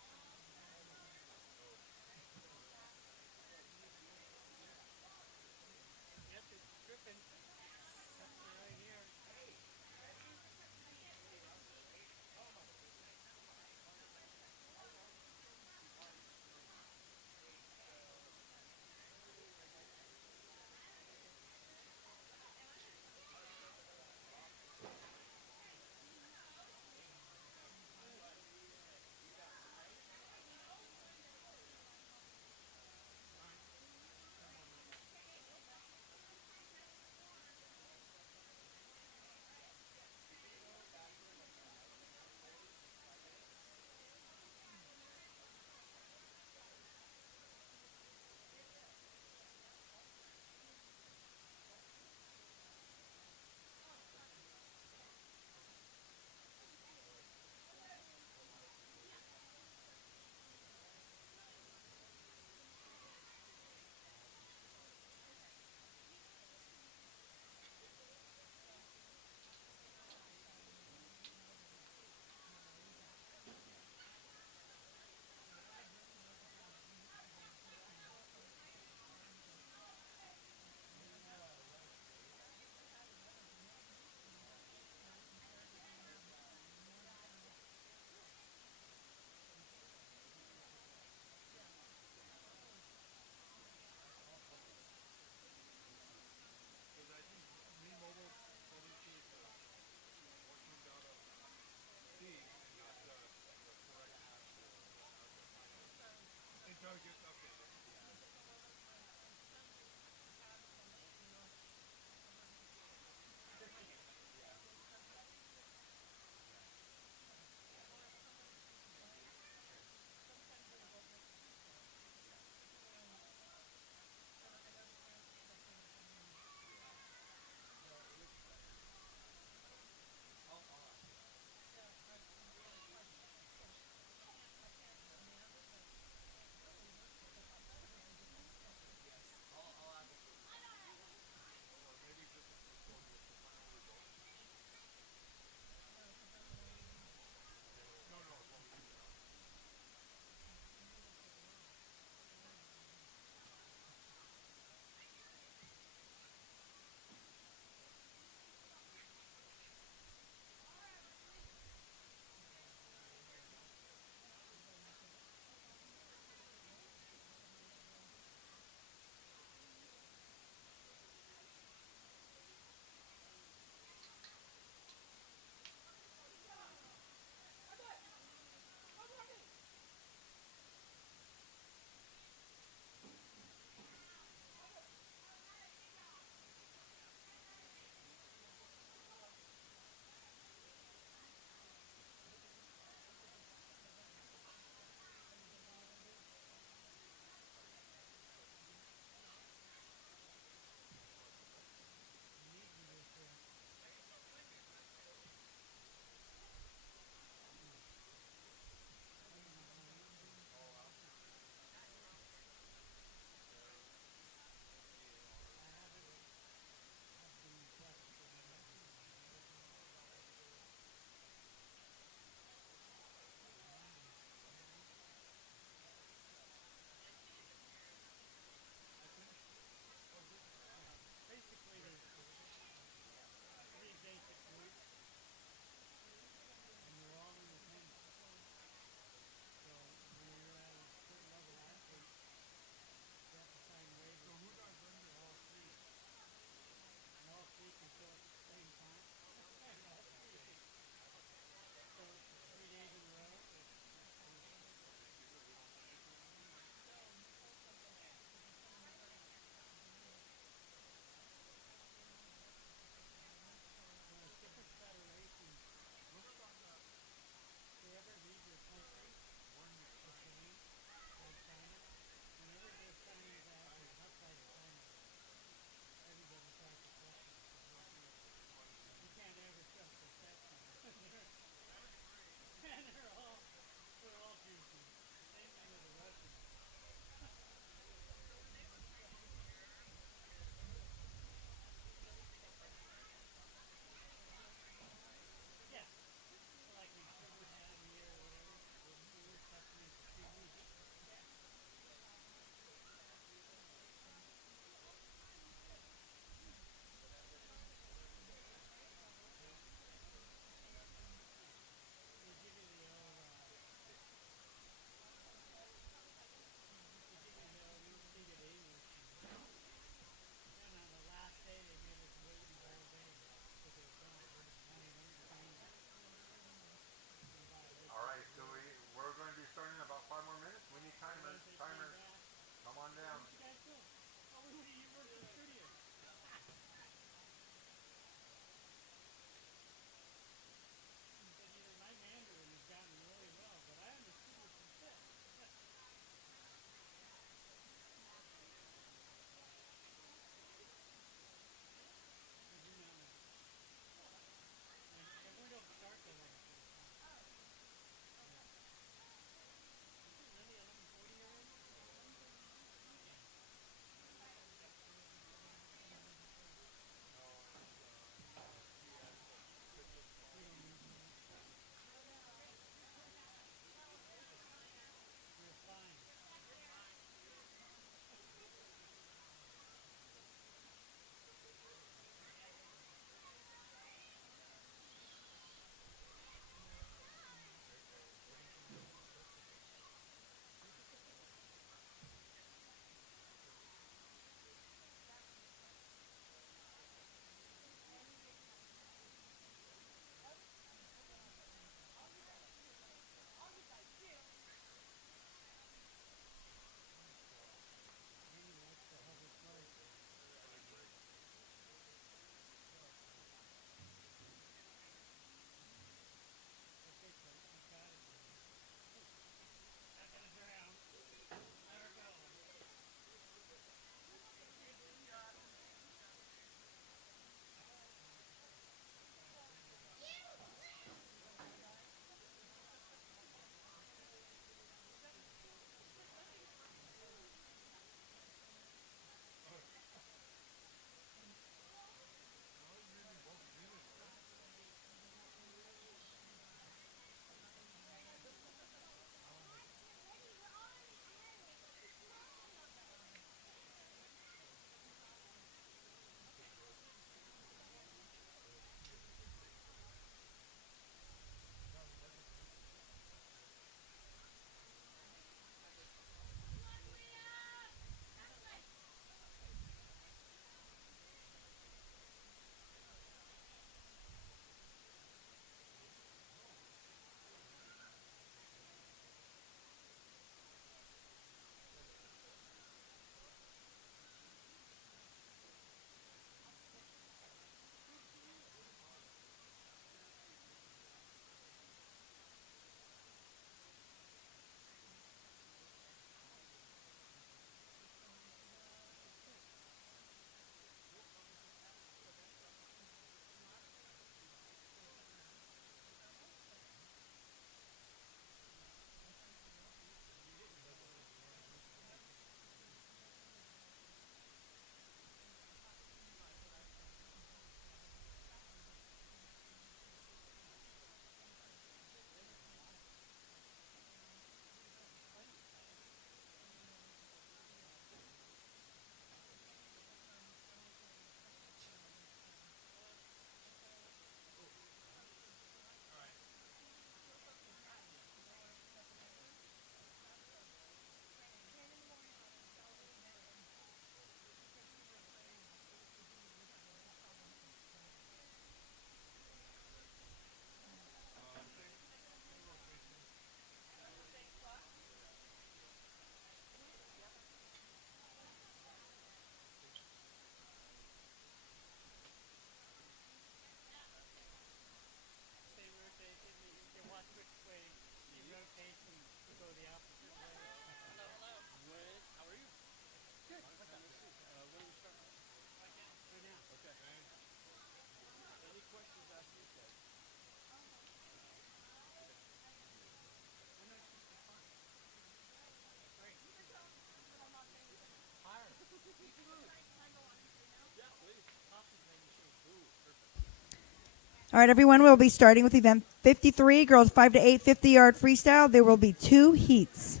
All right, everyone, we'll be starting with event 53, girls 5 to 8, 50-yard freestyle. There will be 2 heats.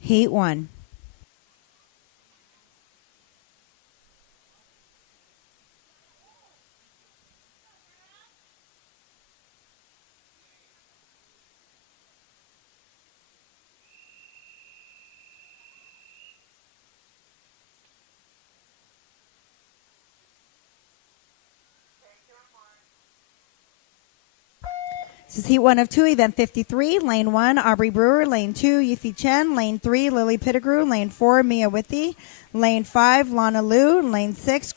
Heat 1. This is heat 1 of 2, event 53. Lane 1, Aubrey Brewer. Lane 2, Yiffy Chen. Lane 3, Lily Pittigrew. Lane 4, Mia Withy. Lane 5, Lana Liu. Lane 6,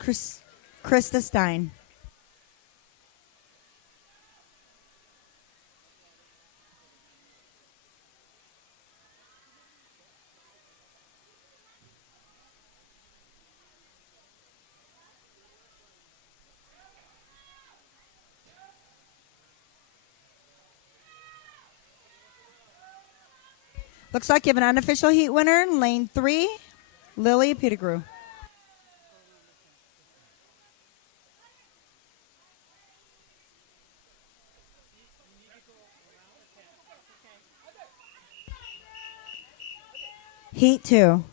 Krista Stein. Looks like you have an unofficial heat winner. Lane 3, Lily Pittigrew. Heat 2.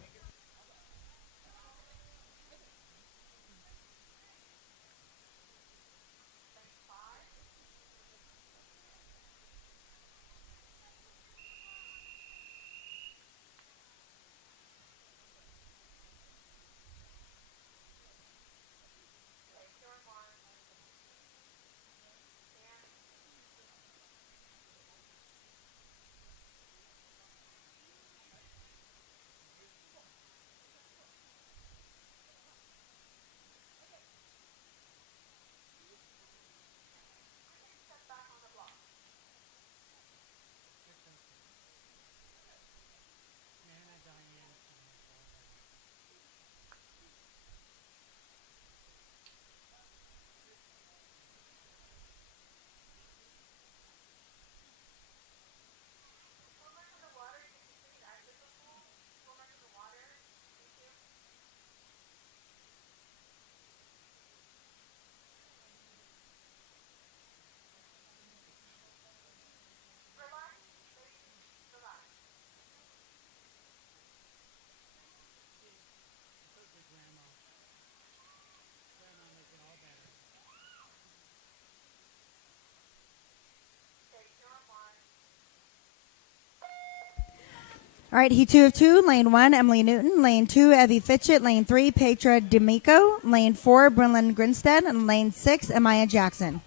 All right, heat 2 of 2, lane 1, Emily Newton. Lane 2, Evie Fitchett. Lane 3, Petra D'Amico. Lane 4, Brinlyn Grinstead. And lane 6, Amaya Jackson.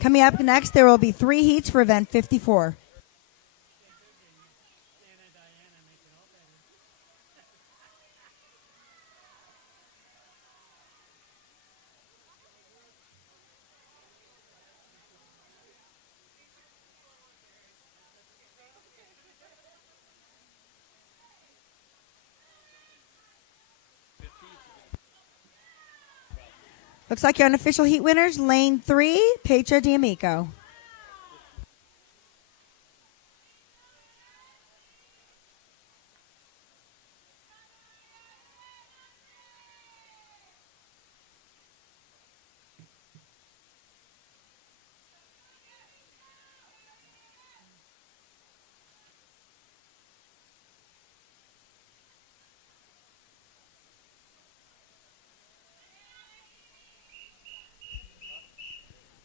Coming up next, there will be 3 heats for event 54. Looks like your unofficial heat winners, lane 3, Petra D'Amico.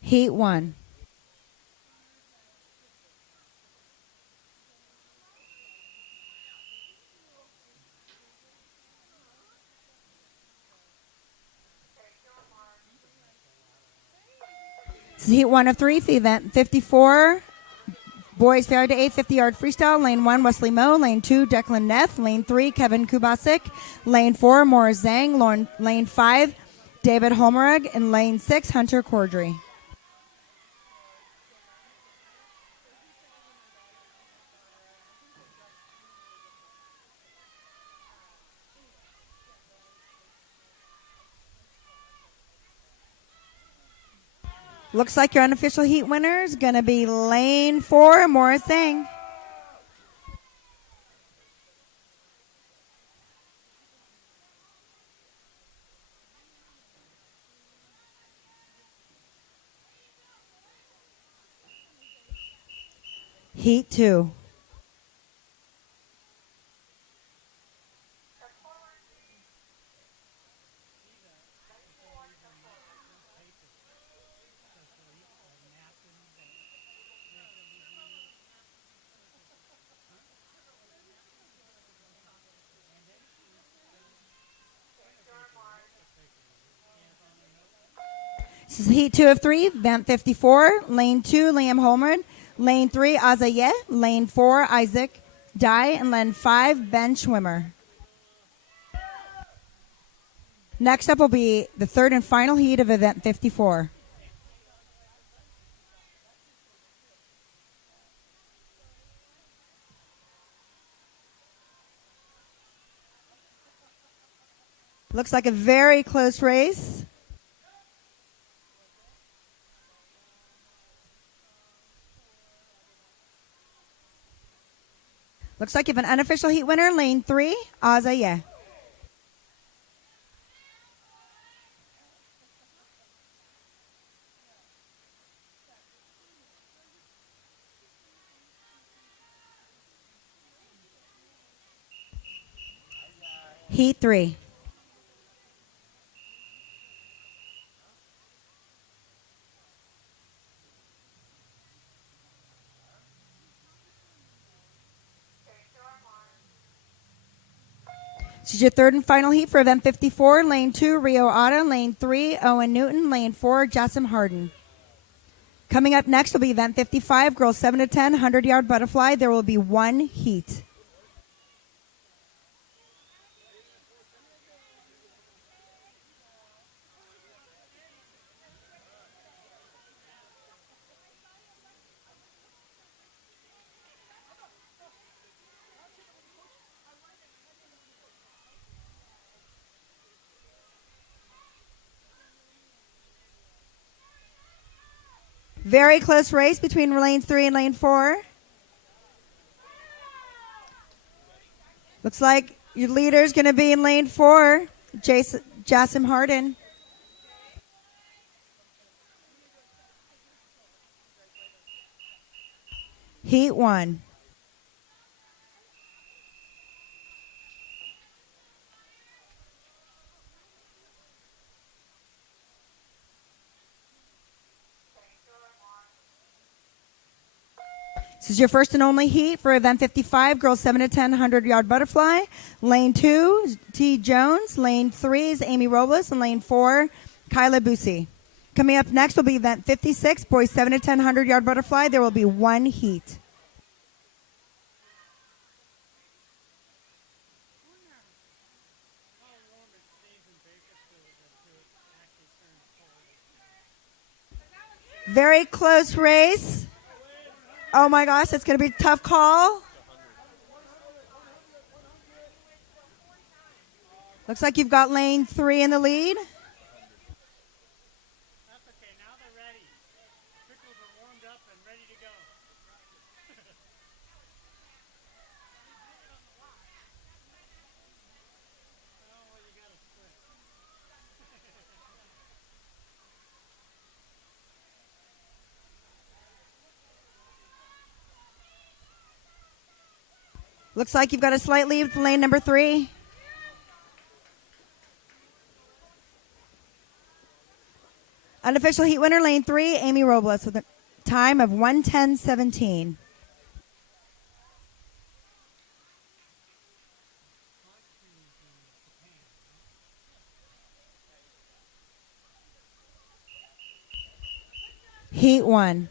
Heat 1. This is heat 1 of 3 for event 54. Boys fair to 850-yard freestyle. Lane 1, Wesley Moe. Lane 2, Declan Neff. Lane 3, Kevin Kubasik. Lane 4, Morris Zhang. Lane 5, David Holmereg. And lane 6, Hunter Cordry. Looks like your unofficial heat winner is going to be lane 4, Morris Zhang. Heat 2. This is heat 2 of 3, event 54. Lane 2, Liam Holmgren. Lane 3, Azaye. Lane 4, Isaac Dye. And lane 5, Ben Schwimmer. Next up will be the third and final heat of event 54. Looks like a very close race. Looks like you have an unofficial heat winner, lane 3, Azaye. Heat 3. This is your third and final heat for event 54. Lane 2, Rio Otta. Lane 3, Owen Newton. Lane 4, Jassim Harden. Coming up next will be event 55, girls 7 to 10, 100-yard butterfly. There will be one heat. Very close race between lanes 3 and lane 4. Looks like your leader is going to be in lane 4, Jassim Harden. Heat 1. This is your first and only heat for event 55, girls 7 to 10, 100-yard butterfly. Lane 2, T. Jones. Lane 3 is Amy Robles. And lane 4, Kyla Busey. Coming up next will be event 56, boys 7 to 10, 100-yard butterfly. There will be one heat. Very close race. Oh my gosh, it's going to be a tough call. Looks like you've got lane 3 in the lead. That's okay. Now they're ready. Pickles are warmed up and ready to go. Oh, well, you got to split. Looks like you've got a slight lead for lane number 3. Unofficial heat winner, lane 3, Amy Robles, with a time of 1:10:17. Heat 1.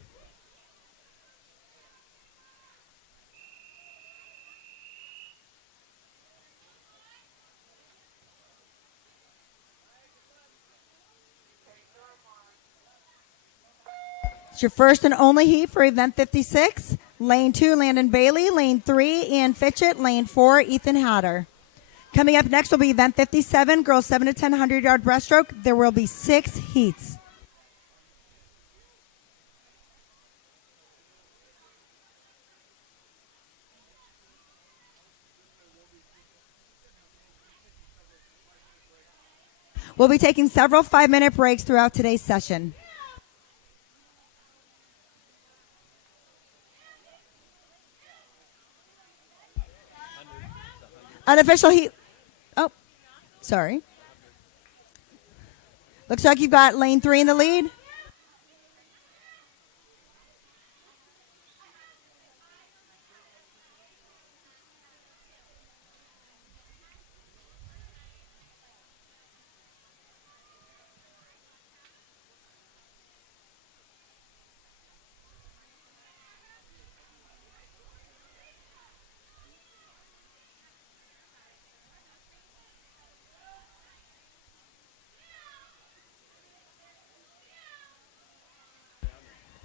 It's your first and only heat for event 56. Lane 2, Landon Bailey. Lane 3, Ian Fitchett. Lane 4, Ethan Hatter. Coming up next will be event 57, girls 7 to 10 100-yard breaststroke. There will be 6 heats. We'll be taking several 5-minute breaks throughout today's session. Unofficial heat. Oh, sorry. Looks like you've got lane 3 in the lead.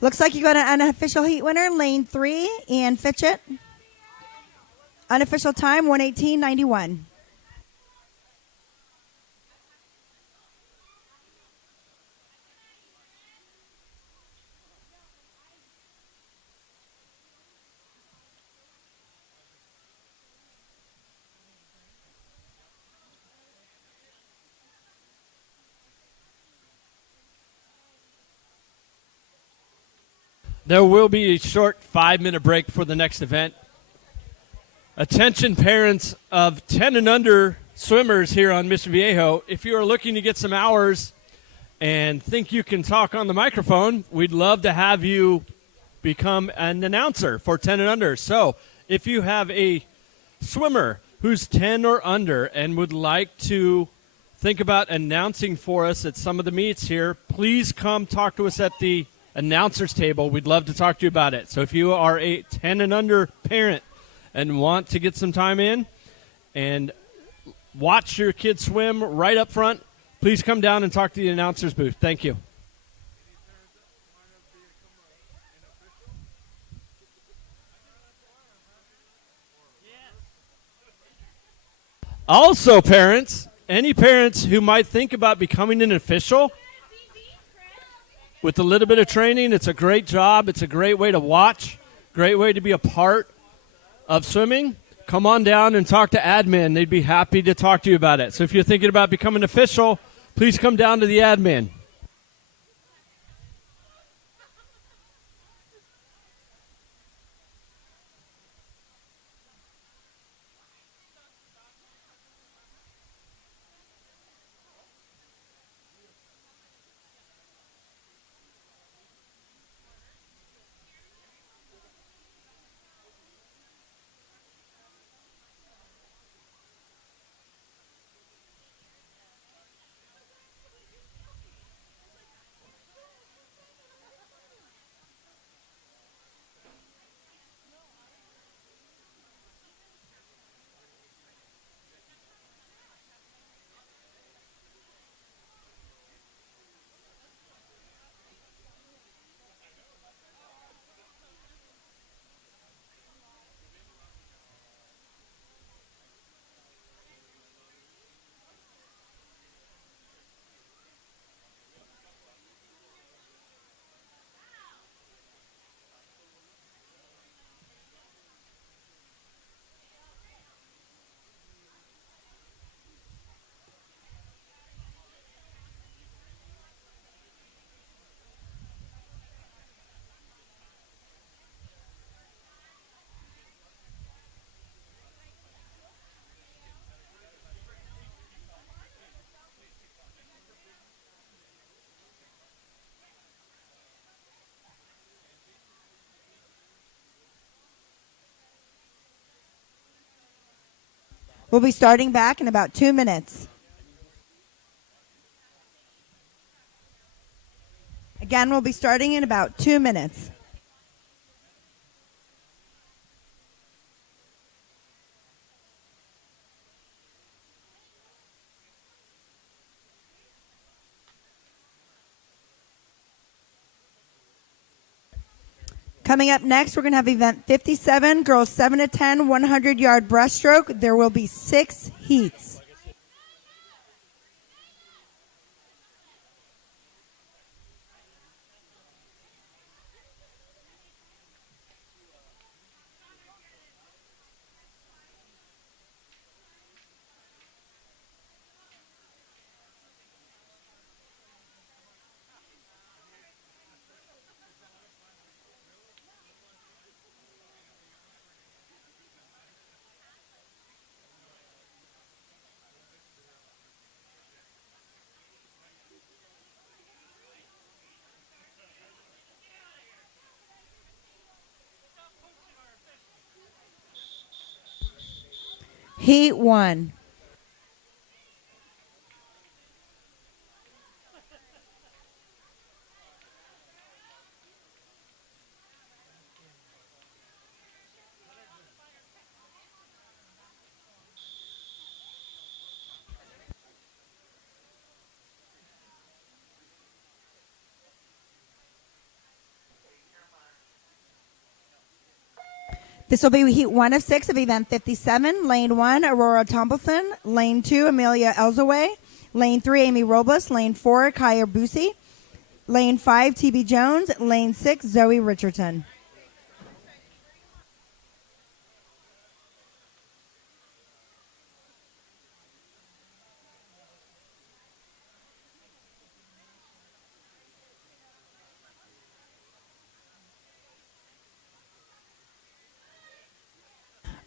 Looks like you got an unofficial heat winner, lane 3, Ian Fitchett. Unofficial time, 1:18.91. There will be a short 5-minute break for the next event. Attention parents of 10 and under swimmers here on Mission Viejo. If you are looking to get some hours and think you can talk on the microphone, we'd love to have you become an announcer for 10 and under. So if you have a swimmer who's 10 or under and would like to think about announcing for us at some of the meets here, please come talk to us at the announcers table. We'd love to talk to you about it. So if you are a 10 and under parent and want to get some time in and watch your kids swim right up front, please come down and talk to the announcers booth. Thank you. Also, parents, any parents who might think about becoming an official, with a little bit of training, it's a great job. It's a great way to watch, great way to be a part of swimming. Come on down and talk to admin. They'd be happy to talk to you about it. So if you're thinking about becoming an official, please come down to the admin. We'll be starting back in about 2 minutes. Again, we'll be starting in about 2 minutes. Coming up next, we're going to have event 57, girls 7 to 10, 100-yard breaststroke. There will be 6 heats. Heat 1. This will be heat 1 of 6 of event 57. Lane 1, Aurora Tombleson. Lane 2, Amelia Elzaway. Lane 3, Amy Robles. Lane 4, Kaya Busey. Lane 5, TB Jones. Lane 6, Zoe Richardson.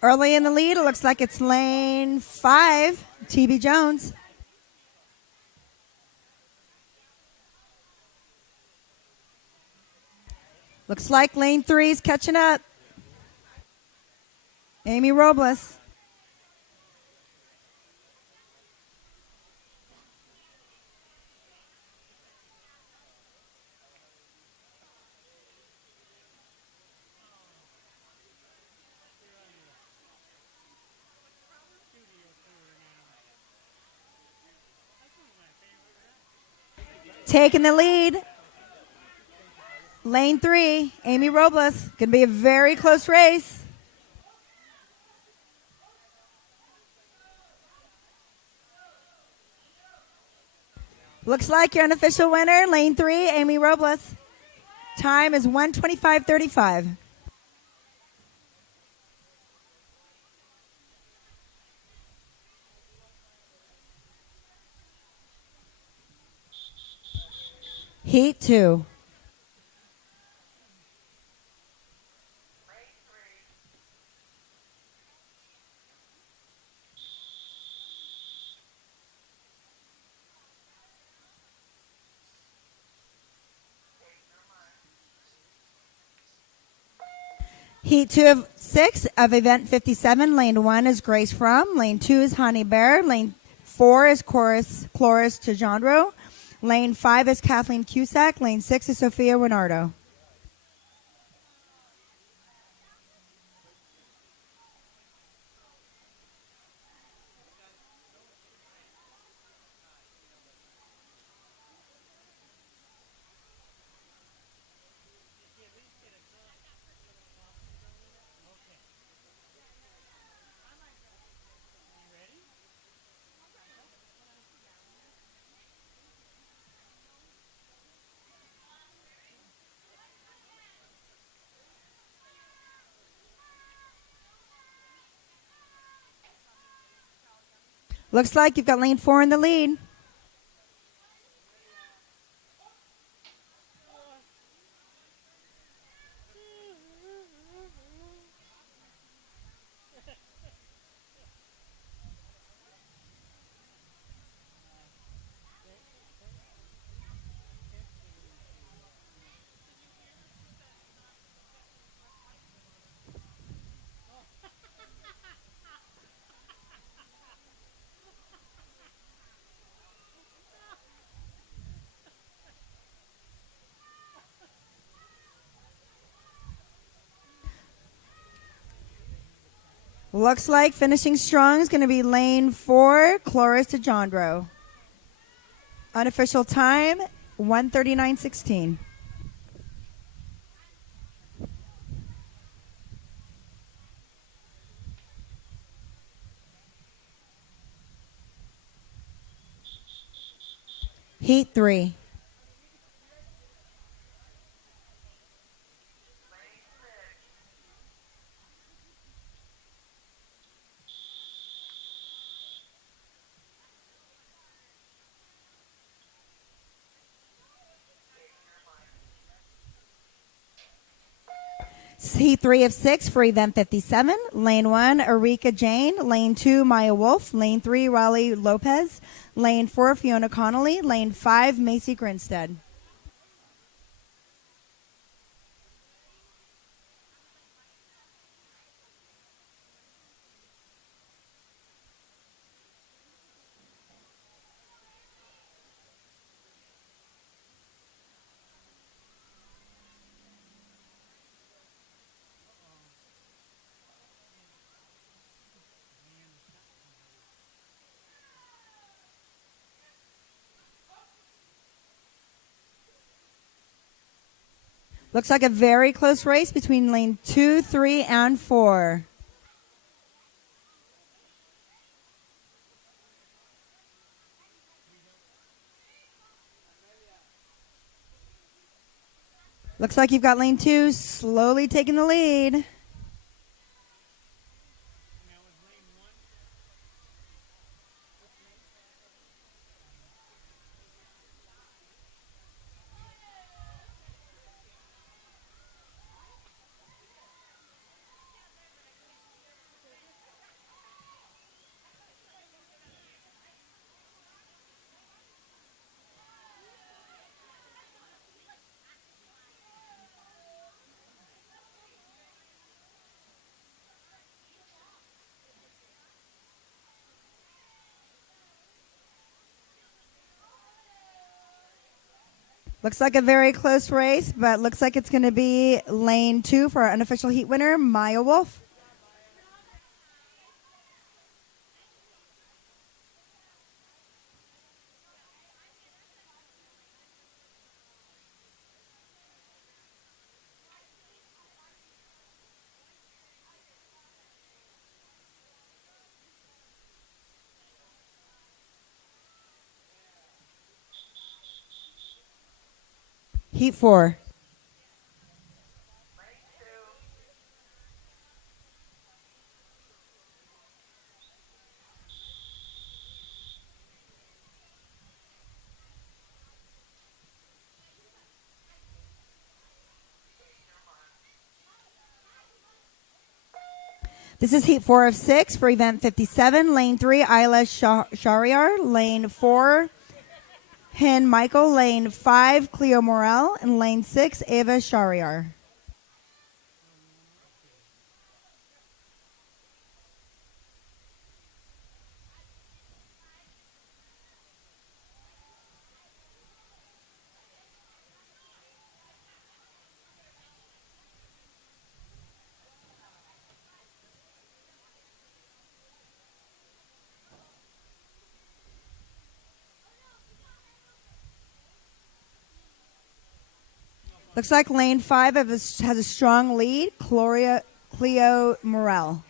Early in the lead, it looks like it's lane 5, TB Jones. Looks like lane 3 is catching up. Amy Robles. Taking the lead. Lane 3, Amy Robles. Going to be a very close race. Looks like your unofficial winner, lane 3, Amy Robles. Time is 1:25:35. Heat 2. Heat 2 of 6 of event 57. Lane 1 is Grace Frum. Lane 2 is Honey Bear. Lane 4 is Cloris Tajandro. Lane 5 is Kathleen Cusack. Lane 6 is Sophia Renardo. Looks like you've got lane 4 in the lead. Looks like finishing strong is going to be lane 4, Cloris to Jondro. Unofficial time, 1:39.16. Heat 3. Heat 3 of 6 for event 57. Lane 1, Erika Jane. Lane 2, Maya Wolf. Lane 3, Raleigh Lopez. Lane 4, Fiona Connolly. Lane 5, Macy Grinstead. Looks like a very close race between lane 2, 3, and 4. Looks like you've got lane 2 slowly taking the lead. Looks like a very close race, but looks like it's going to be lane 2 for our unofficial heat winner, Maya Wolf. Heat 4. This is heat 4 of 6 for event 57. Lane 3, Ayla Shariar. Lane 4, Hen Michael. Lane 5, Cleo Morel. And lane 6, Ava Shariar. Looks like lane 5 has a strong lead, Cleo Morel.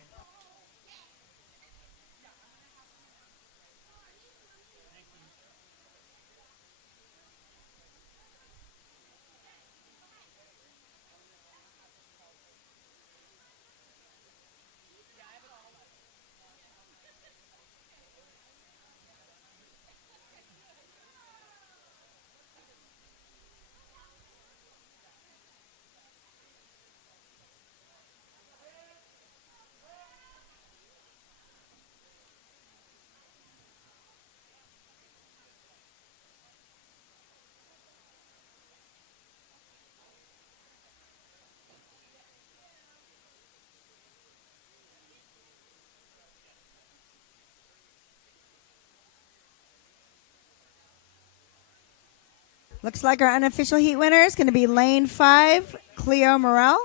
Looks like our unofficial heat winner is going to be lane 5, Cleo Morel,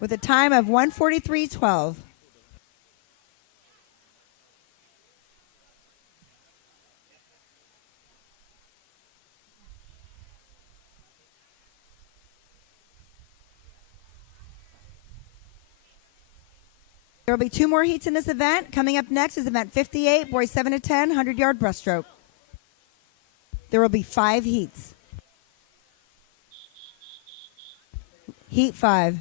with a time of 1:43.12. There will be 2 more heats in this event. Coming up next is event 58, boys 7 to 10, 100-yard breaststroke. There will be 5 heats. Heat 5.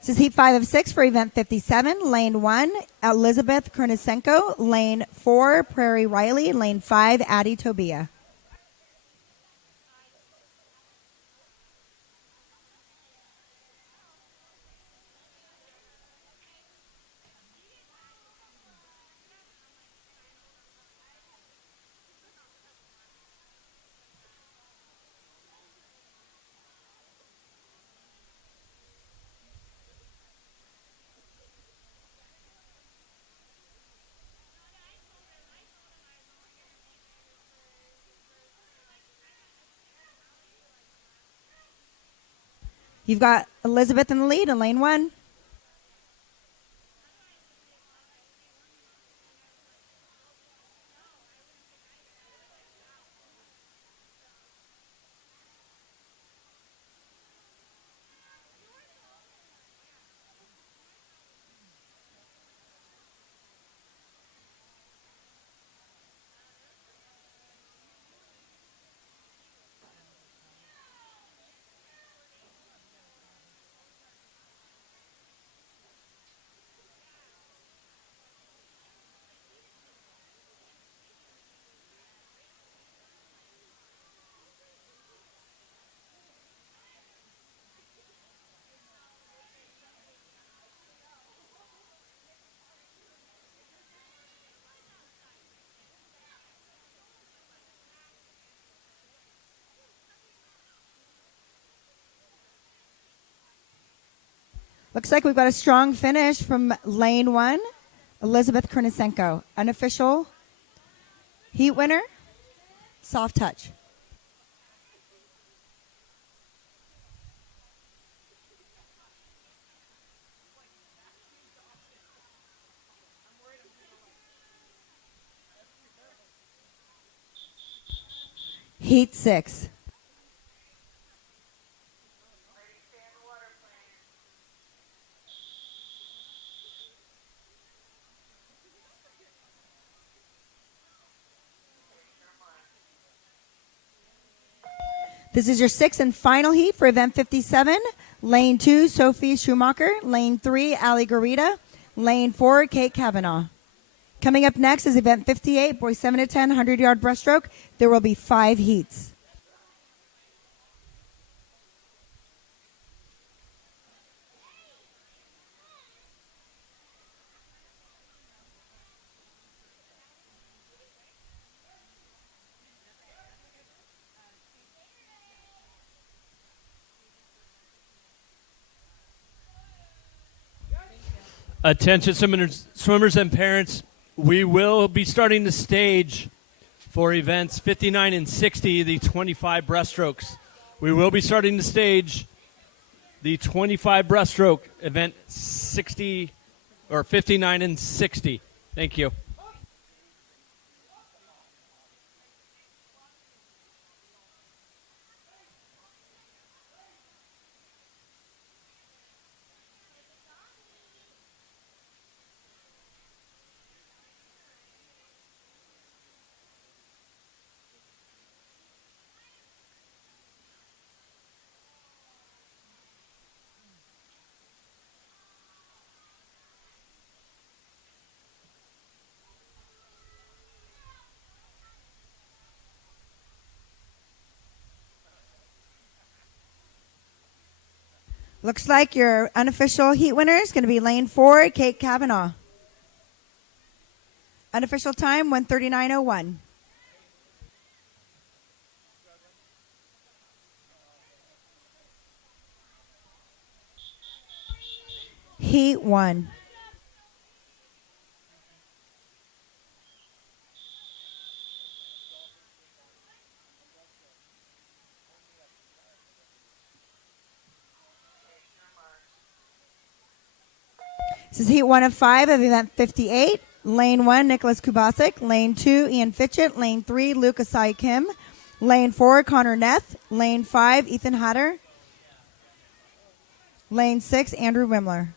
This is heat 5 of 6 for event 57. Lane 1, Elizabeth Kurnisenko. Lane 4, Prairie Riley. Lane 5, Addie Tobia. You've got Elizabeth in the lead in lane 1. Looks like we've got a strong finish from lane 1, Elizabeth Kurnisenko. Unofficial heat winner, soft touch. Heat 6. This is your 6th and final heat for event 57. Lane 2, Sophie Schumacher. Lane 3, Ali Garita. Lane 4, Kate Kavanaugh. Coming up next is event 58, boys 7 to 10, 100-yard breaststroke. There will be 5 heats. Attention swimmers and parents, we will be starting the stage for events 59 and 60, the 25 breaststrokes. We will be starting the stage, the 25 breaststroke, event 60 or 59 and 60. Thank you. Looks like your unofficial heat winner is going to be lane 4, Kate Kavanaugh. Unofficial time, 1:39:01. Heat 1. This is heat 1 of 5 of event 58. Lane 1, Nicholas Kubasik. Lane 2, Ian Fitchett. Lane 3, Luke Asai Kim. Lane 4, Connor Neff. Lane 5, Ethan Hatter. Lane 6, Andrew Wimler.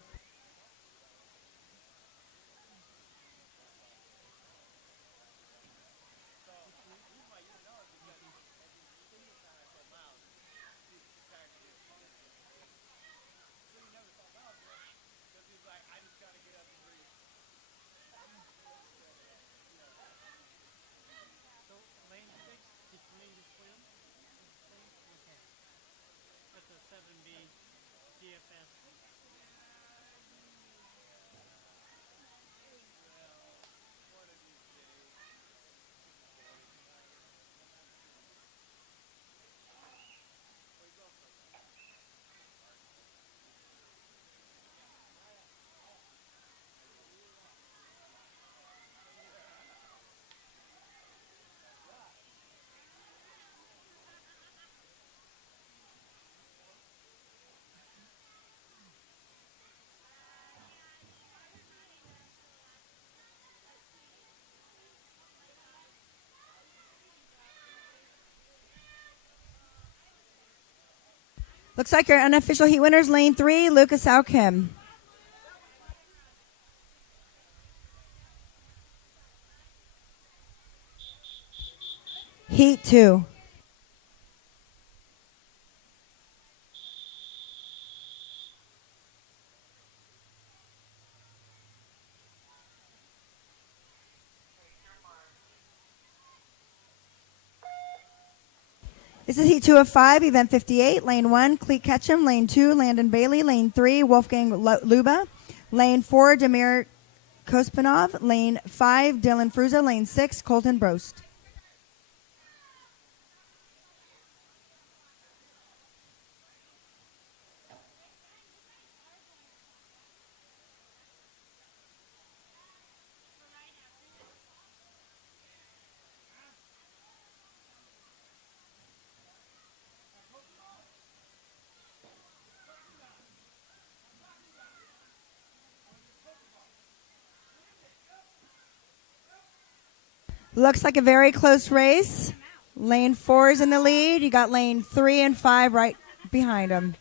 So lane 6 behind the swim. Okay. That's a 7B DFS. Looks like your unofficial heat winners, lane 3, Lucas Al Kim. Heat 2. This is heat 2 of 5, event 58. Lane 1, Cleet Ketchum. Lane 2, Landon Bailey. Lane 3, Wolfgang Luba. Lane 4, Damir Kospanov. Lane 5, Dylan Fruza. Lane 6, Colton Brost. Looks like a very close race. Lane 4 is in the lead. You got lane 3 and 5 right behind him.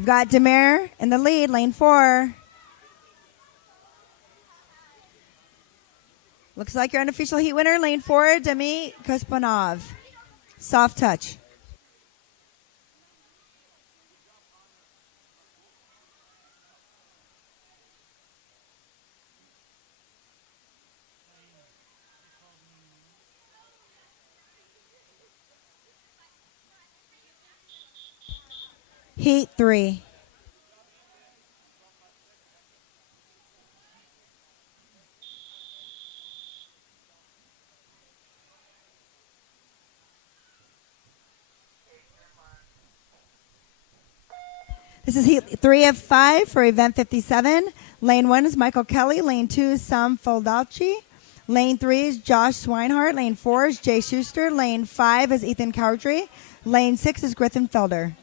You've got Demir in the lead, lane 4. Looks like your unofficial heat winner, lane 4, Demi Kospanov. Soft touch. Heat 3. This is heat 3 of 5 for event 57. Lane 1 is Michael Kelly. Lane 2 is Sam Foldalchi. Lane 3 is Josh Swinehart. Lane 4 is Jay Schuster. Lane 5 is Ethan Cowdrey. Lane 6 is Griffin Felder.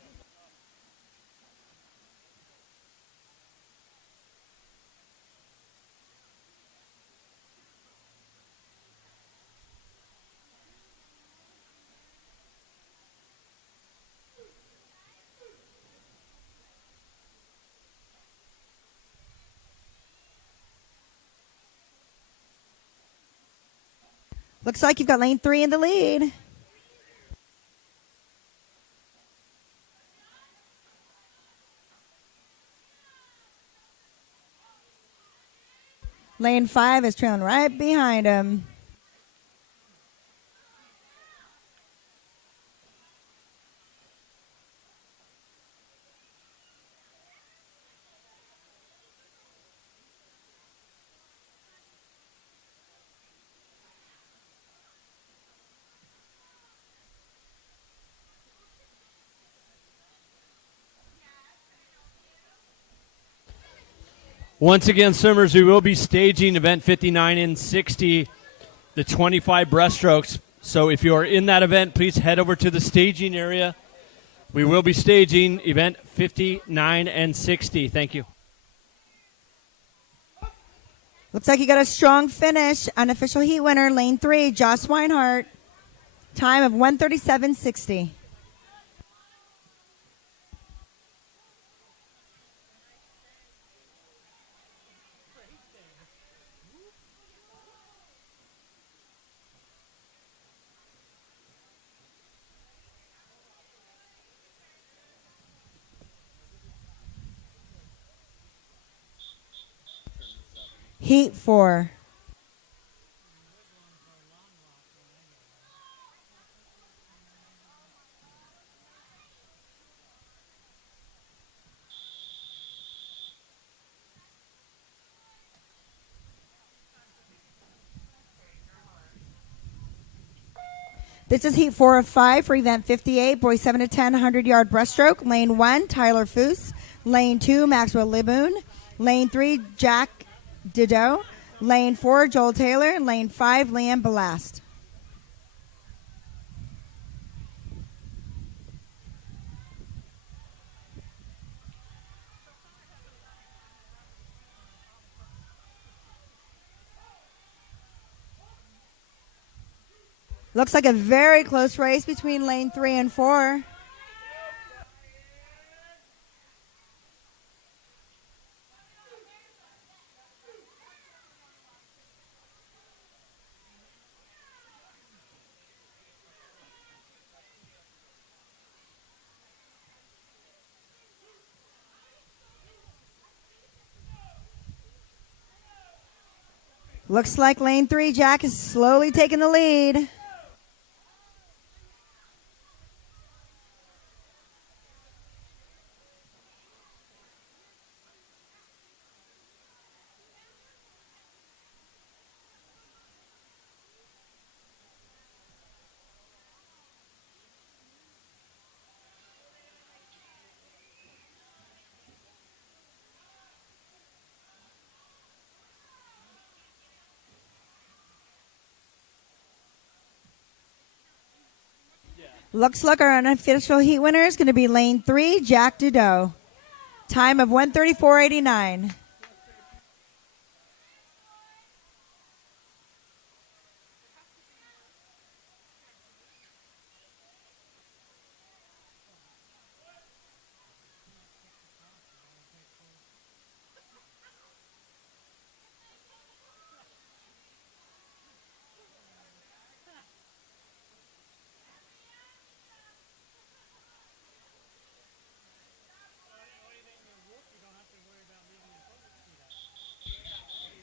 Looks like you've got lane 3 in the lead. Lane 5 is trailing right behind him. Once again, swimmers, we will be staging event 59 and 60, the 25 breaststrokes. So if you are in that event, please head over to the staging area. We will be staging event 59 and 60. Thank you. Looks like you got a strong finish. Unofficial heat winner, lane 3, Josh Swinehart. Time of 1:37.60. Heat 4. This is heat 4 of 5 for event 58, boys 7 to 10, 100-yard breaststroke. Lane 1, Tyler Foose. Lane 2, Maxwell Liboon. Lane 3, Jack Dido. Lane 4, Joel Taylor. Lane 5, Liam Belast. Looks like a very close race between lane 3 and 4. Looks like lane 3, Jack, is slowly taking the lead. Looks like our unofficial heat winner is going to be lane 3, Jack Dudo. Time of 1:34.89.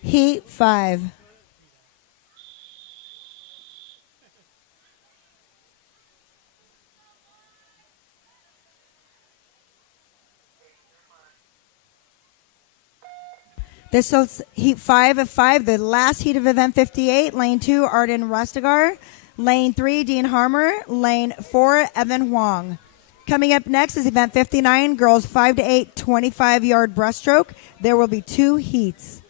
Heat 5. This is heat 5 of 5, the last heat of event 58. Lane 2, Arden Rustigar. Lane 3, Dean Harmer. Lane 4, Evan Huang. Coming up next is event 59, girls 5 to 8, 25-yard breaststroke. There will be 2 heats.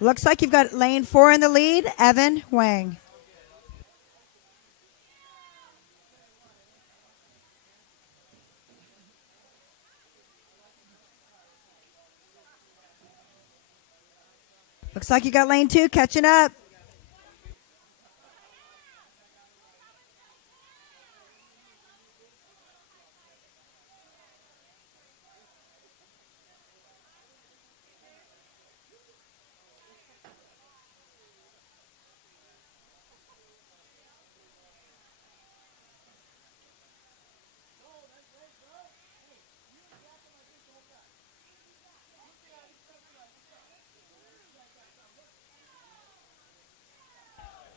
Looks like you've got lane 4 in the lead, Evan Wang. Looks like you got lane 2 catching up.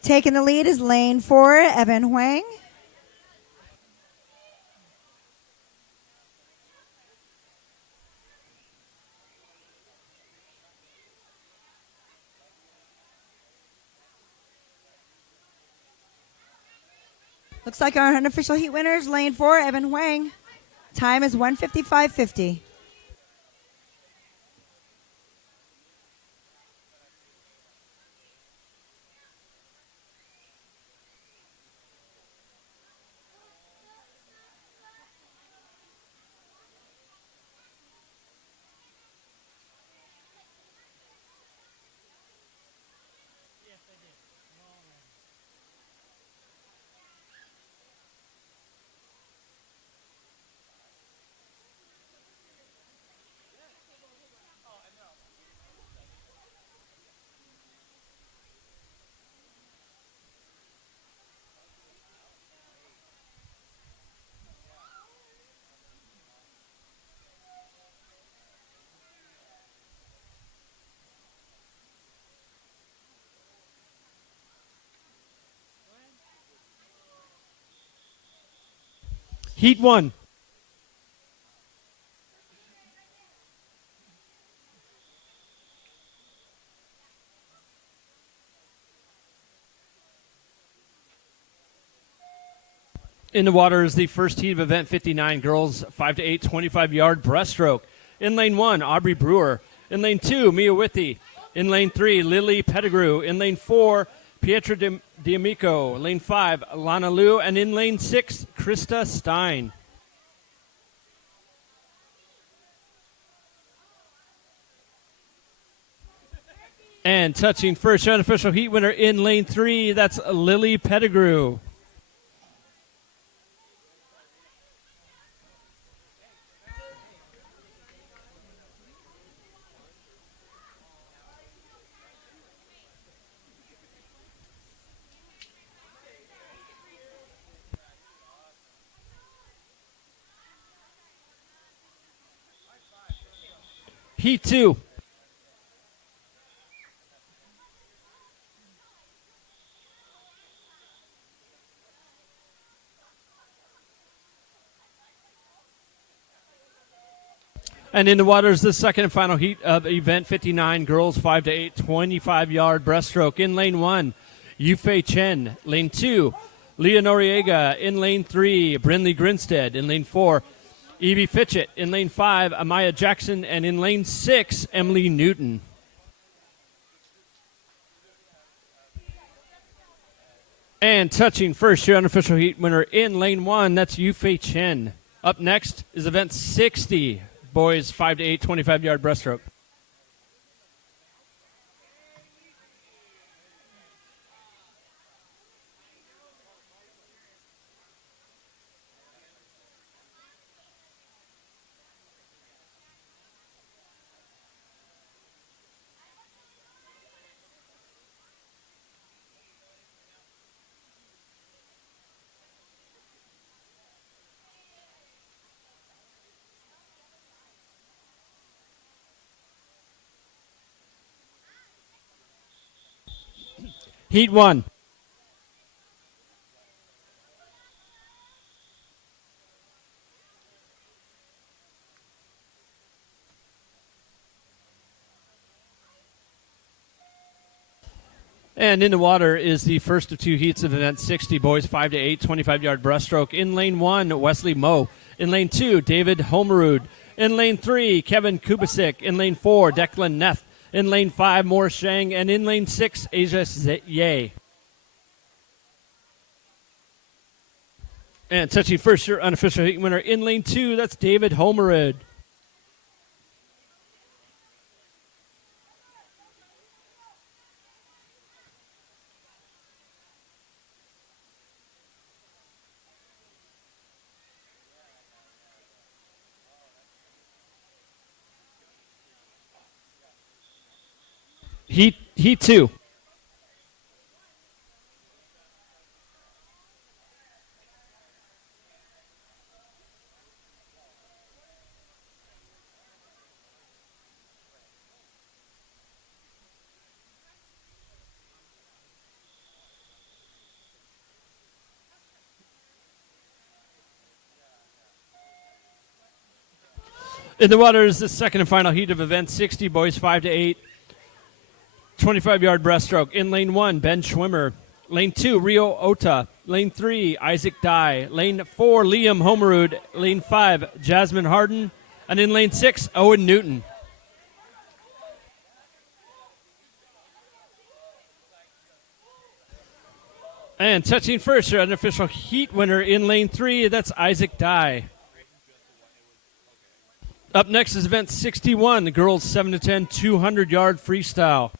Taking the lead is lane 4, Evan Huang. Looks like our unofficial heat winners, lane 4, Evan Huang. Time is 1:55.50. Heat 1. In the water is the first heat of event 59, girls 5 to 8, 25-yard breaststroke. In lane 1, Aubrey Brewer. In lane 2, Mia Withy. In lane 3, Lily Pettigrew. In lane 4, Pietra D'Amico. Lane 5, Lana Liu. And in lane 6, Krista Stein. And touching first unofficial heat winner in lane 3, that's Lily Pettigrew. Heat 2. And in the waters, the second and final heat of event 59, girls 5 to 8, 25-yard breaststroke. In lane 1, Yufei Chen. Lane 2, Leah Noriega. In lane 3, Brinley Grinstead. In lane 4, Evie Fitchett. In lane 5, Amaya Jackson. And in lane 6, Emily Newton. And touching first, your unofficial heat winner in lane 1, that's Yufei Chen. Up next is event 60. Boys 5 to 8, 25-yard breaststroke. Heat 1. And in the water is the first of two heats of event 60, boys 5 to 8, 25-yard breaststroke. In lane 1, Wesley Moe. In lane 2, David Homerud. In lane 3, Kevin Kubasik. In lane 4, Declan Neff. In lane 5, Morris Shang. And in lane 6, Asia Ye. And touching first, your unofficial heat winner in lane 2, that's David Homerud. Heat 2. In the water is the second and final heat of event 60, boys 5 to 8. 25-yard breaststroke. In lane 1, Ben Schwimmer. Lane 2, Rio Ota. Lane 3, Isaac Dye. Lane 4, Liam Homerud. Lane 5, Jasmine Harden. And in lane 6, Owen Newton. And touching first, your unofficial heat winner in lane 3, that's Isaac Dye. Up next is event 61, the girls 7 to 10, 200-yard freestyle.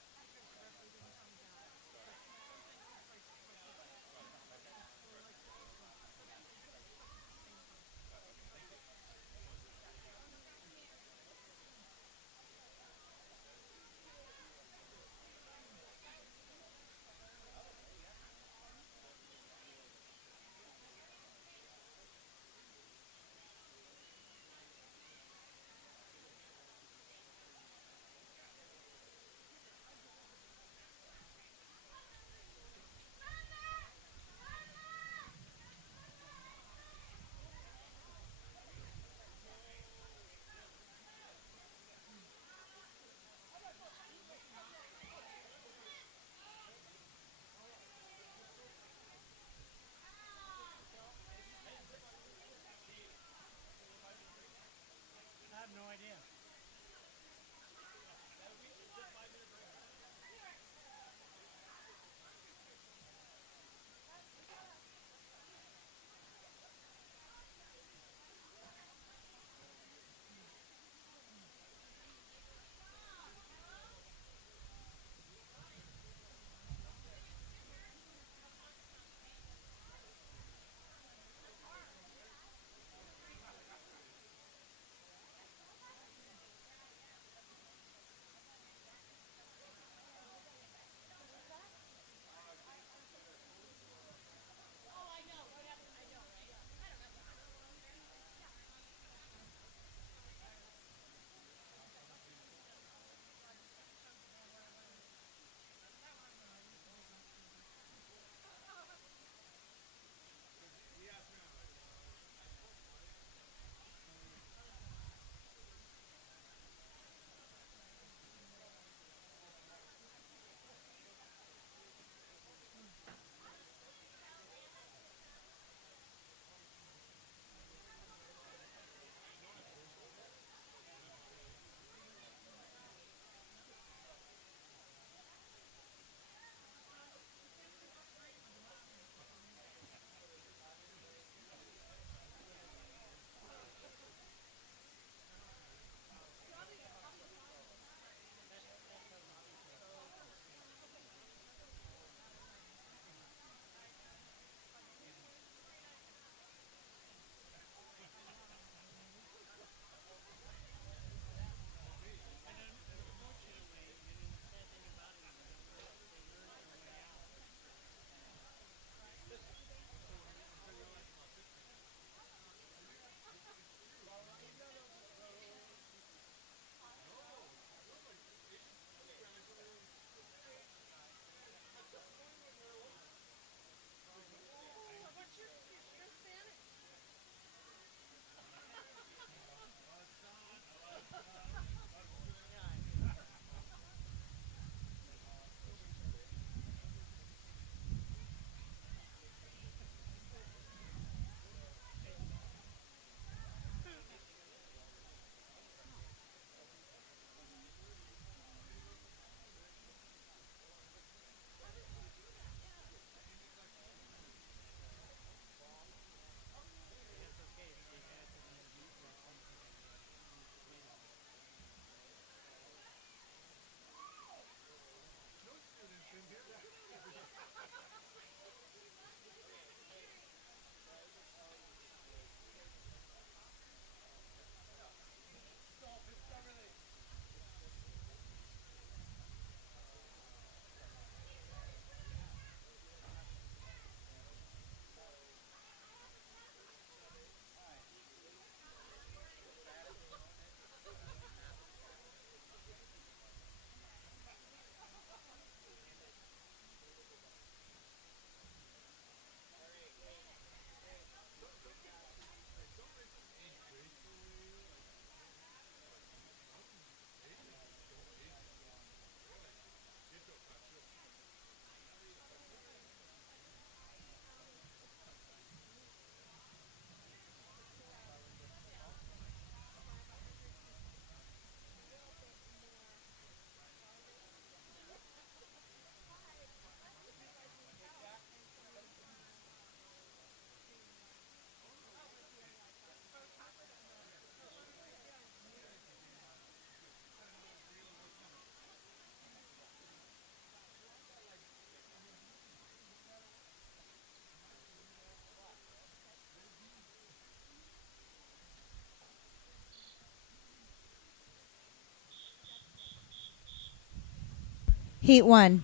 Heat 1.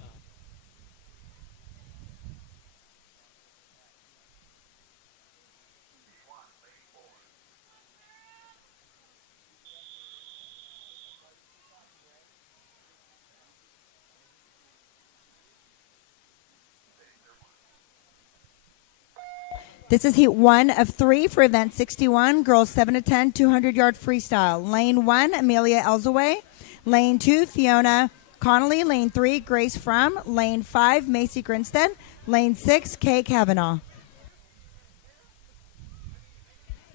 This is Heat 1 of 3 for Event 61, girls 7 to 10, 200-yard freestyle. Lane 1, Amelia Elzaway. Lane 2, Fiona Connolly. Lane 3, Grace Frum. Lane 5, Macy Grinstead. Lane 6, Kay Kavanaugh.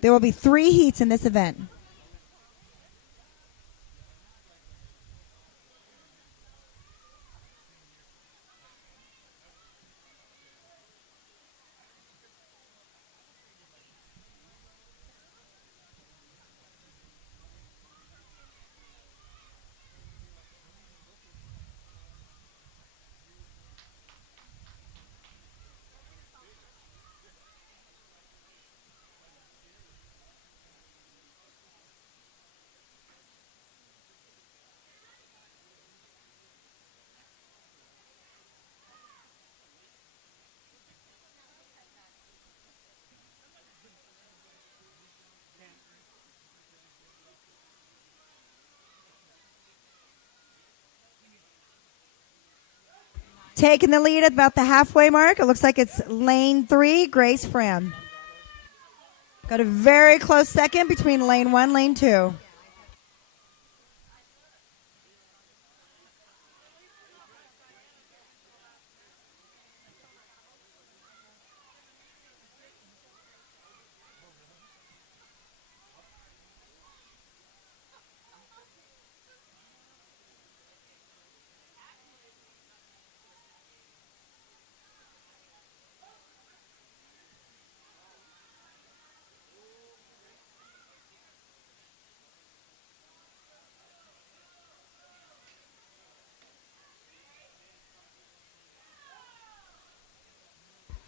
There will be 3 heats in this event. Taking the lead at about the halfway mark. It looks like it's lane 3, Grace Fram. Got a very close second between lane 1, lane 2.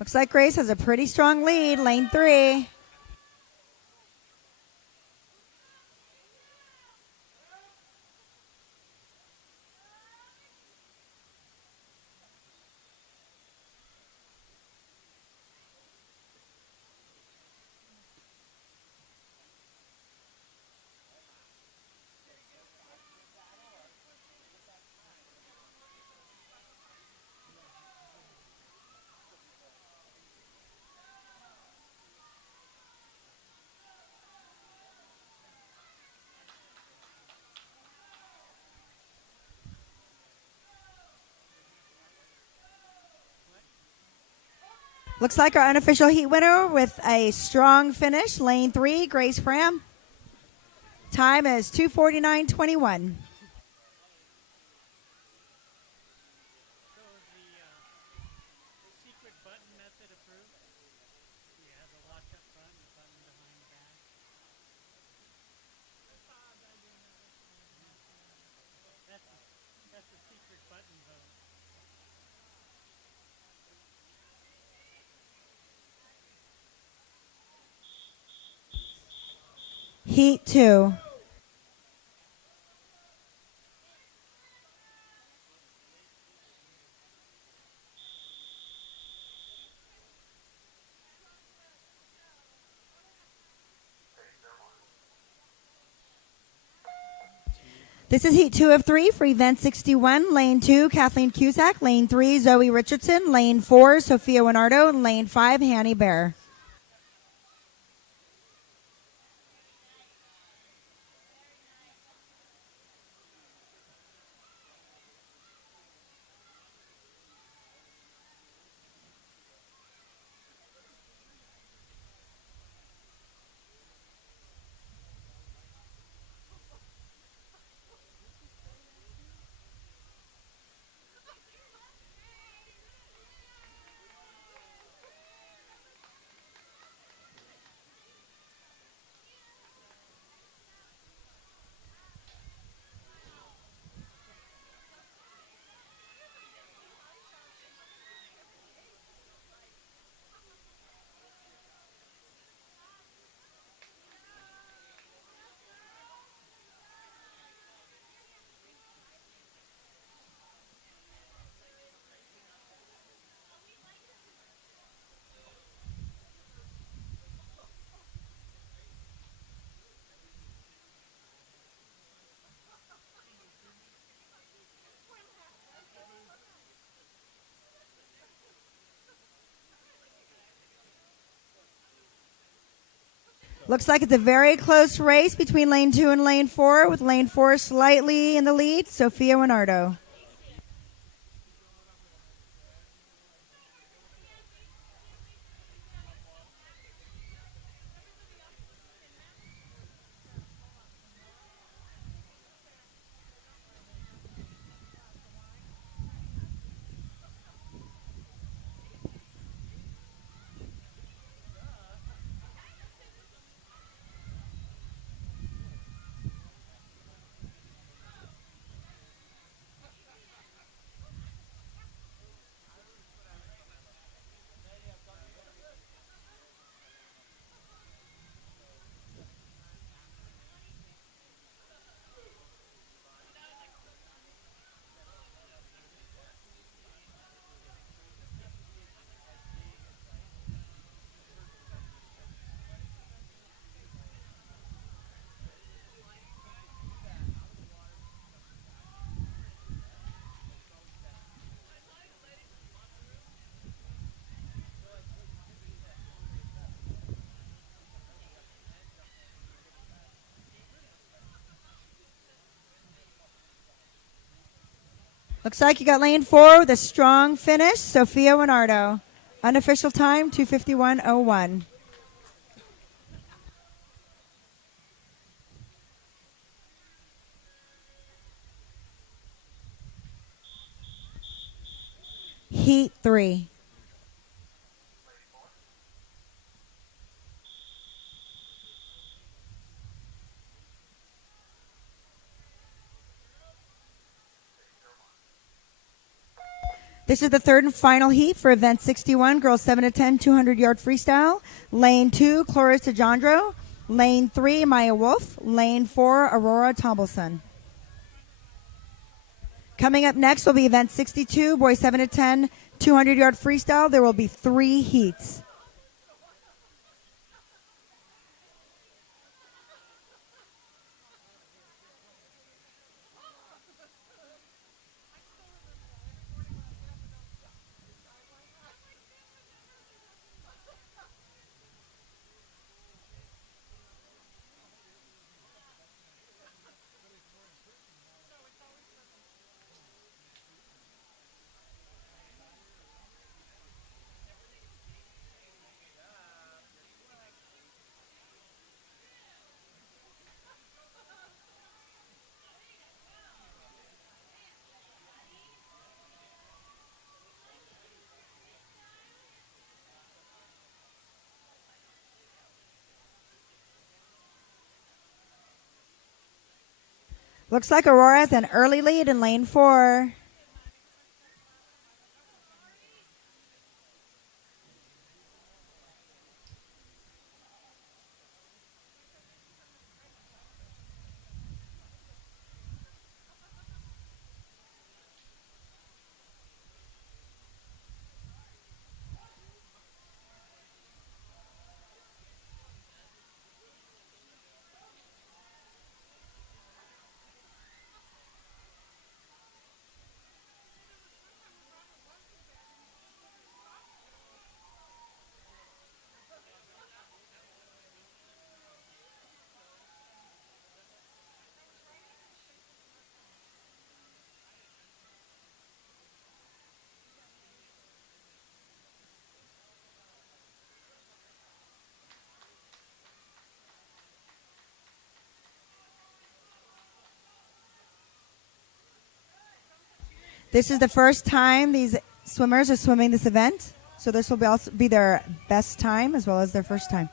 Looks like Grace has a pretty strong lead, lane 3. Looks like our unofficial heat winner with a strong finish, lane 3, Grace Fram. Time is 2:49:21. So is the secret button method approved? Yeah, the lock up front and the button behind the back. That's the secret button vote. Heat 2. This is Heat 2 of 3 for Event 61. Lane 2, Kathleen Cusack. Lane 3, Zoe Richardson. Lane 4, Sophia Winardo. And lane 5, Hanny Bear. Looks like it's a very close race between lane 2 and lane 4, with lane 4 slightly in the lead, Sophia Winardo. Looks like you got lane 4 with a strong finish, Sophia Winardo. Unofficial time, 2:51:01. Heat 3. This is the third and final heat for event 61, girls 7 to 10, 200-yard freestyle. Lane 2, Clarissa Jandro. Lane 3, Maya Wolf. Lane 4, Aurora Tombleson. Coming up next will be event 62, boys 7 to 10, 200-yard freestyle. There will be 3 heats. Looks like Aurora has an early lead in lane 4. This is the first time these swimmers are swimming this event, so this will also be their best time as well as their first time.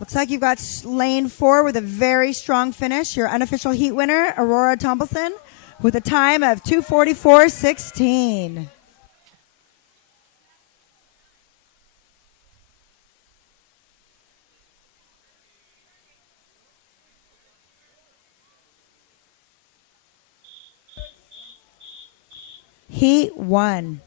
Looks like you've got lane 4 with a very strong finish. Your unofficial heat winner, Aurora Tombleson, with a time of 2:44:16. Heat 1.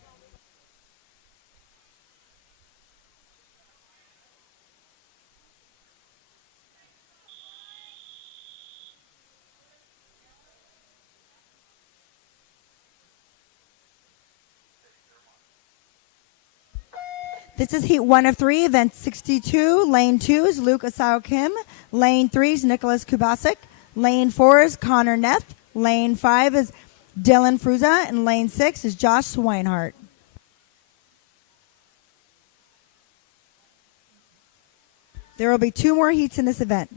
This is heat 1 of 3, event 62. Lane 2 is Luke Asao Kim. Lane 3 is Nicholas Kubasik. Lane 4 is Connor Neff. Lane 5 is Dylan Fruza. And lane 6 is Josh Swinehart. There will be 2 more heats in this event.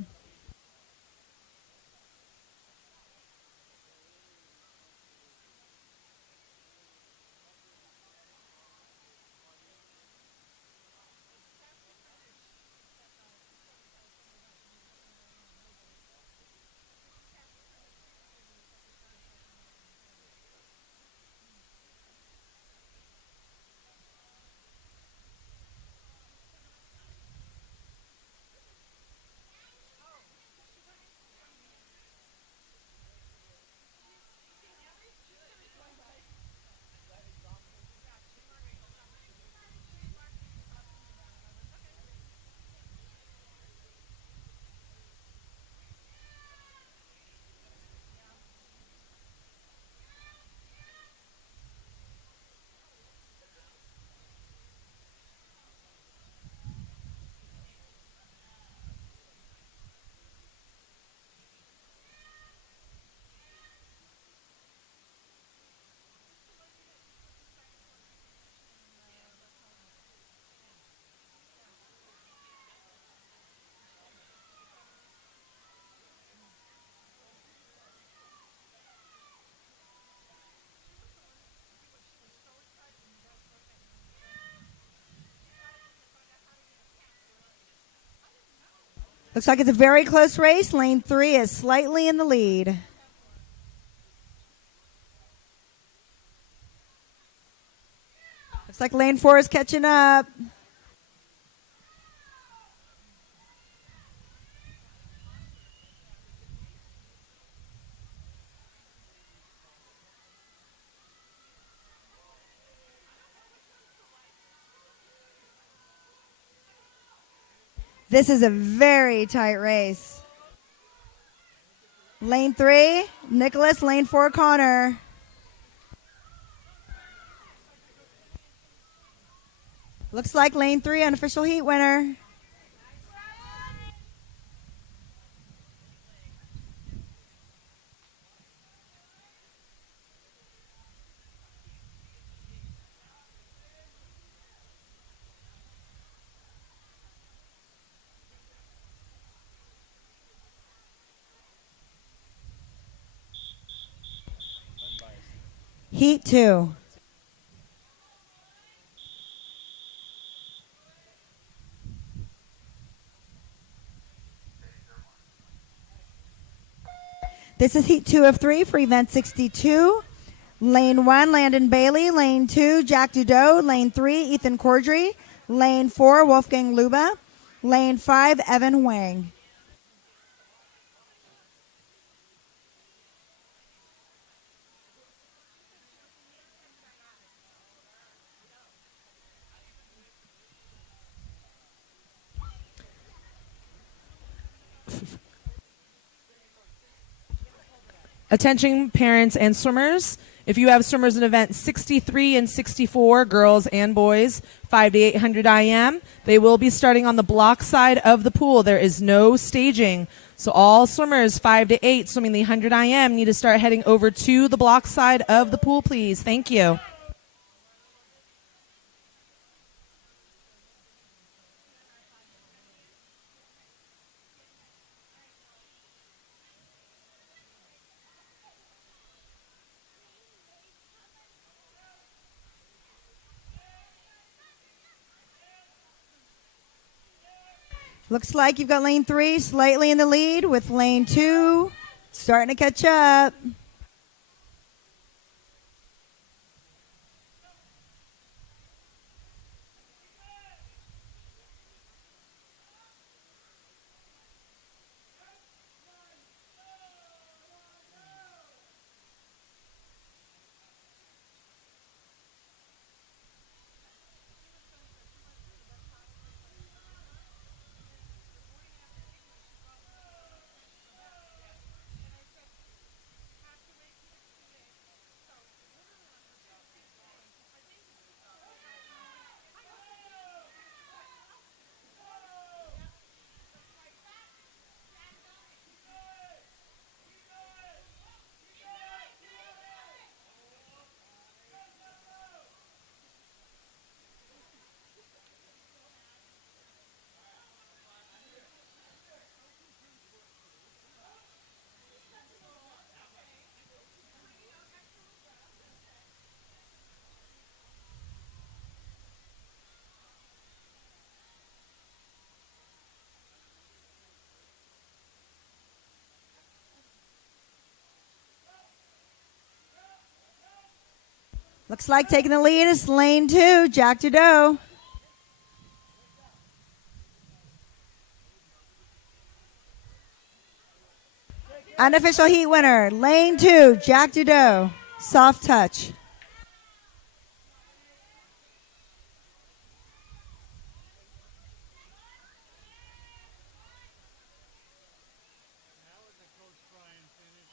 Looks like it's a very close race. Lane 3 is slightly in the lead. Looks like lane 4 is catching up. This is a very tight race. Lane 3, Nicholas. Lane 4, Connor. Looks like lane 3, unofficial heat winner. Heat 2. This is heat 2 of 3 for event 62. Lane 1, Landon Bailey. Lane 2, Jack Dudeau. Lane 3, Ethan Cordry. Lane 4, Wolfgang Luba. Lane 5, Evan Wang. Attention parents and swimmers. If you have swimmers in event 63 and 64, girls and boys, 5 to 800 IM, they will be starting on the block side of the pool. There is no staging. So all swimmers 5 to 8 swimming the 100 IM need to start heading over to the block side of the pool, please. Thank you. Looks like you've got lane 3 slightly in the lead with lane 2 starting to catch up. Looks like taking the lead is lane 2, Jack Dudeau. Unofficial heat winner, lane 2, Jack Dudeau. Soft touch. That was a Coach Brian finish.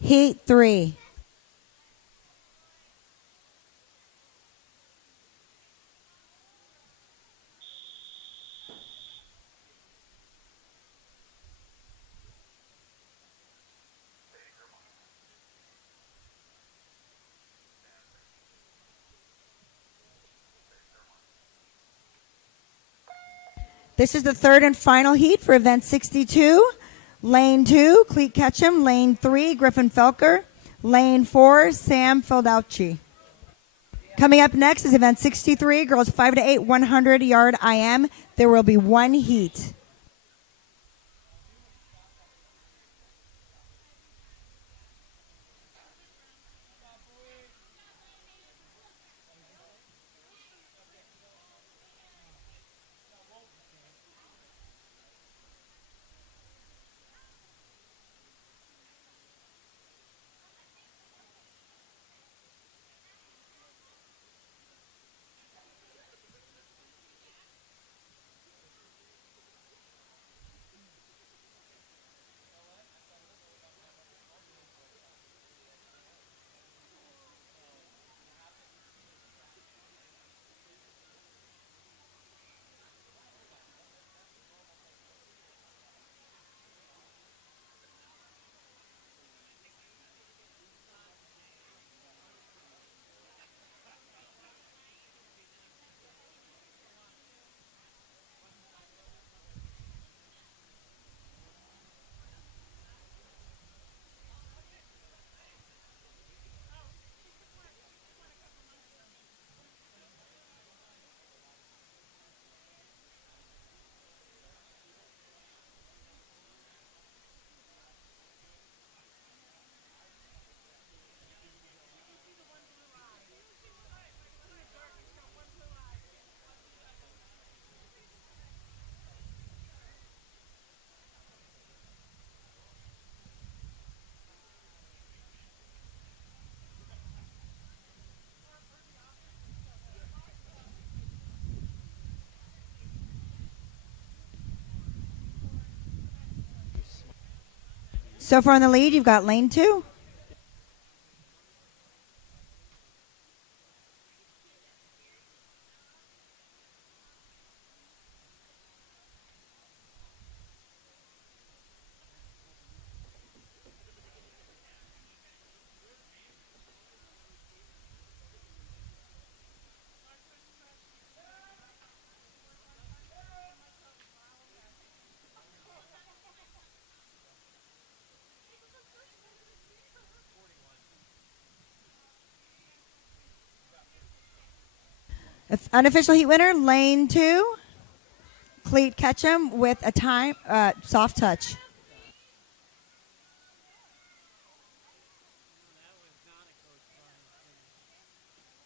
Heat 3. This is the third and final heat for event 62. Lane 2, Cleet Ketchum. Lane 3, Griffin Felker. Lane 4, Sam Feldauci. Coming up next is event 63, girls 5 to 8, 100-yard IM. There will be one heat. So far in the lead, you've got lane 2. Unofficial heat winner, lane 2, Cleet Ketchum with a time soft touch. That was not a Coach Brian finish.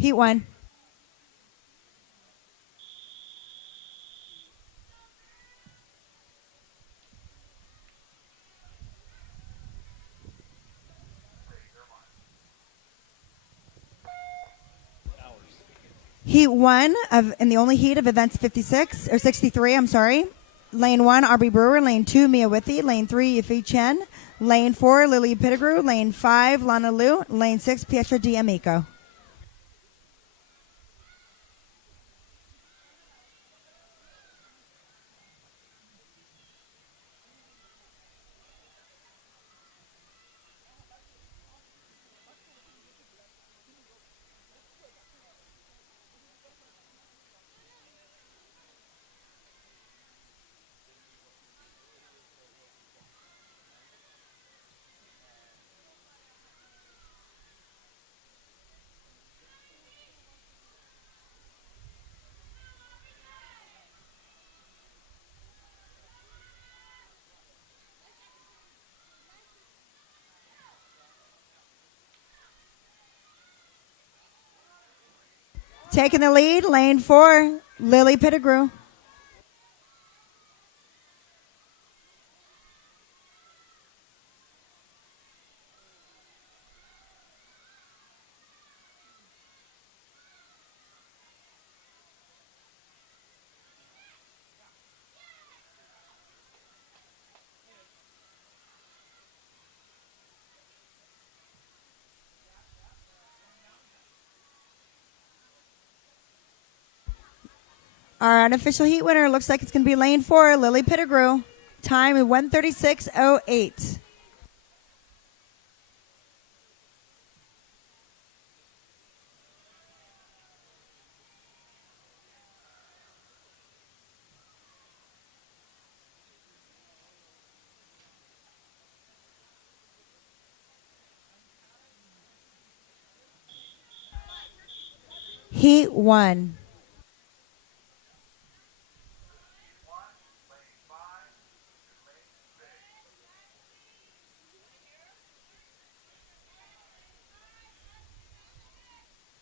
Heat 1. Heat 1 in the only heat of events 56 or 63. I'm sorry. Lane 1, Aubrey Brewer. Lane 2, Mia Withy. Lane 3, Yifi Chen. Lane 4, Lily Pittigrew. Lane 5, Lana Liu. Lane 6, Pietro D'Amico. Taking the lead, lane 4, Lily Pettigrew. Our unofficial heat winner looks like it's going to be lane 4, Lily Pettigrew. Time is 1:36.08. Heat 1.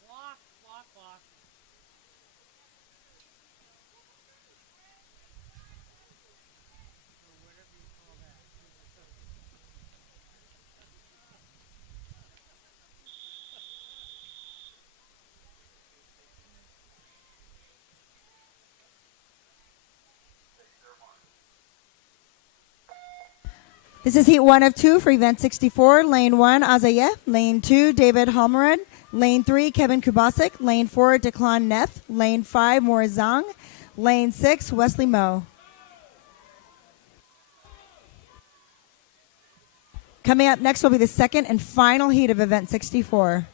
Walk, walk, walk. Or whatever you call that. This is heat 1 of 2 for event 64. Lane 1, Azayev. Lane 2, David Halmarin. Lane 3, Kevin Kubasik. Lane 4, Declan Neff. Lane 5, Morris Zhang. Lane 6, Wesley Moe. Coming up next will be the second and final heat of event 64.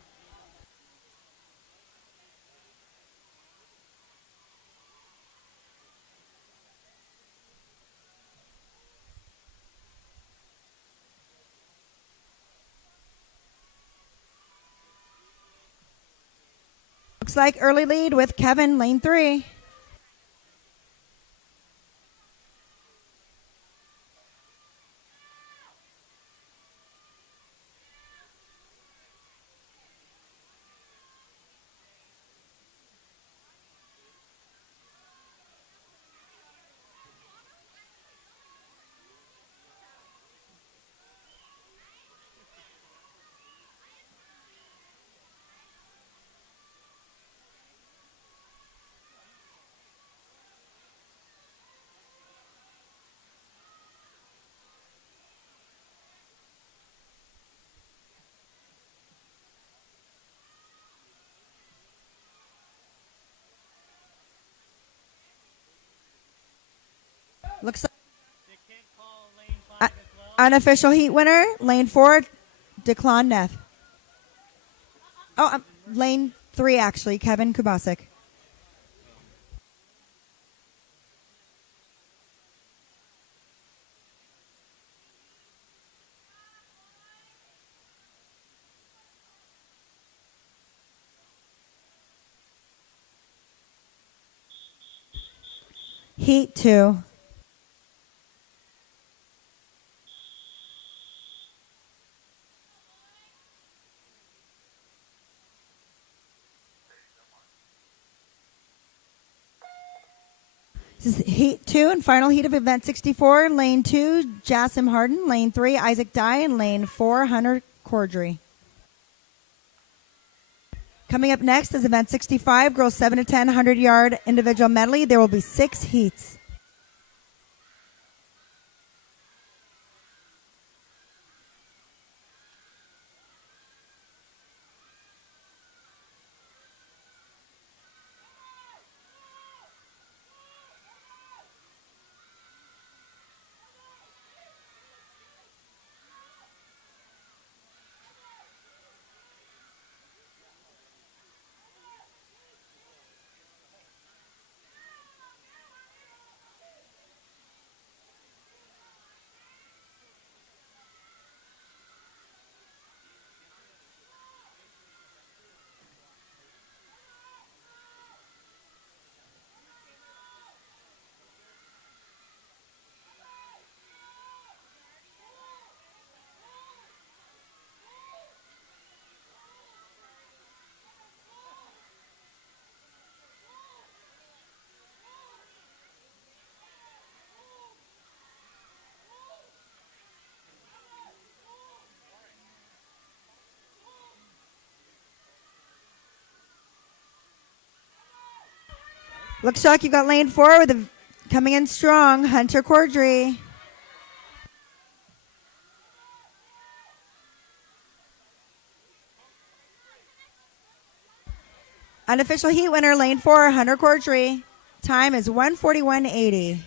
Looks like early lead with Kevin, lane 3. Looks like They can't call lane 5 as well. unofficial heat winner, lane 4, Declan Neff. Oh, lane 3 actually, Kevin Kubasik. Heat 2. This is heat 2 and final heat of event 64. Lane 2, Jassim Harden. Lane 3, Isaac Dye. And lane 4, Hunter Cordry. Coming up next is event 65, girls 7 to 10, 100-yard individual medley. There will be 6 heats. Looks like you got lane 4 with a, coming in strong, Hunter Cordry. Unofficial heat winner, lane 4, Hunter Cordry. Time is 1:41.80.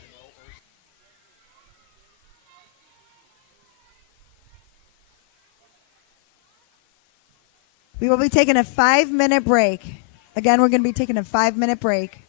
We will be taking a 5-minute break. Again, we're going to be taking a 5-minute break.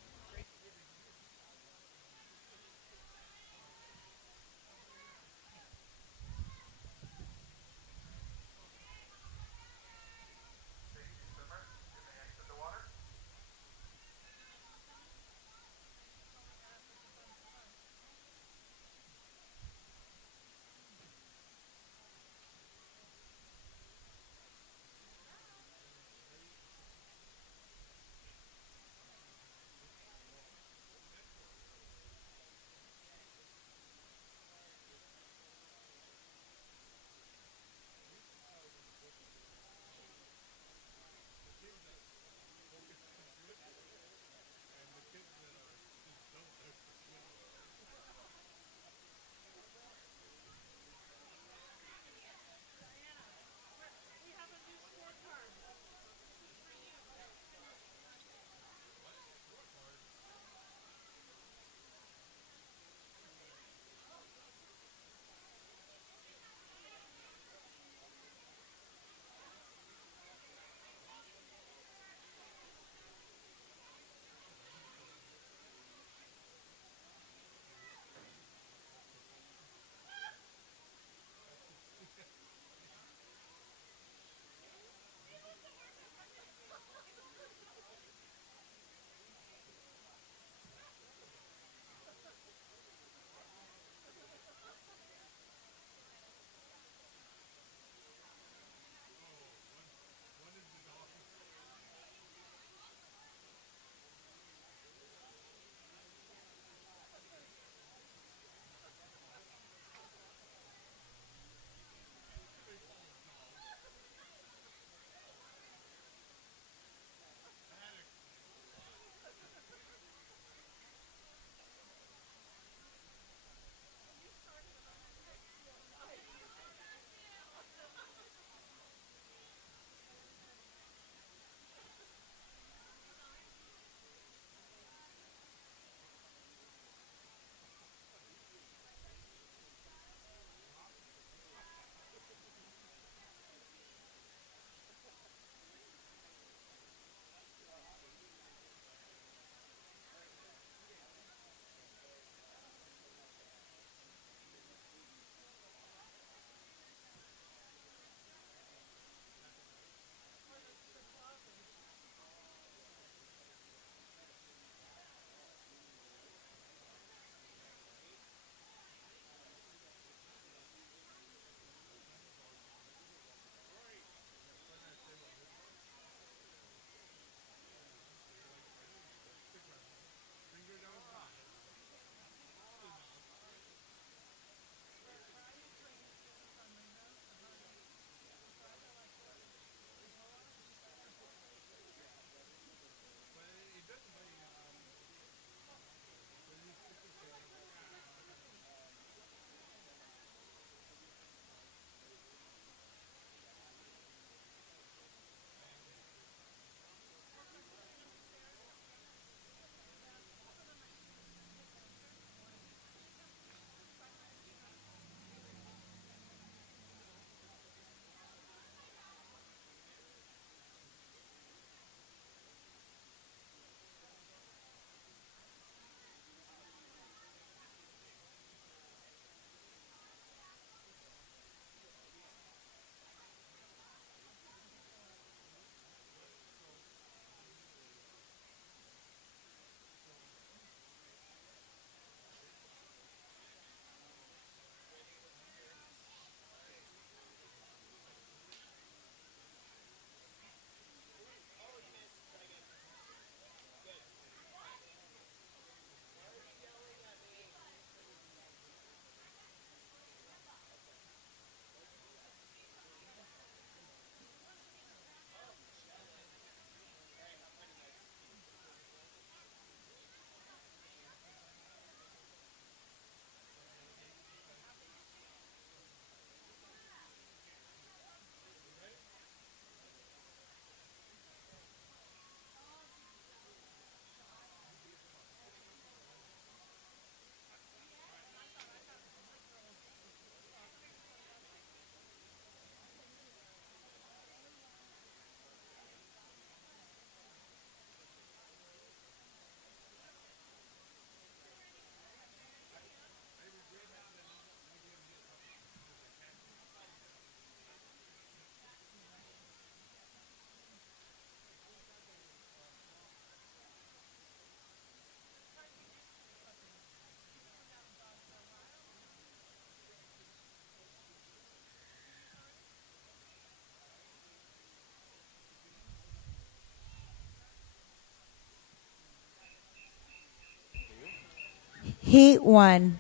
Heat 1.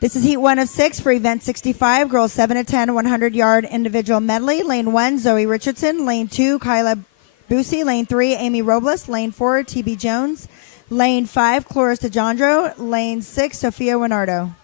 This is Heat 1 of 6 for Event 65, girls 7 to 10, 100-yard individual medley. Lane 1, Zoe Richardson. Lane 2, Kyla Busey. Lane 3, Amy Robles. Lane 4, TB Jones. Lane 5, Cloris DeJandro. Lane 6, Sophia Winardo.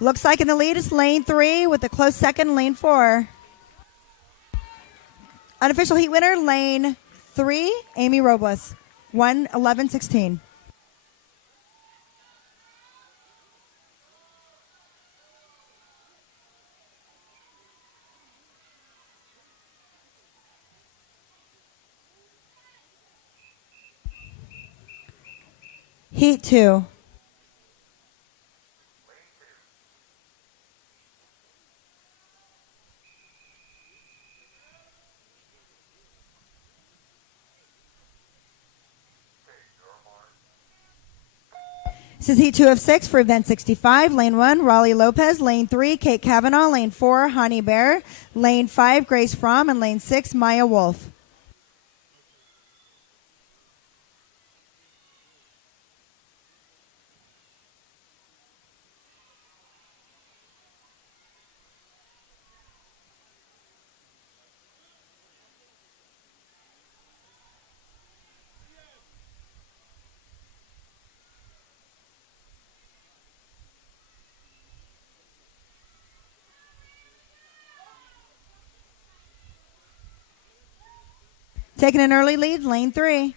Looks like in the lead is Lane 3 with a close second, Lane 4. Unofficial heat winner, Lane 3, Amy Robles. 1:11:16. Heat 2. This is Heat 2 of 6 for Event 65. Lane 1, Raleigh Lopez. Lane 3, Kate Kavanaugh. Lane 4, Honey Bear. Lane 5, Grace Fromm. And Lane 6, Maya Wolf. Taking an early lead, Lane 3.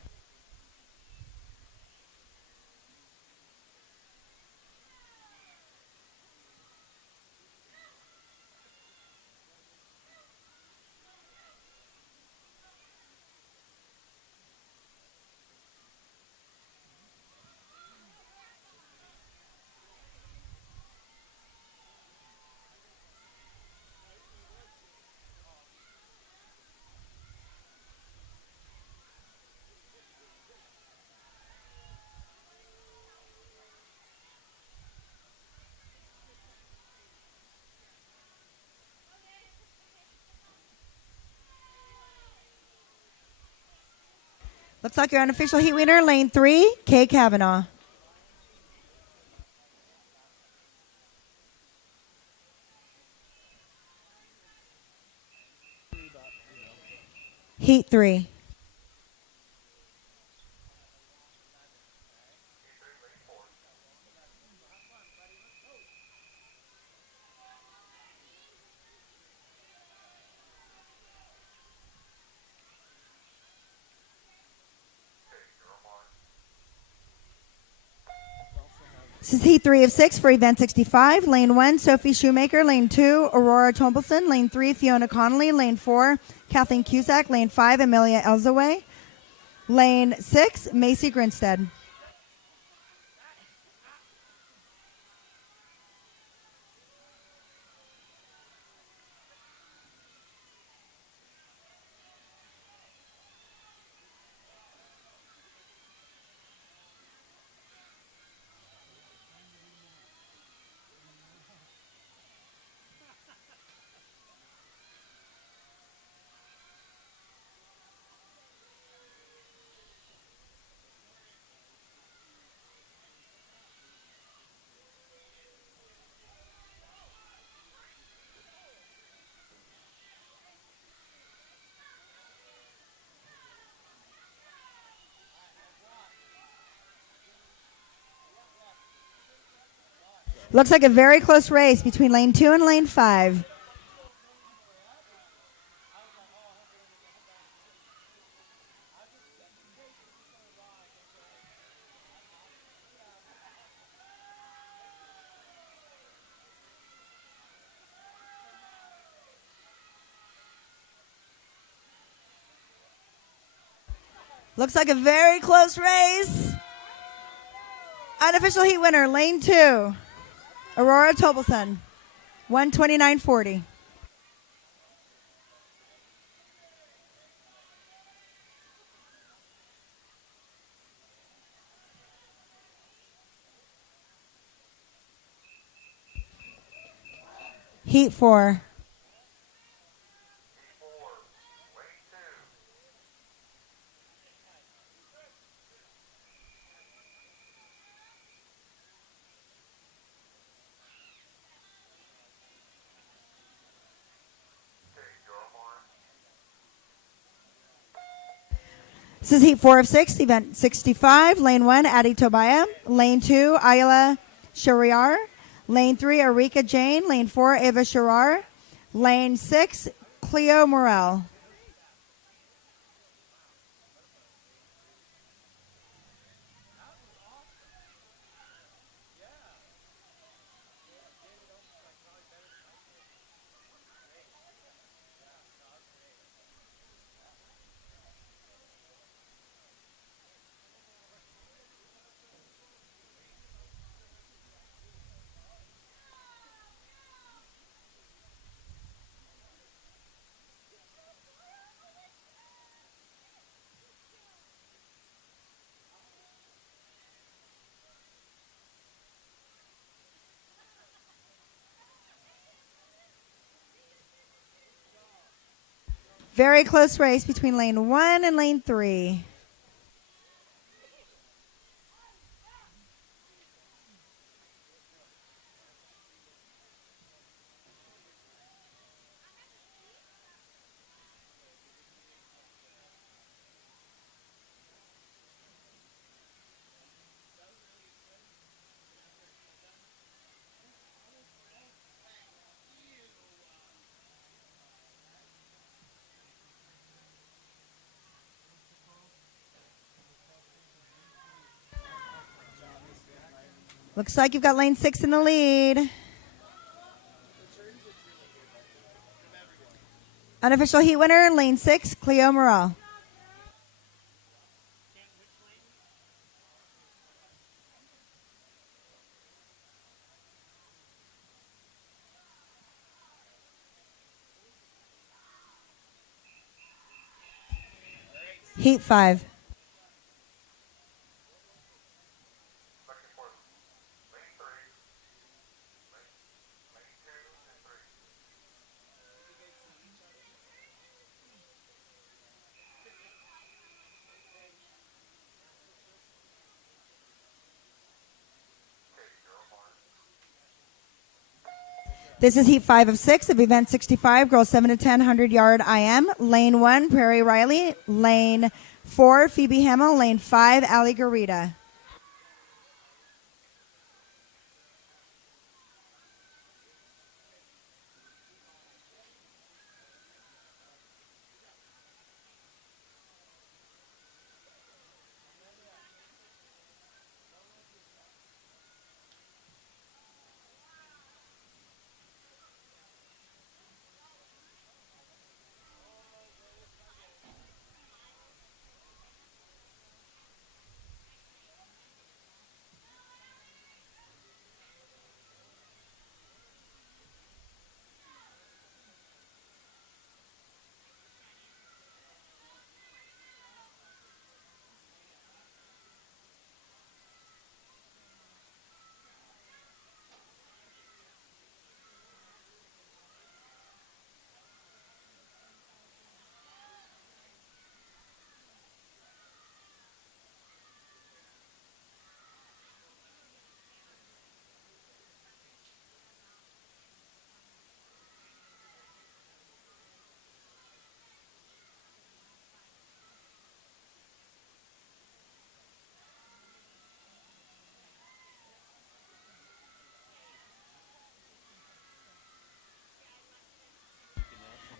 Looks like your unofficial heat winner, Lane 3, Kay Kavanaugh. Heat 3. This is Heat 3 of 6 for Event 65. Lane 1, Sophie Shoemaker. Lane 2, Aurora Tombleson. Lane 3, Fiona Connolly. Lane 4, Kathleen Cusack. Lane 5, Amelia Elzaway. Lane 6, Macy Grinstead. Looks like a very close race between lane 2 and lane 5. Looks like a very close race. Unofficial heat winner, lane 2, Aurora Tobelson, 129.40. Heat 4. This is heat 4 of 6, event 65. Lane 1, Adi Tobaya. Lane 2, Ayla Shariar. Lane 3, Arika Jane. Lane 4, Ava Sharar. Lane 6, Cleo Morel. Very close race between lane 1 and lane 3. Looks like you've got lane 6 in the lead. Unofficial heat winner, lane 6, Cleo Morel. Heat 5. This is heat 5 of 6 of event 65, girls 7 to 10, 100-yard IM. Lane 1, Prairie Riley. Lane 4, Phoebe Hamill. Lane 5, Ali Garita.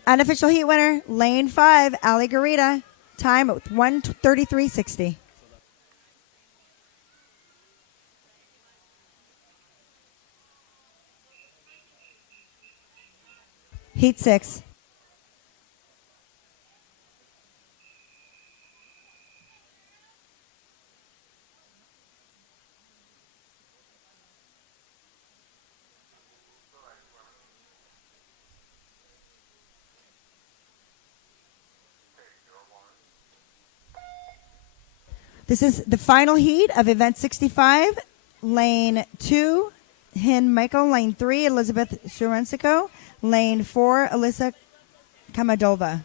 Unofficial heat winner, lane 5, Ali Garita. Time with 1:33.60. Heat 6. This is the final heat of event 65. Lane 2, Hin Michael. Lane 3, Elizabeth Shurensico. Lane 4, Alyssa Kamadova.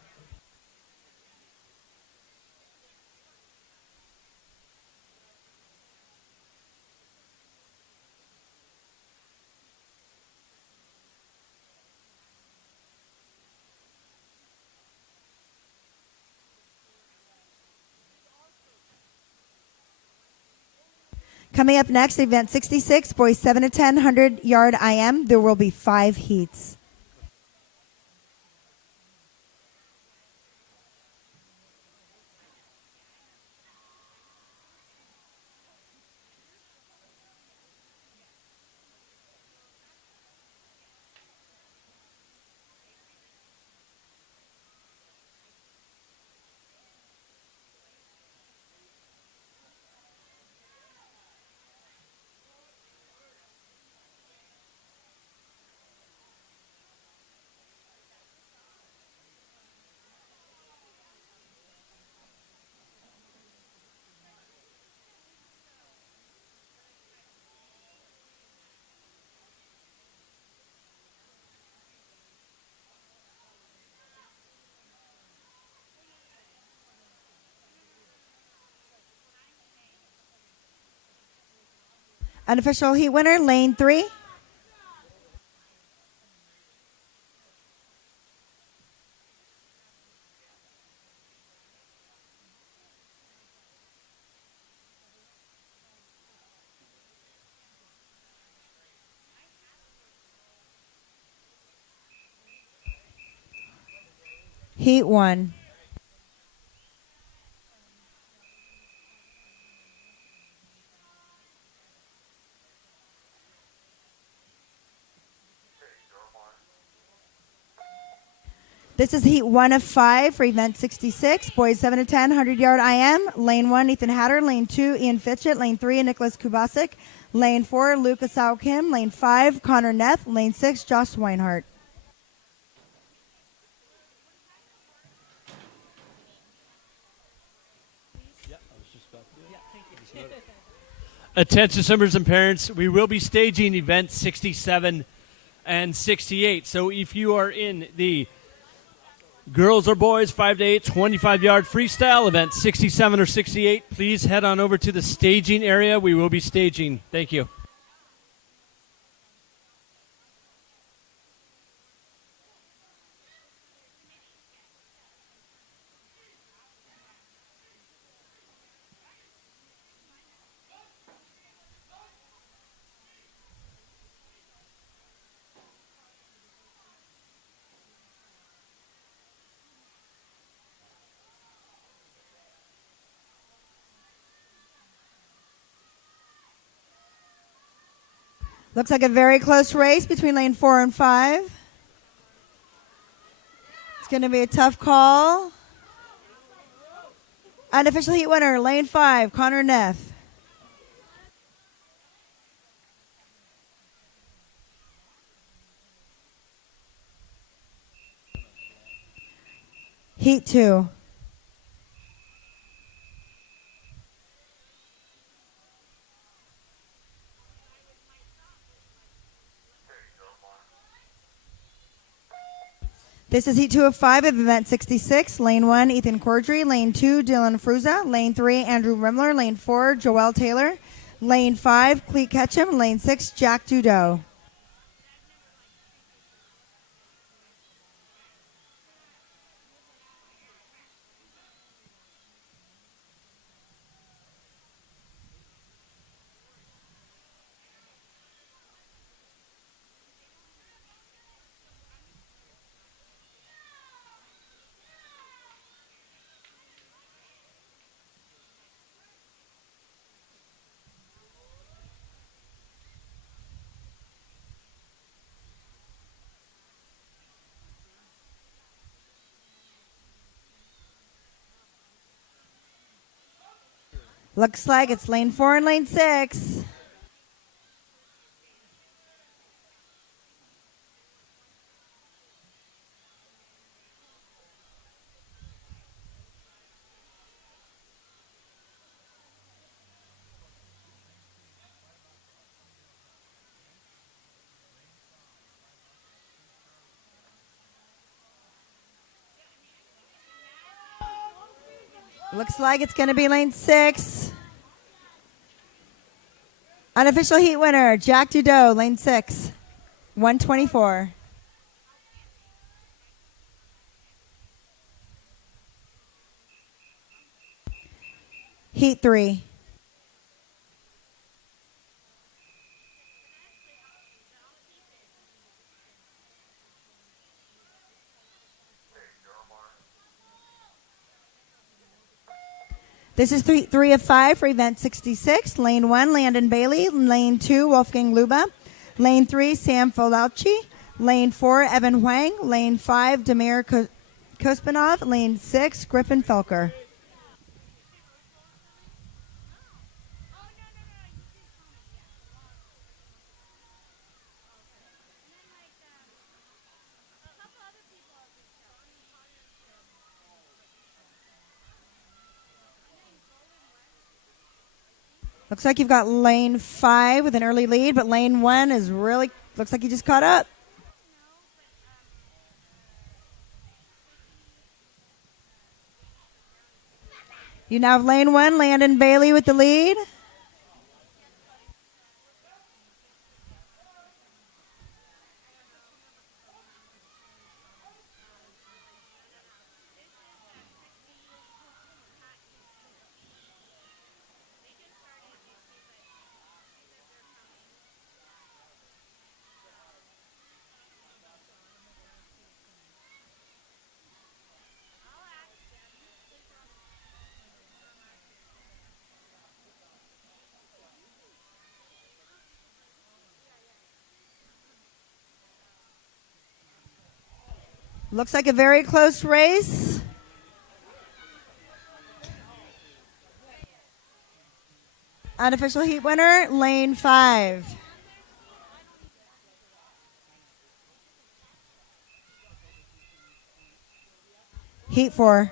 Coming up next, event 66, boys 7 to 10, 100-yard IM. There will be 5 heats. Unofficial heat winner, lane 3. Heat 1. This is heat 1 of 5 for event 66. Boys 7 to 10, 100-yard IM. Lane 1, Ethan Hatter. Lane 2, Ian Fitchett. Lane 3, Nicholas Kubasik. Lane 4, Lucas Ao Kim. Lane 5, Connor Neff. Lane 6, Josh Weinhardt. Attention swimmers and parents, we will be staging events 67 and 68. So if you are in the girls or boys 5 to 8 25-yard freestyle event 67 or 68, please head on over to the staging area. We will be staging. Thank you. Looks like a very close race between lane 4 and 5. It's going to be a tough call. Unofficial heat winner, lane 5, Connor Neff. Heat 2. This is heat 2 of 5 of event 66. Lane 1, Ethan Cordry. Lane 2, Dylan Fruza. Lane 3, Andrew Rimler. Lane 4, Joel Taylor. Lane 5, Cleet Ketchum. Lane 6, Jack Dudo. Looks like it's lane 4 and lane 6. Looks like it's going to be lane 6. Unofficial heat winner, Jack Dudeau, lane 6, 124. Heat 3. This is 3 of 5 for event 66. Lane 1, Landon Bailey. Lane 2, Wolfgang Luba. Lane 3, Sam Folauci. Lane 4, Evan Huang. Lane 5, Damir Kospinov. Lane 6, Griffin Felker. Looks like you've got lane 5 with an early lead, but lane 1 is really, looks like you just caught up. You now have lane 1, Landon Bailey with the lead. Looks like a very close race. Unofficial heat winner, lane 5. Heat 4.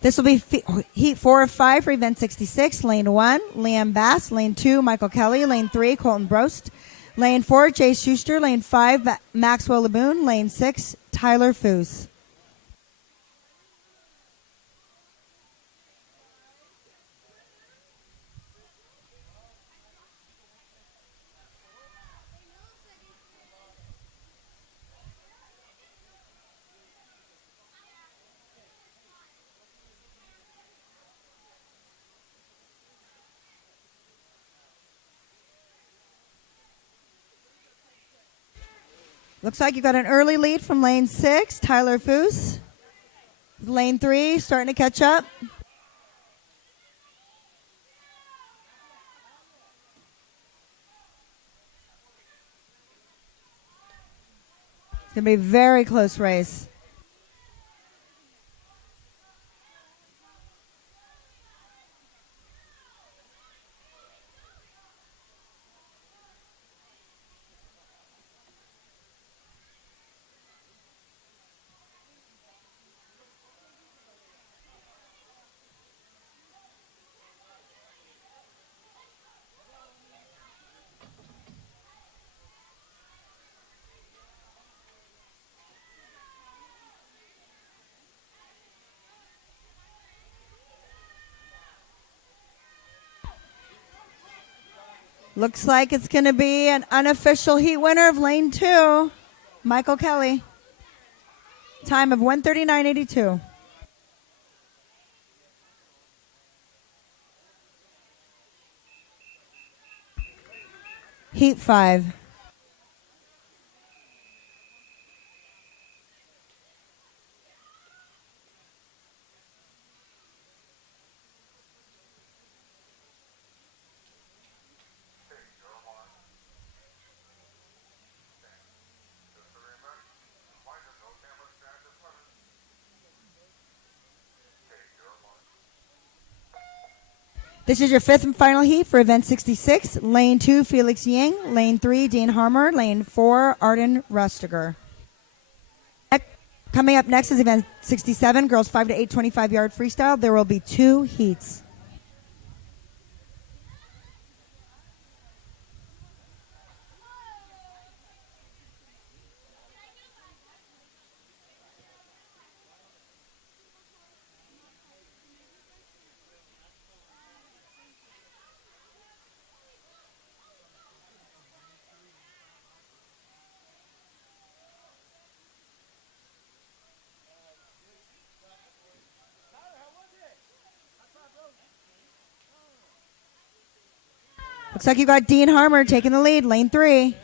This will be heat 4 of 5 for event 66. Lane 1, Liam Bass. Lane 2, Michael Kelly. Lane 3, Colton Brost. Lane 4, Jay Schuster. Lane 5, Maxwell Laboon. Lane 6, Tyler Foos. Looks like you got an early lead from lane 6, Tyler Foos. Lane 3 starting to catch up. It's going to be a very close race. Looks like it's going to be an unofficial heat winner of lane 2, Michael Kelly. Time of 1:39.82. Heat 5. This is your 5th and final heat for event 66. Lane 2, Felix Ying. Lane 3, Dean Harmer. Lane 4, Arden Rustiger. Coming up next is event 67, girls 5 to 8 25-yard freestyle. There will be 2 heats. Looks like you got Dean Harmer taking the lead, lane 3.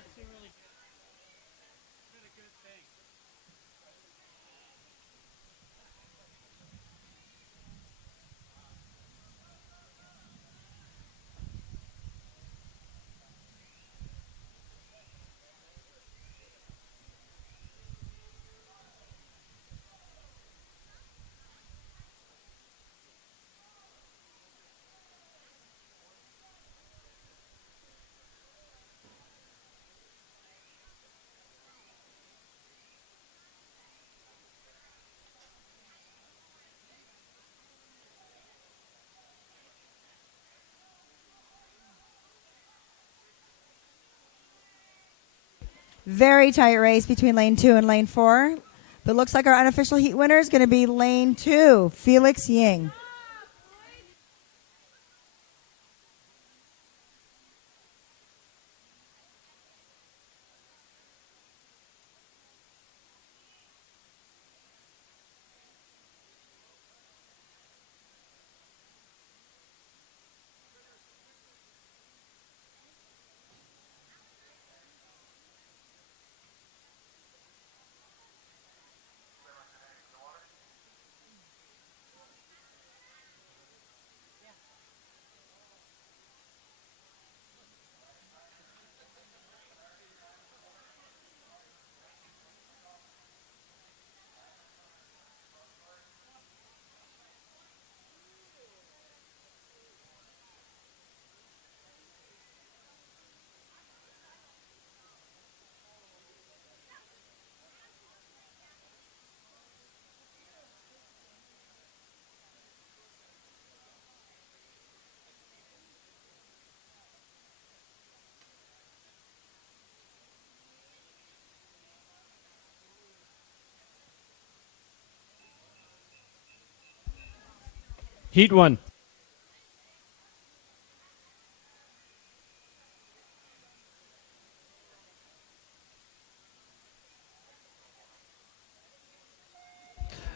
Very tight race between lane 2 and lane 4. But looks like our unofficial heat winner is going to be lane 2, Felix Ying. Heat 1.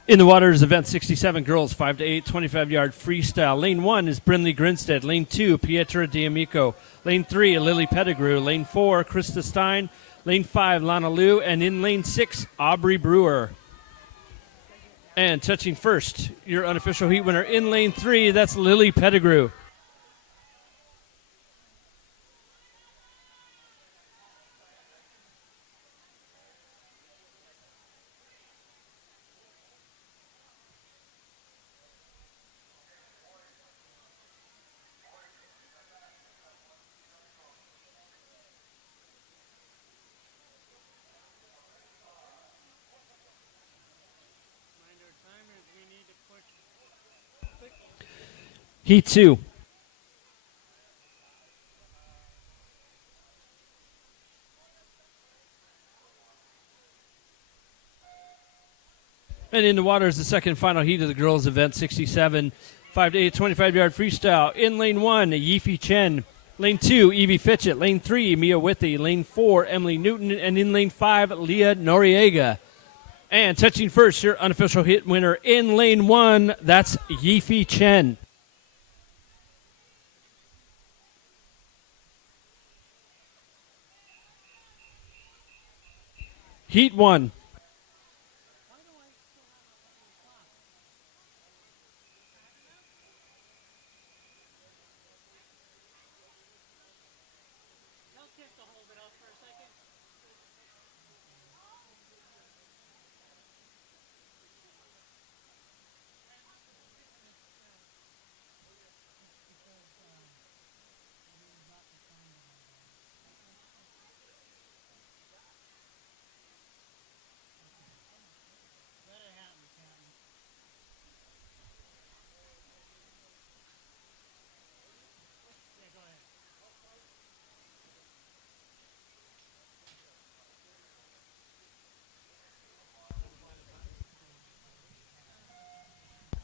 In the waters, event 67, girls 5 to 8 25-yard freestyle. Lane 1 is Brinley Grinstead. Lane 2, Pietra D'Amico. Lane 3, Lily Pettigrew. Lane 4, Krista Stein. Lane 5, Lana Liu. And in lane 6, Aubrey Brewer. And touching first, your unofficial heat winner in lane 3, that's Lily Pettigrew. Heat 2. And in the water is the second final heat of the girls' event 67, 5 to 8 25-yard freestyle. In lane 1, Yifi Chen. Lane 2, Evie Fitchett. Lane 3, Mia Withy. Lane 4, Emily Newton. And in lane 5, Leah Noriega. And touching first, your unofficial hit winner in lane 1, that's Yifi Chen. Heat 1.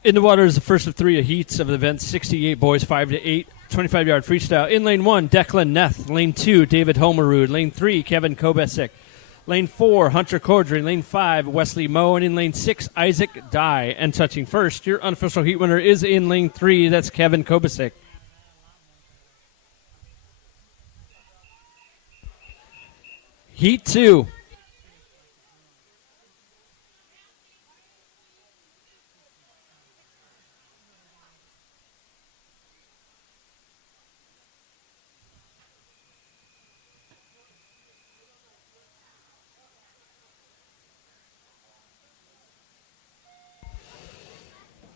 In the water is the first of 3 heats of the event. 68 boys, 5 to 8, 25-yard freestyle. In lane 1, Declan Neth. Lane 2, David Homerud. Lane 3, Kevin Kobesic. Lane 4, Hunter Cordry. Lane 5, Wesley Moe. And in lane 6, Isaac Dye. And touching first, your unofficial heat winner is in lane 3. That's Kevin Kobesic. Heat 2.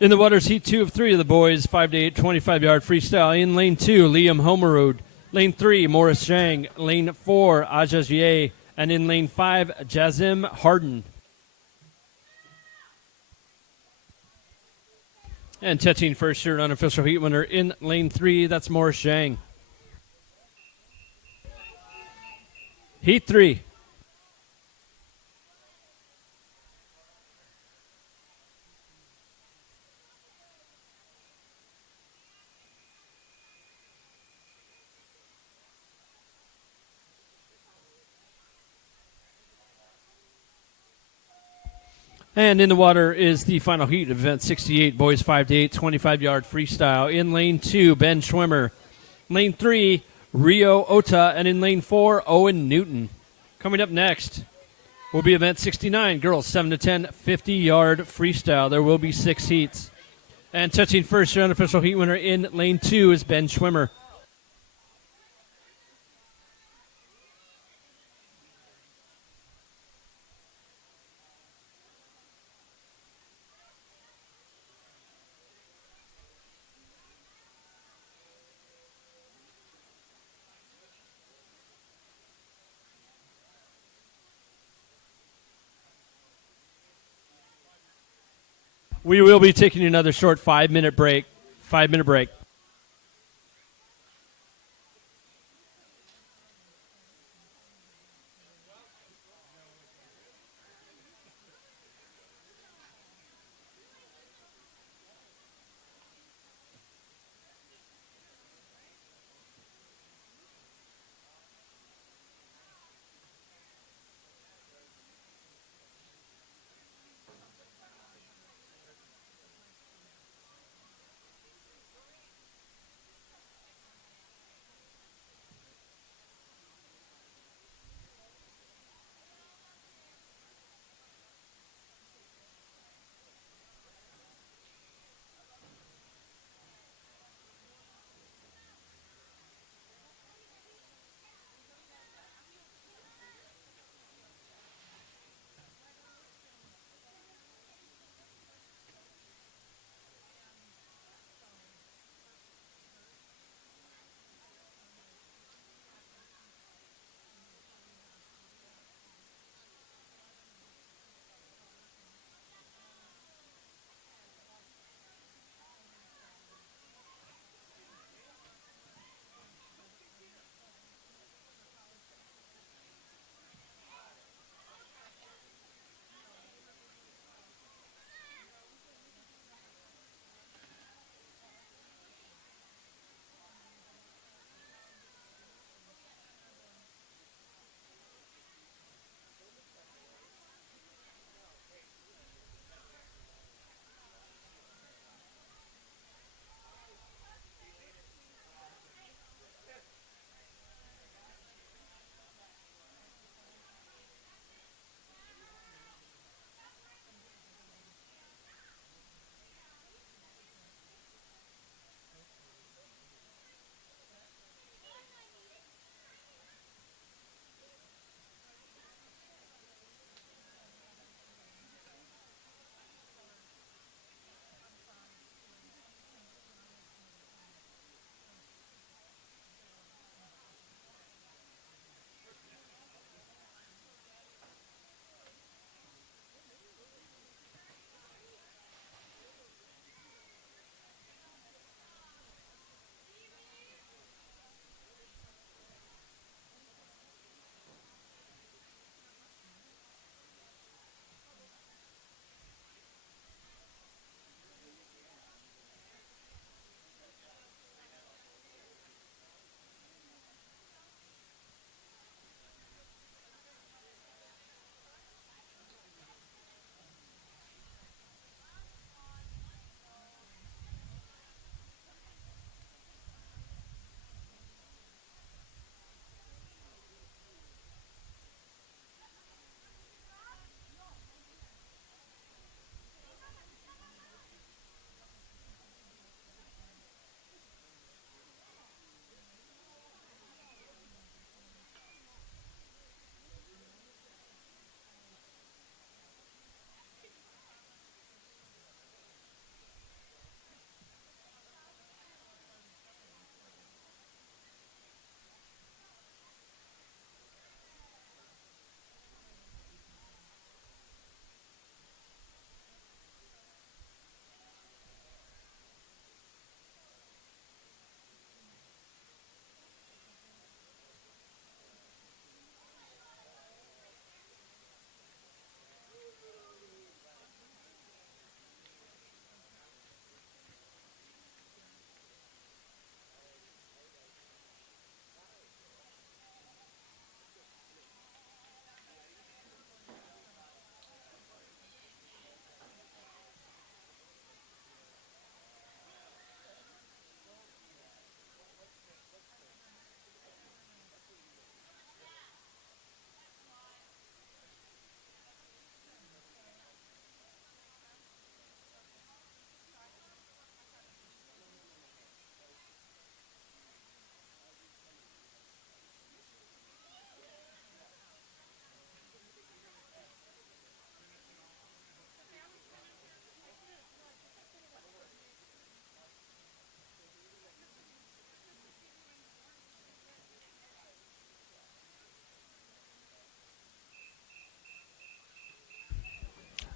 In the waters, heat 2 of 3 of the boys, 5 to 8, 25-yard freestyle. In lane 2, Liam Homerud. Lane 3, Morris Zhang. Lane 4, Aja Jie. And in lane 5, Jazim Harden. And touching first, your unofficial heat winner in lane 3, that's Morris Zhang. Heat 3. And in the water is the final heat of event 68, boys 5 to 8, 25-yard freestyle. In lane 2, Ben Schwimmer. Lane 3, Rio Ota. And in lane 4, Owen Newton. Coming up next will be event 69, girls 7 to 10, 50-yard freestyle. There will be 6 heats. And touching first, your unofficial heat winner in lane 2 is Ben Schwimmer. We will be taking another short 5-minute break. 5-minute break.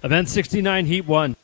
Event 69, Heat 1.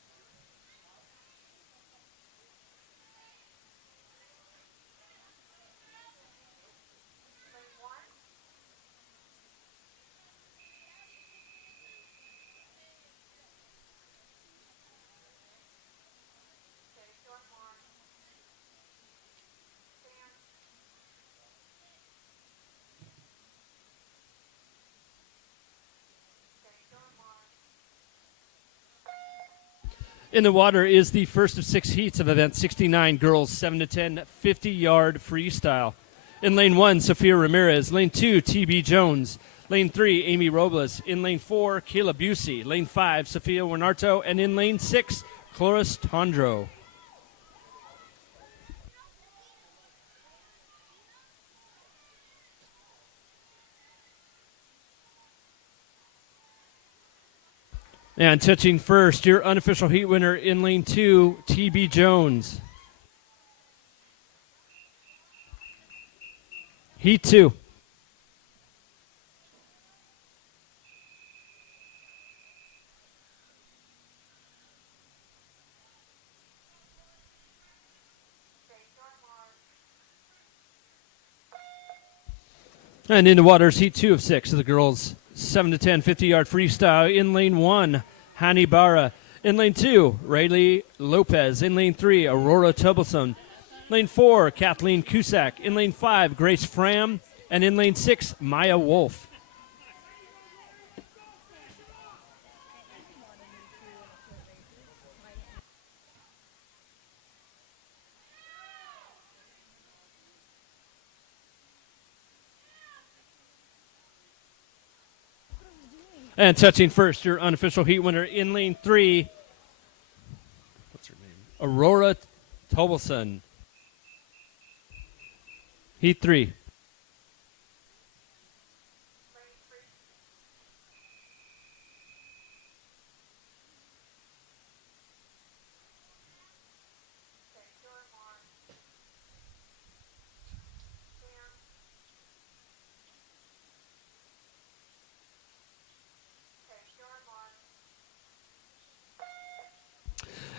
In the water is the first of 6 heats of Event 69, girls 7 to 10, 50-yard freestyle. In lane 1, Sofia Ramirez. Lane 2, T.B. Jones. Lane 3, Amy Robles. In lane 4, Kayla Busey. Lane 5, Sofia Winarto. And in lane 6, Cloris Tondro. And touching first, your unofficial heat winner in lane 2, T.B. Jones. Heat 2. And in the waters, heat 2 of 6 of the girls 7 to 10, 50-yard freestyle. In lane 1, Hani Barra. In lane 2, Rayleigh Lopez. In lane 3, Aurora Tobelson. Lane 4, Kathleen Cusack. In lane 5, Grace Fram. And in lane 6, Maya Wolf. And touching first, your unofficial heat winner in lane 3, what's her name? Aurora Tobelson. Heat 3.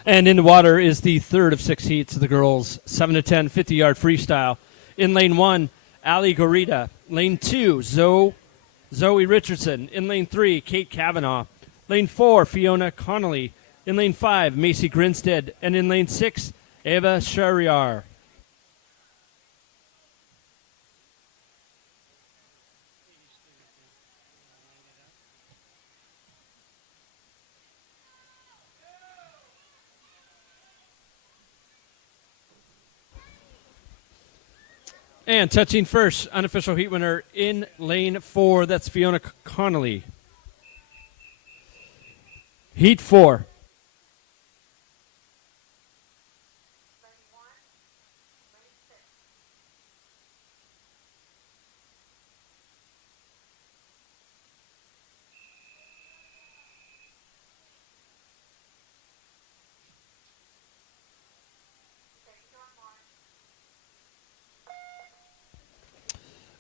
And in the water is the third of 6 heats of the girls 7 to 10, 50-yard freestyle. In lane 1, Ali Gorita. Lane 2, Zoe Richardson. In lane 3, Kate Kavanaugh. Lane 4, Fiona Connolly. In lane 5, Macy Grinstead. And in lane 6, Eva Shariar. And touching first, unofficial heat winner in lane 4, that's Fiona Connolly. Heat 4.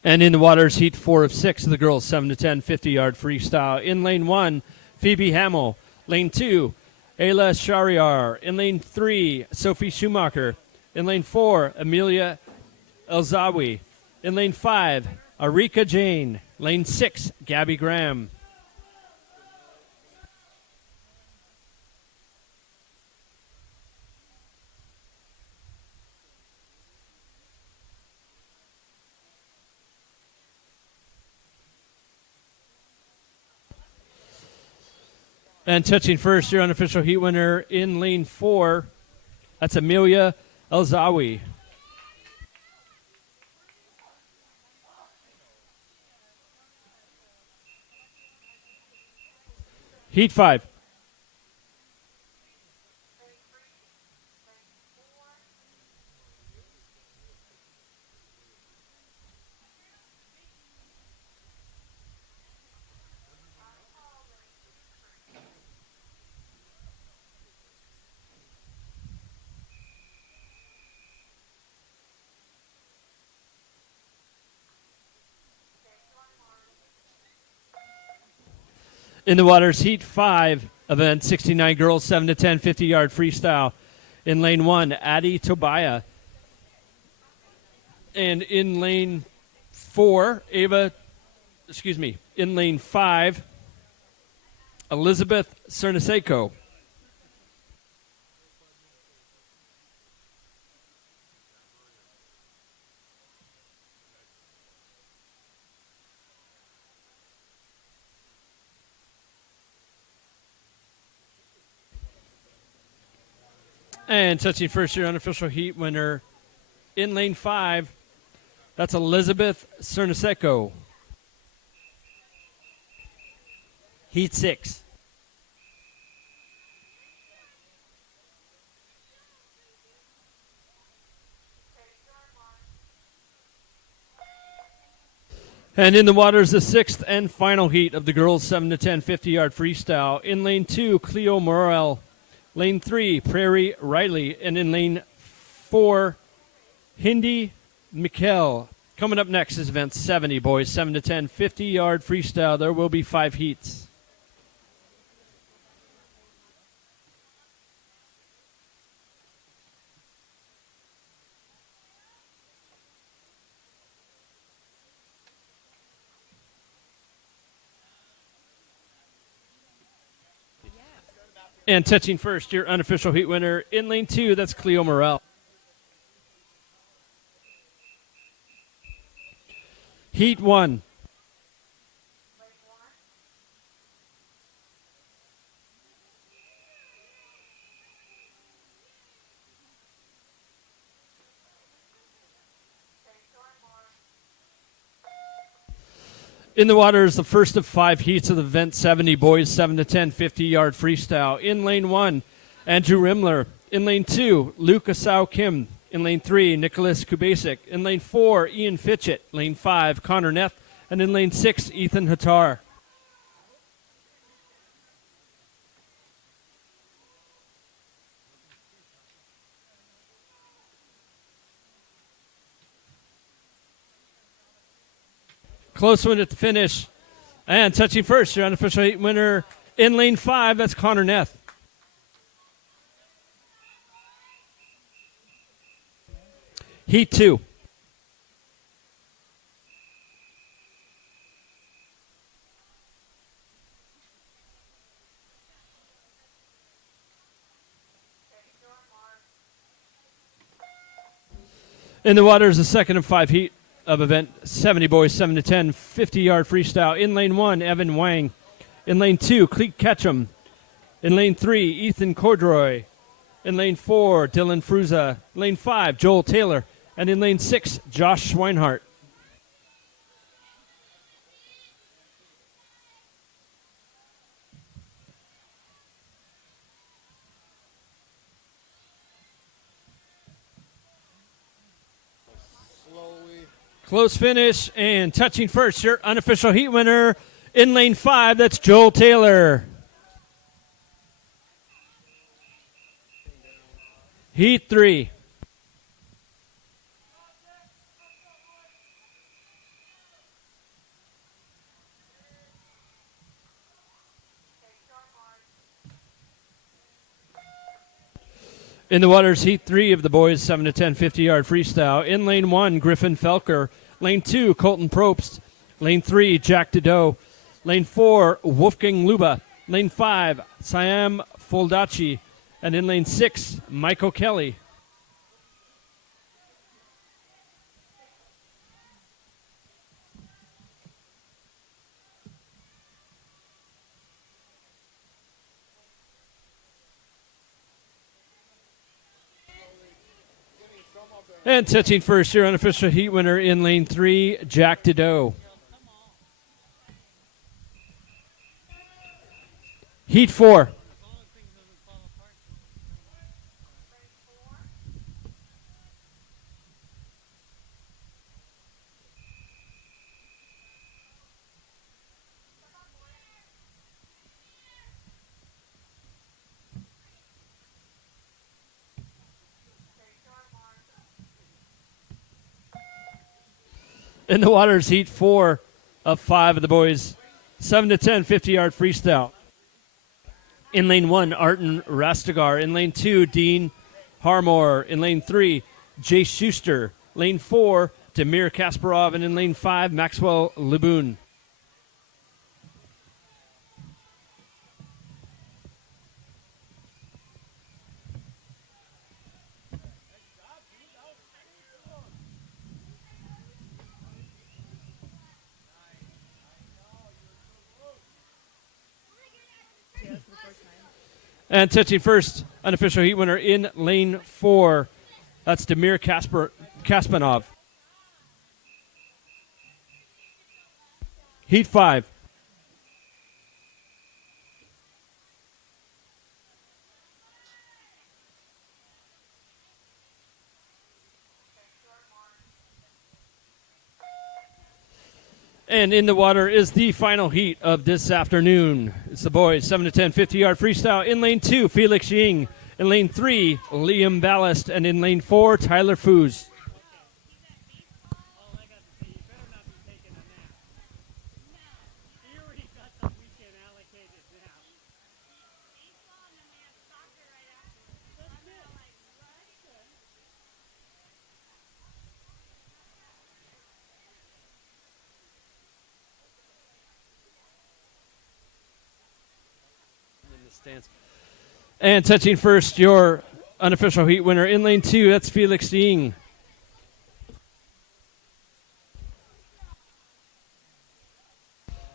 And in the waters, heat 4 of 6 of the girls 7 to 10, 50-yard freestyle. In lane 1, Phoebe Hamill. Lane 2, Ayla Shariar. In lane 3, Sophie Schumacher. In lane 4, Amelia Elzawi. In lane 5, Arika Jane. Lane 6, Gabby Graham. And touching first, your unofficial heat winner in lane 4, that's Amelia Elzawi. Heat 5. In the waters, heat 5, event 69 girls, 7 to 10, 50-yard freestyle. In lane 1, Addie Tobiah. And in lane 4, in lane 5, Elizabeth Cernaseko. And touching first year unofficial heat winner in lane 5, that's Elizabeth Cernaseko. Heat 6. And in the waters, the 6th and final heat of the girls' 7 to 10 50-yard freestyle. In lane 2, Cleo Morel. Lane 3, Prairie Riley. And in lane 4, Hindi Mikkel. Coming up next is event 70, boys. 7 to 10 50-yard freestyle. There will be 5 heats. And touching first, your unofficial heat winner in lane 2, that's Cleo Morel. Heat 1. In the water is the first of 5 heats of the event 70 boys 7 to 10 50-yard freestyle. In lane 1, Andrew Rimler. In lane 2, Luke Asau Kim. In lane 3, Nicholas Kubasic. In lane 4, Ian Fitchett. Lane 5, Connor Neff. And in lane 6, Ethan Hattar. Close one at the finish. And touching first, your unofficial heat winner in lane 5, that's Connor Neff. Heat 2. In the water is the second of 5 heat of event 70 boys 7 to 10 50-yard freestyle. In lane 1, Evan Wang. In lane 2, Cleet Ketchum. In lane 3, Ethan Cordroy. In lane 4, Dylan Fruza. Lane 5, Joel Taylor. And in lane 6, Josh Schweinhart. Close finish and touching first, your unofficial heat winner in lane 5, that's Joel Taylor. Heat 3. In the waters, heat 3 of the boys 7 to 10 50-yard freestyle. In lane 1, Griffin Felker. Lane 2, Colton Probst. Lane 3, Jack Dedeau. Lane 4, Wolfgang Luba. Lane 5, Siam Foldaci. And in lane 6, Michael Kelly. And touching first, your unofficial heat winner in lane 3, Jack Dedeau. Heat 4. In the waters, heat 4 of 5 of the boys 7 to 10, 50-yard freestyle. In lane 1, Arten Rastegar. In lane 2, Dean Harmore. In lane 3, Jay Schuster. Lane 4, Demir Kasparov. And in lane 5, Maxwell Liboon. And touching first, unofficial heat winner in lane 4. That's Demir Kaspanov. Heat 5. And in the water is the final heat of this afternoon. It's the boys, 7 to 10, 50-yard freestyle. In lane 2, Felix Ying. In lane 3, Liam Ballast. And in lane 4, Tyler Foos. All I got to say, you better not be taking a nap. You already got the weekend allocated now. Baseball and then we have soccer right after. That's good. In the stands. And touching first, your unofficial heat winner in lane 2, that's Felix Ying.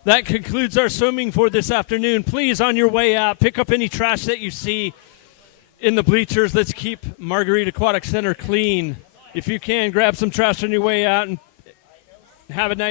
That concludes our swimming for this afternoon. Please, on your way out, pick up any trash that you see in the bleachers. Let's keep Marguerite Aquatic Center clean. If you can, grab some trash on your way out and have a nice